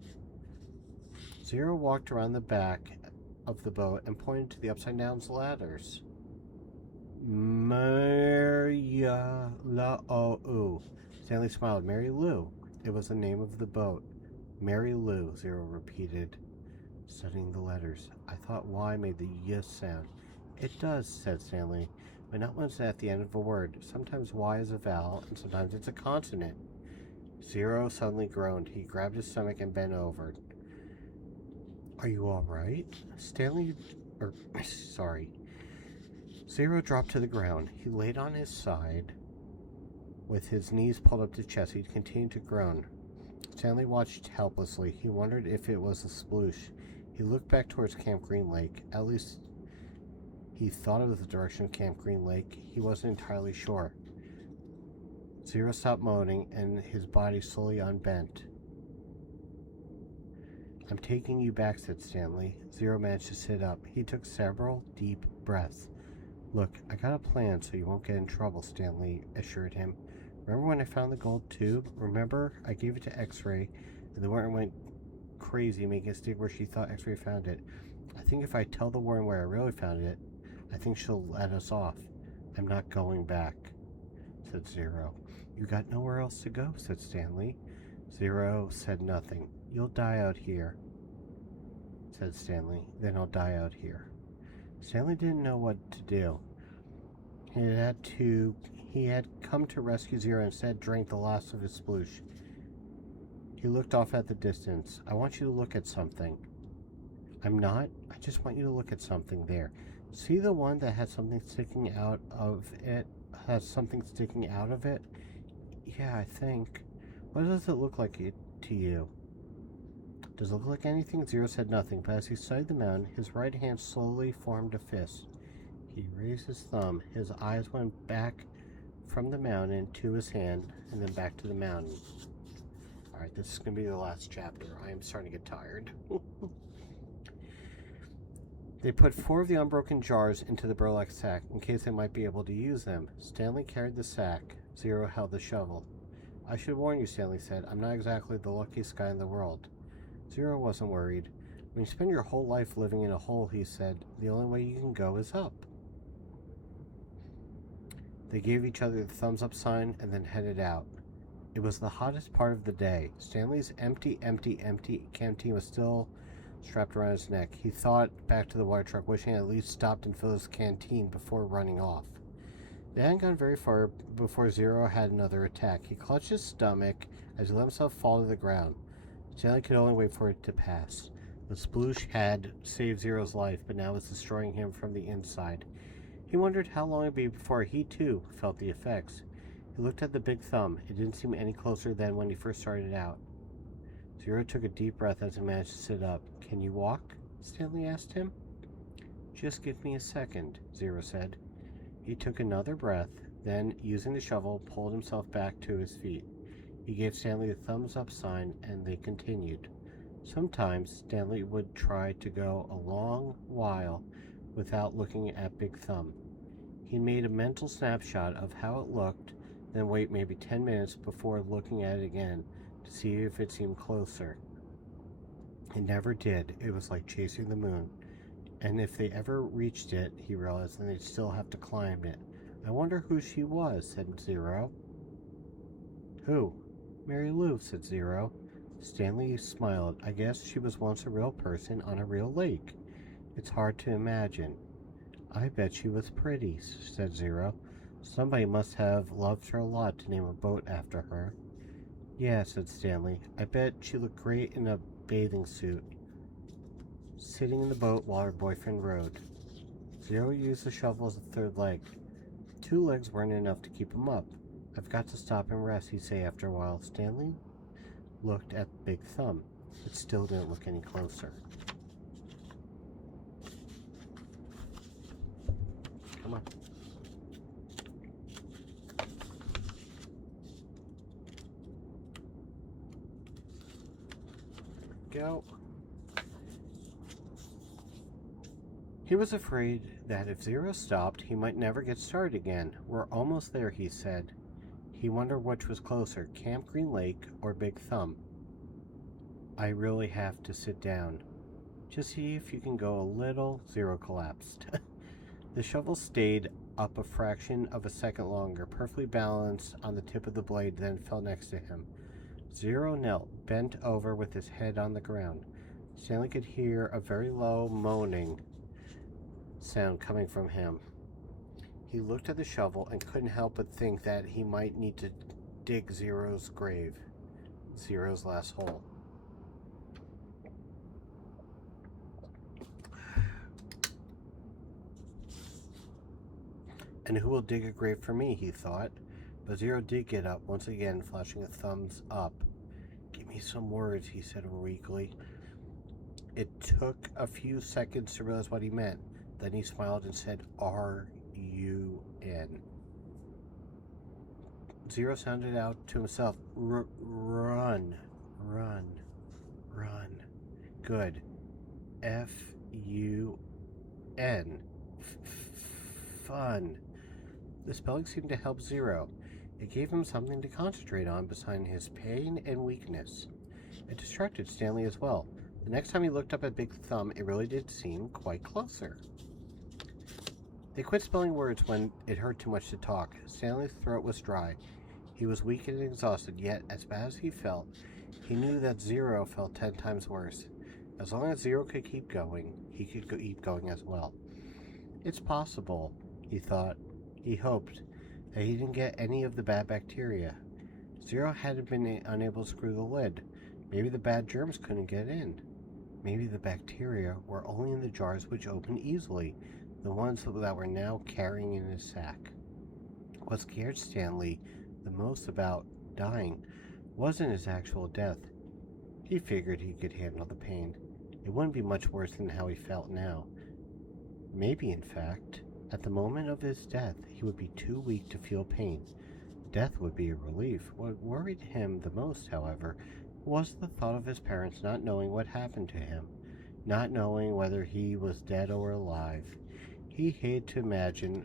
Zero walked around the back of the boat and pointed to the upside-down ladders. Maria-la-o-u. Stanley smiled. Mary Lou. It was the name of the boat. Mary Lou, Zero repeated, studying the letters. I thought Y made the Y sound. It does, said Stanley, but not when it's at the end of a word. Sometimes Y is a vowel, and sometimes it's a consonant. Zero suddenly groaned. He grabbed his stomach and bent over. Are you all right? Zero dropped to the ground. He laid on his side with his knees pulled up to his chest. He continued to groan. Stanley watched helplessly. He wondered if it was a sploosh. He looked back towards Camp Green Lake. At least he thought it was the direction of Camp Green Lake. He wasn't entirely sure. Zero stopped moaning, and his body slowly unbent. I'm taking you back, said Stanley. Zero managed to sit up. He took several deep breaths. Look, I got a plan so you won't get in trouble, Stanley assured him. Remember when I found the gold tube? Remember? I gave it to X-Ray, and the Warden went crazy, making a stick where she thought X-Ray found it. I think if I tell the Warden where I really found it, I think she'll let us off. I'm not going back, said Zero. You got nowhere else to go, said Stanley. Zero said nothing. You'll die out here, said Stanley. Then I'll die out here. Stanley didn't know what to do. He had come to rescue Zero and instead drank the last of his sploosh. He looked off at the distance. I want you to look at something. I'm not. I just want you to look at something there. See the one that has something sticking out of it? Yeah, I think. What does it look like to you? Does it look like anything? Zero said nothing, but as he studied the mountain, his right hand slowly formed a fist. He raised his thumb. His eyes went back from the mountain to his hand, and then back to the mountain. Alright, this is going to be the last chapter. I am starting to get tired. They put 4 of the unbroken jars into the burlap sack in case they might be able to use them. Stanley carried the sack. Zero held the shovel. I should warn you, Stanley said. I'm not exactly the luckiest guy in the world. Zero wasn't worried. When you spend your whole life living in a hole, he said, the only way you can go is up. They gave each other the thumbs up sign and then headed out. It was the hottest part of the day. Stanley's empty canteen was still strapped around his neck. He thought back to the water truck, wishing he at least stopped and filled his canteen before running off. They hadn't gone very far before Zero had another attack. He clutched his stomach as he let himself fall to the ground. Stanley could only wait for it to pass. The sploosh had saved Zero's life, but now was destroying him from the inside. He wondered how long it would be before he, too, felt the effects. He looked at the big thumb. It didn't seem any closer than when he first started out. Zero took a deep breath as he managed to sit up. Can you walk? Stanley asked him. Just give me a second, Zero said. He took another breath, then, using the shovel, pulled himself back to his feet. He gave Stanley a thumbs-up sign, and they continued. Sometimes, Stanley would try to go a long while without looking at Big Thumb. He made a mental snapshot of how it looked, then wait maybe 10 minutes before looking at it again to see if it seemed closer. It never did. It was like chasing the moon. And if they ever reached it, he realized, then they'd still have to climb it. I wonder who she was, said Zero. Who? Mary Lou, said Zero. Stanley smiled. I guess she was once a real person on a real lake. It's hard to imagine. I bet she was pretty, said Zero. Somebody must have loved her a lot to name a boat after her. Yeah, said Stanley. I bet she looked great in a bathing suit, sitting in the boat while her boyfriend rowed. Zero used the shovel as a third leg. 2 legs weren't enough to keep him up. I've got to stop and rest, he'd say after a while. Stanley looked at Big Thumb. It still didn't look any closer. Come on. Go. He was afraid that if Zero stopped, he might never get started again. We're almost there, he said. He wondered which was closer, Camp Green Lake or Big Thumb. I really have to sit down. Just see if you can go a little. Zero collapsed. The shovel stayed up a fraction of a second longer, perfectly balanced on the tip of the blade, then fell next to him. Zero knelt, bent over with his head on the ground. Stanley could hear a very low moaning sound coming from him. He looked at the shovel and couldn't help but think that he might need to dig Zero's grave, Zero's last hole. And who will dig a grave for me, he thought. But Zero did get up, once again flashing a thumbs up. Give me some words, he said weakly. It took a few seconds to realize what he meant. Then he smiled and said, R-U-N. Zero sounded out to himself, run, run, run. Good. F-U-N. Fun. The spelling seemed to help Zero. It gave him something to concentrate on beside his pain and weakness. It distracted Stanley as well. The next time he looked up at Big Thumb, it really did seem quite closer. They quit spelling words when it hurt too much to talk. Stanley's throat was dry. He was weak and exhausted, yet as bad as he felt, he knew that Zero felt 10 times worse. As long as Zero could keep going, he could keep going as well. It's possible, he thought. He hoped that he didn't get any of the bad bacteria. Zero hadn't been unable to screw the lid. Maybe the bad germs couldn't get in. Maybe the bacteria were only in the jars which opened easily, the ones that were now carrying in his sack. What scared Stanley the most about dying wasn't his actual death. He figured he could handle the pain. It wouldn't be much worse than how he felt now. Maybe, in fact, at the moment of his death, he would be too weak to feel pain. Death would be a relief. What worried him the most, however, was the thought of his parents not knowing what happened to him, not knowing whether he was dead or alive. He hated to imagine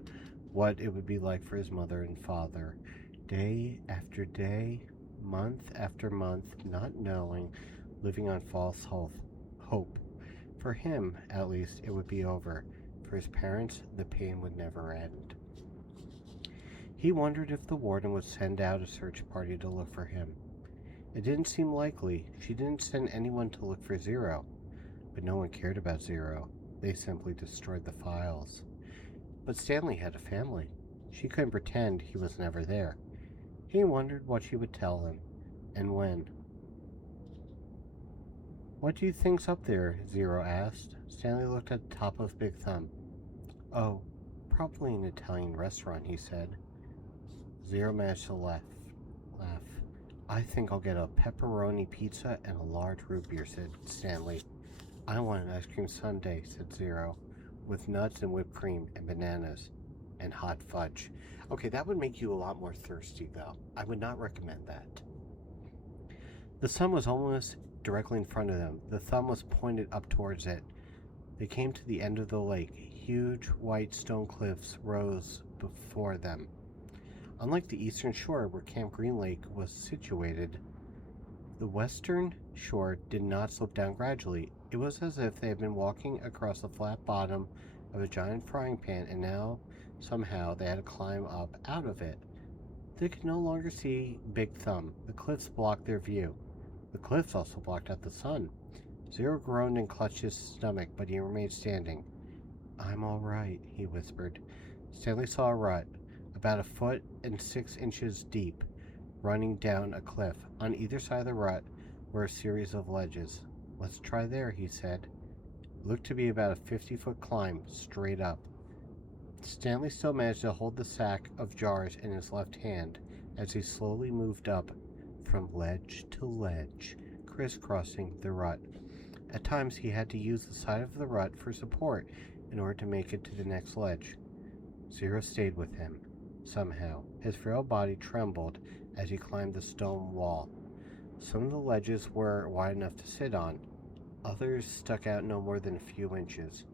what it would be like for his mother and father, day after day, month after month, not knowing, living on false hope. For him, at least, it would be over. For his parents, the pain would never end. He wondered if the warden would send out a search party to look for him. It didn't seem likely. She didn't send anyone to look for Zero. But no one cared about Zero. They simply destroyed the files. But Stanley had a family. She couldn't pretend he was never there. He wondered what she would tell him, and when. What do you think's up there? Zero asked. Stanley looked at the top of Big Thumb. Oh, probably an Italian restaurant, he said. Zero managed to laugh. I think I'll get a pepperoni pizza and a large root beer, said Stanley. I want an ice cream sundae, said Zero, with nuts and whipped cream and bananas and hot fudge. Okay, that would make you a lot more thirsty, though. I would not recommend that. The sun was almost directly in front of them. The thumb was pointed up towards it. They came to the end of the lake. Huge white stone cliffs rose before them. Unlike the eastern shore where Camp Green Lake was situated, the western shore did not slope down gradually. It was as if they had been walking across the flat bottom of a giant frying pan, and now, somehow, they had to climb up out of it. They could no longer see Big Thumb. The cliffs blocked their view. The cliffs also blocked out the sun. Zero groaned and clutched his stomach, but he remained standing. I'm all right, he whispered. Stanley saw a rut, about 1.6 feet deep, running down a cliff. On either side of the rut were a series of ledges. Let's try there, he said. It looked to be about a 50-foot climb, straight up. Stanley still managed to hold the sack of jars in his left hand as he slowly moved up from ledge to ledge, crisscrossing the rut. At times he had to use the side of the rut for support in order to make it to the next ledge. Zero stayed with him. Somehow, his frail body trembled as he climbed the stone wall. Some of the ledges were wide enough to sit on. Others stuck out no more than a few inches,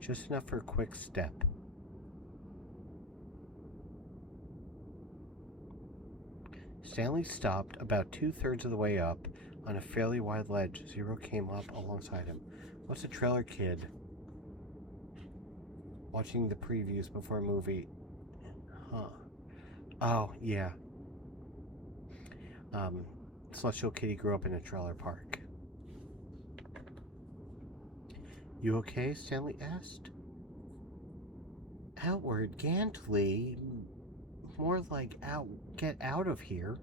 just enough for a quick step. Stanley stopped about 2/3 of the way up on a fairly wide ledge. Zero came up alongside him. What's a trailer kid watching the previews before a movie? Huh. Oh, yeah. Celestial Kitty grew up in a trailer park. You okay? Stanley asked. Outward, Gantly. More like get out of here.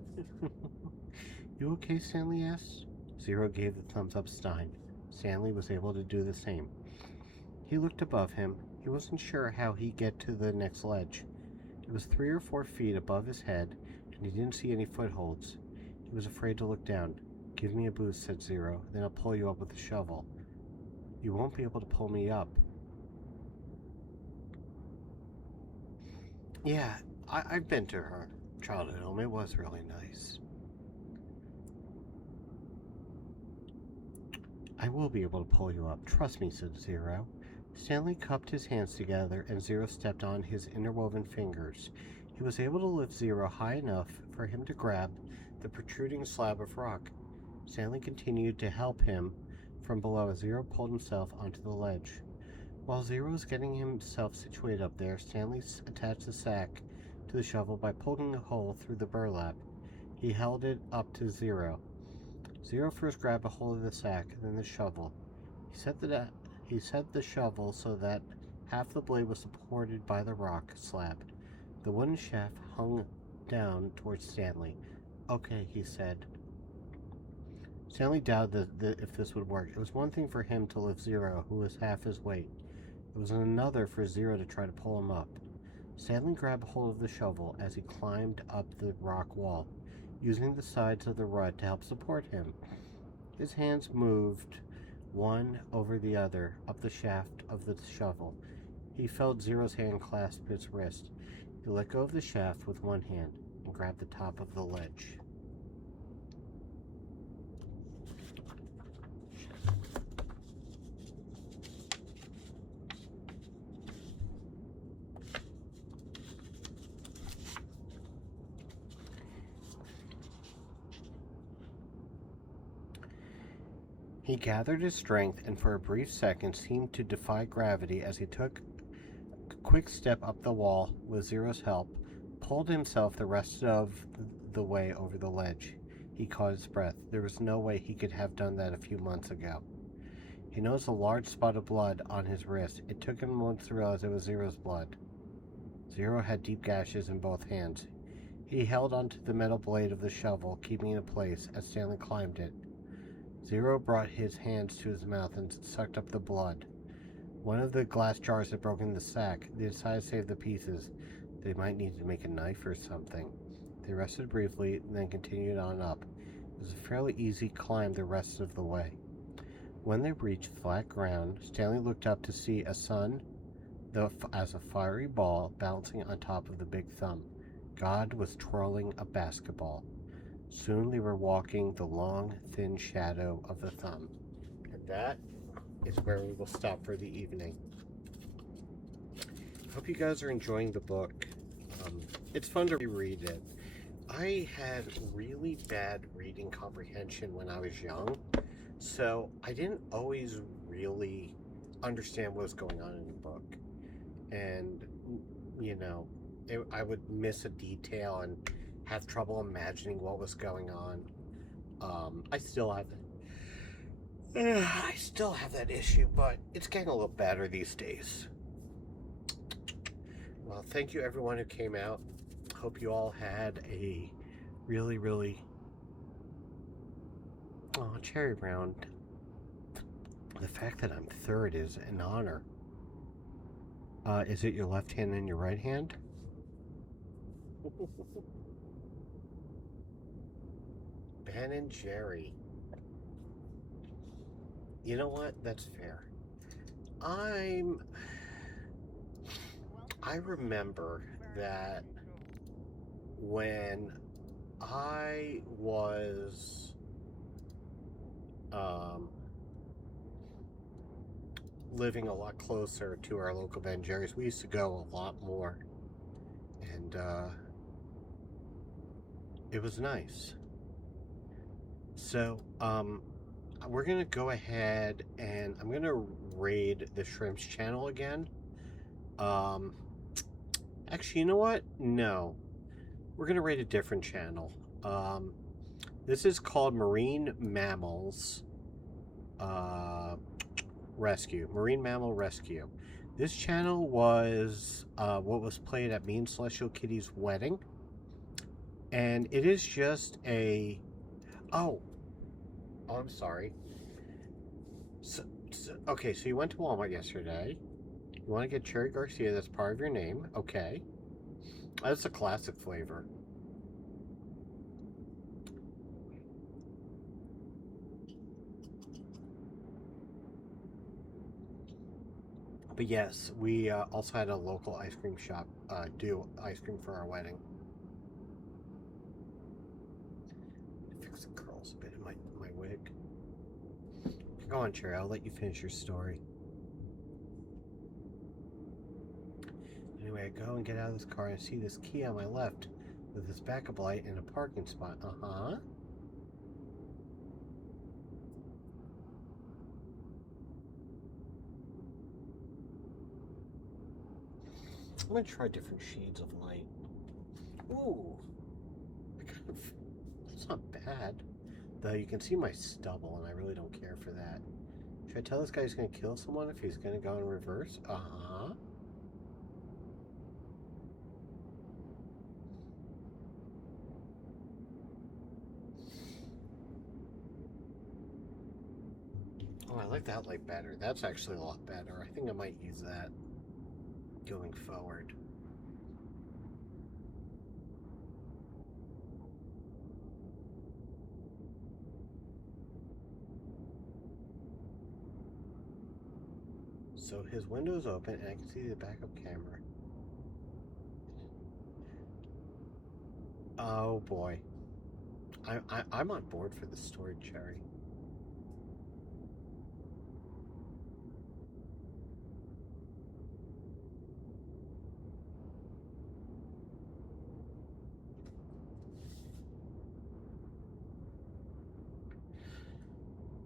You okay? Stanley asked. Zero gave the thumbs up sign. Stanley was able to do the same. He looked above him. He wasn't sure how he'd get to the next ledge. It was 3 or 4 feet above his head, and he didn't see any footholds. He was afraid to look down. Give me a boost, said Zero. Then I'll pull you up with a shovel. You won't be able to pull me up. Yeah, I've been to her childhood home. It was really nice. I will be able to pull you up. Trust me, said Zero. Stanley cupped his hands together, and Zero stepped on his interwoven fingers. He was able to lift Zero high enough for him to grab the protruding slab of rock. Stanley continued to help him from below as Zero pulled himself onto the ledge. While Zero was getting himself situated up there, Stanley attached the sack to the shovel by poking a hole through the burlap. He held it up to Zero. Zero first grabbed a hold of the sack, then the shovel. He set the shovel so that half the blade was supported by the rock slab. The wooden shaft hung down towards Stanley. Okay, he said. Stanley doubted if this would work. It was one thing for him to lift Zero, who was half his weight. It was another for Zero to try to pull him up. Stanley grabbed hold of the shovel as he climbed up the rock wall, using the sides of the rut to help support him. His hands moved one over the other up the shaft of the shovel. He felt Zero's hand clasp his wrist. He let go of the shaft with one hand and grabbed the top of the ledge. He gathered his strength and for a brief second seemed to defy gravity as he took a quick step up the wall with Zero's help, pulled himself the rest of the way over the ledge. He caught his breath. There was no way he could have done that a few months ago. He noticed a large spot of blood on his wrist. It took him moments to realize it was Zero's blood. Zero had deep gashes in both hands. He held onto the metal blade of the shovel, keeping it in place as Stanley climbed it. Zero brought his hands to his mouth and sucked up the blood. One of the glass jars had broken the sack. They decided to save the pieces. They might need to make a knife or something. They rested briefly and then continued on up. It was a fairly easy climb the rest of the way. When they reached flat ground, Stanley looked up to see a sun as a fiery ball bouncing on top of the big thumb. God was twirling a basketball. Soon they were walking the long, thin shadow of the thumb. And that is where we will stop for the evening. I hope you guys are enjoying the book. It's fun to reread it. I had really bad reading comprehension when I was young, so I didn't always really understand what was going on in the book. And, I would miss a detail and have trouble imagining what was going on. I still have that issue, but it's getting a little better these days. Well, thank you everyone who came out. Hope you all had a really, really cherry round. The fact that I'm third is an honor. Is it your left hand and your right hand? Ben and Jerry. You know what? That's fair. I remember that when I was um, living a lot closer to our local Ben Jerry's, we used to go a lot more, and it was nice. So, we're gonna go ahead and I'm gonna raid the Shrimps channel again. Um, Actually, you know what? No, we're gonna raid a different channel. This is called Marine Mammals Rescue. Marine Mammal Rescue. This channel was what was played at me and Celestial Kitty's wedding, and it is just a oh, I'm sorry. Okay, so you went to Walmart yesterday. You want to get Cherry Garcia, that's part of your name. Okay. That's a classic flavor. But yes, we also had a local ice cream shop do ice cream for our wedding. Fix the curls a bit in my wig. Go on, Cherry. I'll let you finish your story. Anyway, I go and get out of this car and I see this key on my left with this backup light in a parking spot. Uh-huh. I'm gonna try different shades of light. Ooh. That's not bad. Though you can see my stubble and I really don't care for that. Should I tell this guy he's gonna kill someone if he's gonna go in reverse? Uh-huh. Oh, I like that light better. That's actually a lot better. I think I might use that going forward. So his window's open and I can see the backup camera. Oh boy. I'm on board for the story, Cherry.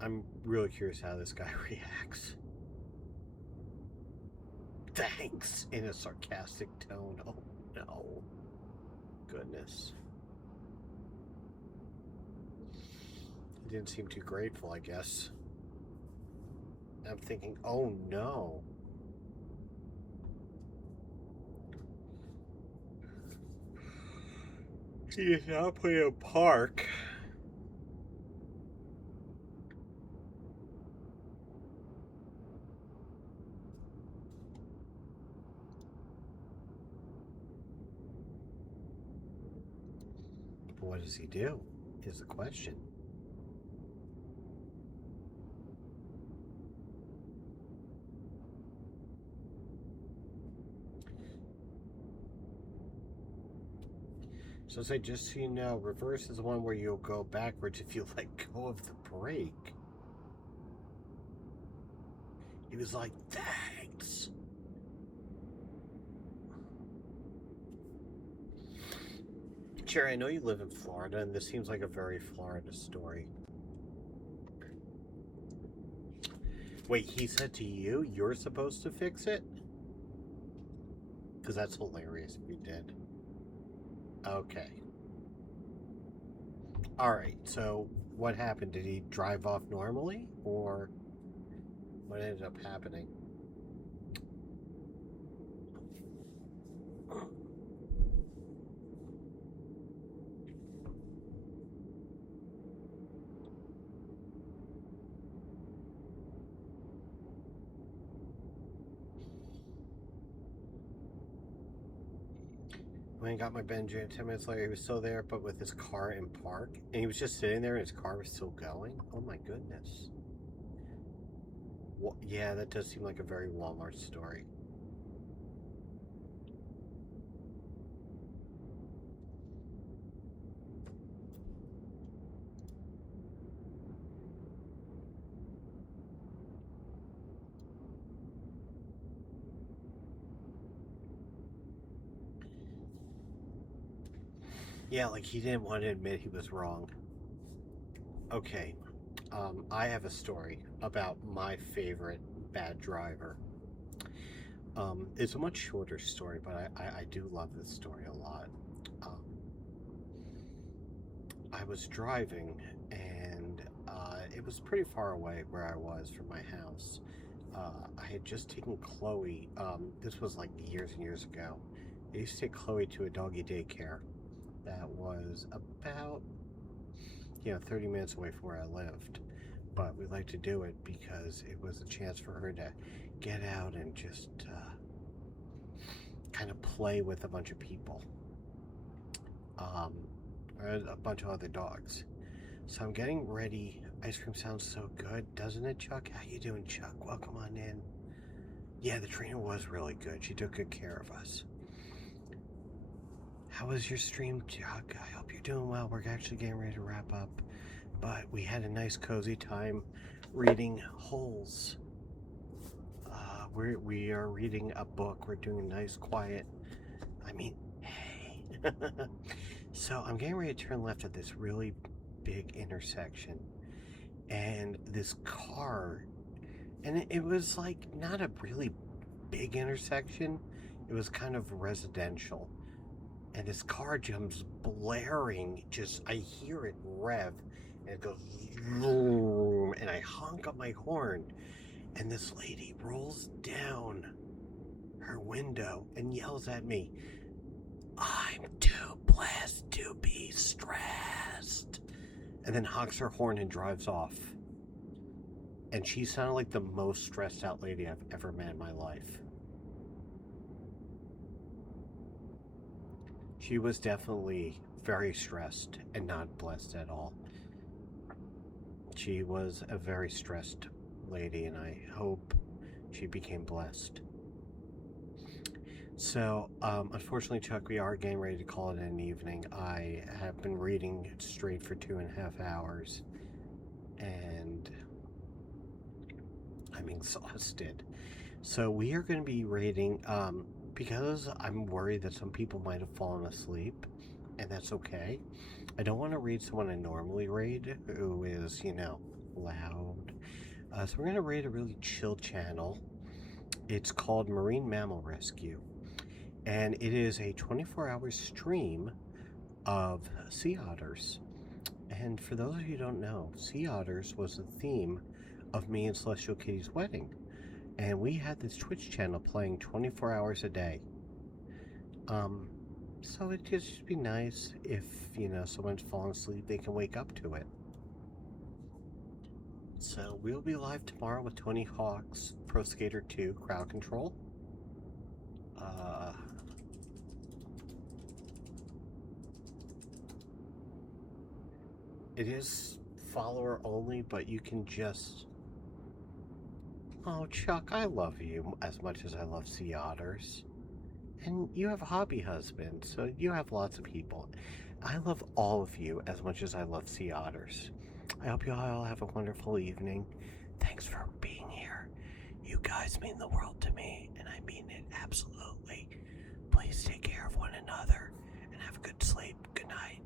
I'm really curious how this guy reacts. Thanks, in a sarcastic tone. Oh no. Goodness. He didn't seem too grateful, I guess. I'm thinking, oh no. He is now playing a park. What does he do? Is the question. So say, just so you know, reverse is the one where you'll go backwards if you let go of the brake. He was like, thanks. Cherry, I know you live in Florida, and this seems like a very Florida story. Wait, he said to you, you're supposed to fix it? Because that's hilarious if you did. Okay. Alright, so what happened? Did he drive off normally? Or what ended up happening? When I got my Benji, 10 minutes later, he was still there, but with his car in park. And he was just sitting there and his car was still going. Oh my goodness. Yeah, that does seem like a very Walmart story. Yeah, like he didn't want to admit he was wrong. Okay, I have a story about my favorite bad driver. It's a much shorter story, but I do love this story a lot. Um, I was driving, and it was pretty far away where I was from my house. I had just taken Chloe. This was like years and years ago. I used to take Chloe to a doggy daycare that was about 30 minutes away from where I lived. But we liked to do it because it was a chance for her to get out and just kind of play with a bunch of people, um, or a bunch of other dogs. So I'm getting ready. Ice cream sounds so good, doesn't it, Chuck? How you doing, Chuck? Welcome on in. Yeah, the trainer was really good. She took good care of us. How was your stream, Chuck? I hope you're doing well. We're actually getting ready to wrap up, but we had a nice cozy time reading Holes. We are reading a book. We're doing a nice, quiet. Hey. So I'm getting ready to turn left at this really big intersection, and this car, and it was like not a really big intersection. It was kind of residential, and this car comes blaring. Just I hear it rev, and it goes vroom, and I honk up my horn, and this lady rolls down her window and yells at me, "I'm too blessed to be stressed," and then honks her horn and drives off. And she sounded like the most stressed out lady I've ever met in my life. She was definitely very stressed and not blessed at all. She was a very stressed lady, and I hope she became blessed. So, unfortunately, Chuck, we are getting ready to call it an evening. I have been reading straight for 2.5 hours, and I'm exhausted. So, we are going to be reading, because I'm worried that some people might have fallen asleep, and that's okay. I don't want to read someone I normally read who is, loud. So, we're going to read a really chill channel. It's called Marine Mammal Rescue, and it is a 24-hour stream of sea otters. And for those of you who don't know, sea otters was the theme of me and Celestial Kitty's wedding. And we had this Twitch channel playing 24 hours a day. So it'd just be nice if, someone's fallen asleep, they can wake up to it. So we'll be live tomorrow with Tony Hawk's Pro Skater 2 Crowd Control. It is follower only, but you can just... Oh, Chuck, I love you as much as I love sea otters. And you have a hobby husband, so you have lots of people. I love all of you as much as I love sea otters. I hope you all have a wonderful evening. Thanks for being here. You guys mean the world to me, and I mean it absolutely. Please take care of one another and have a good sleep. Good night.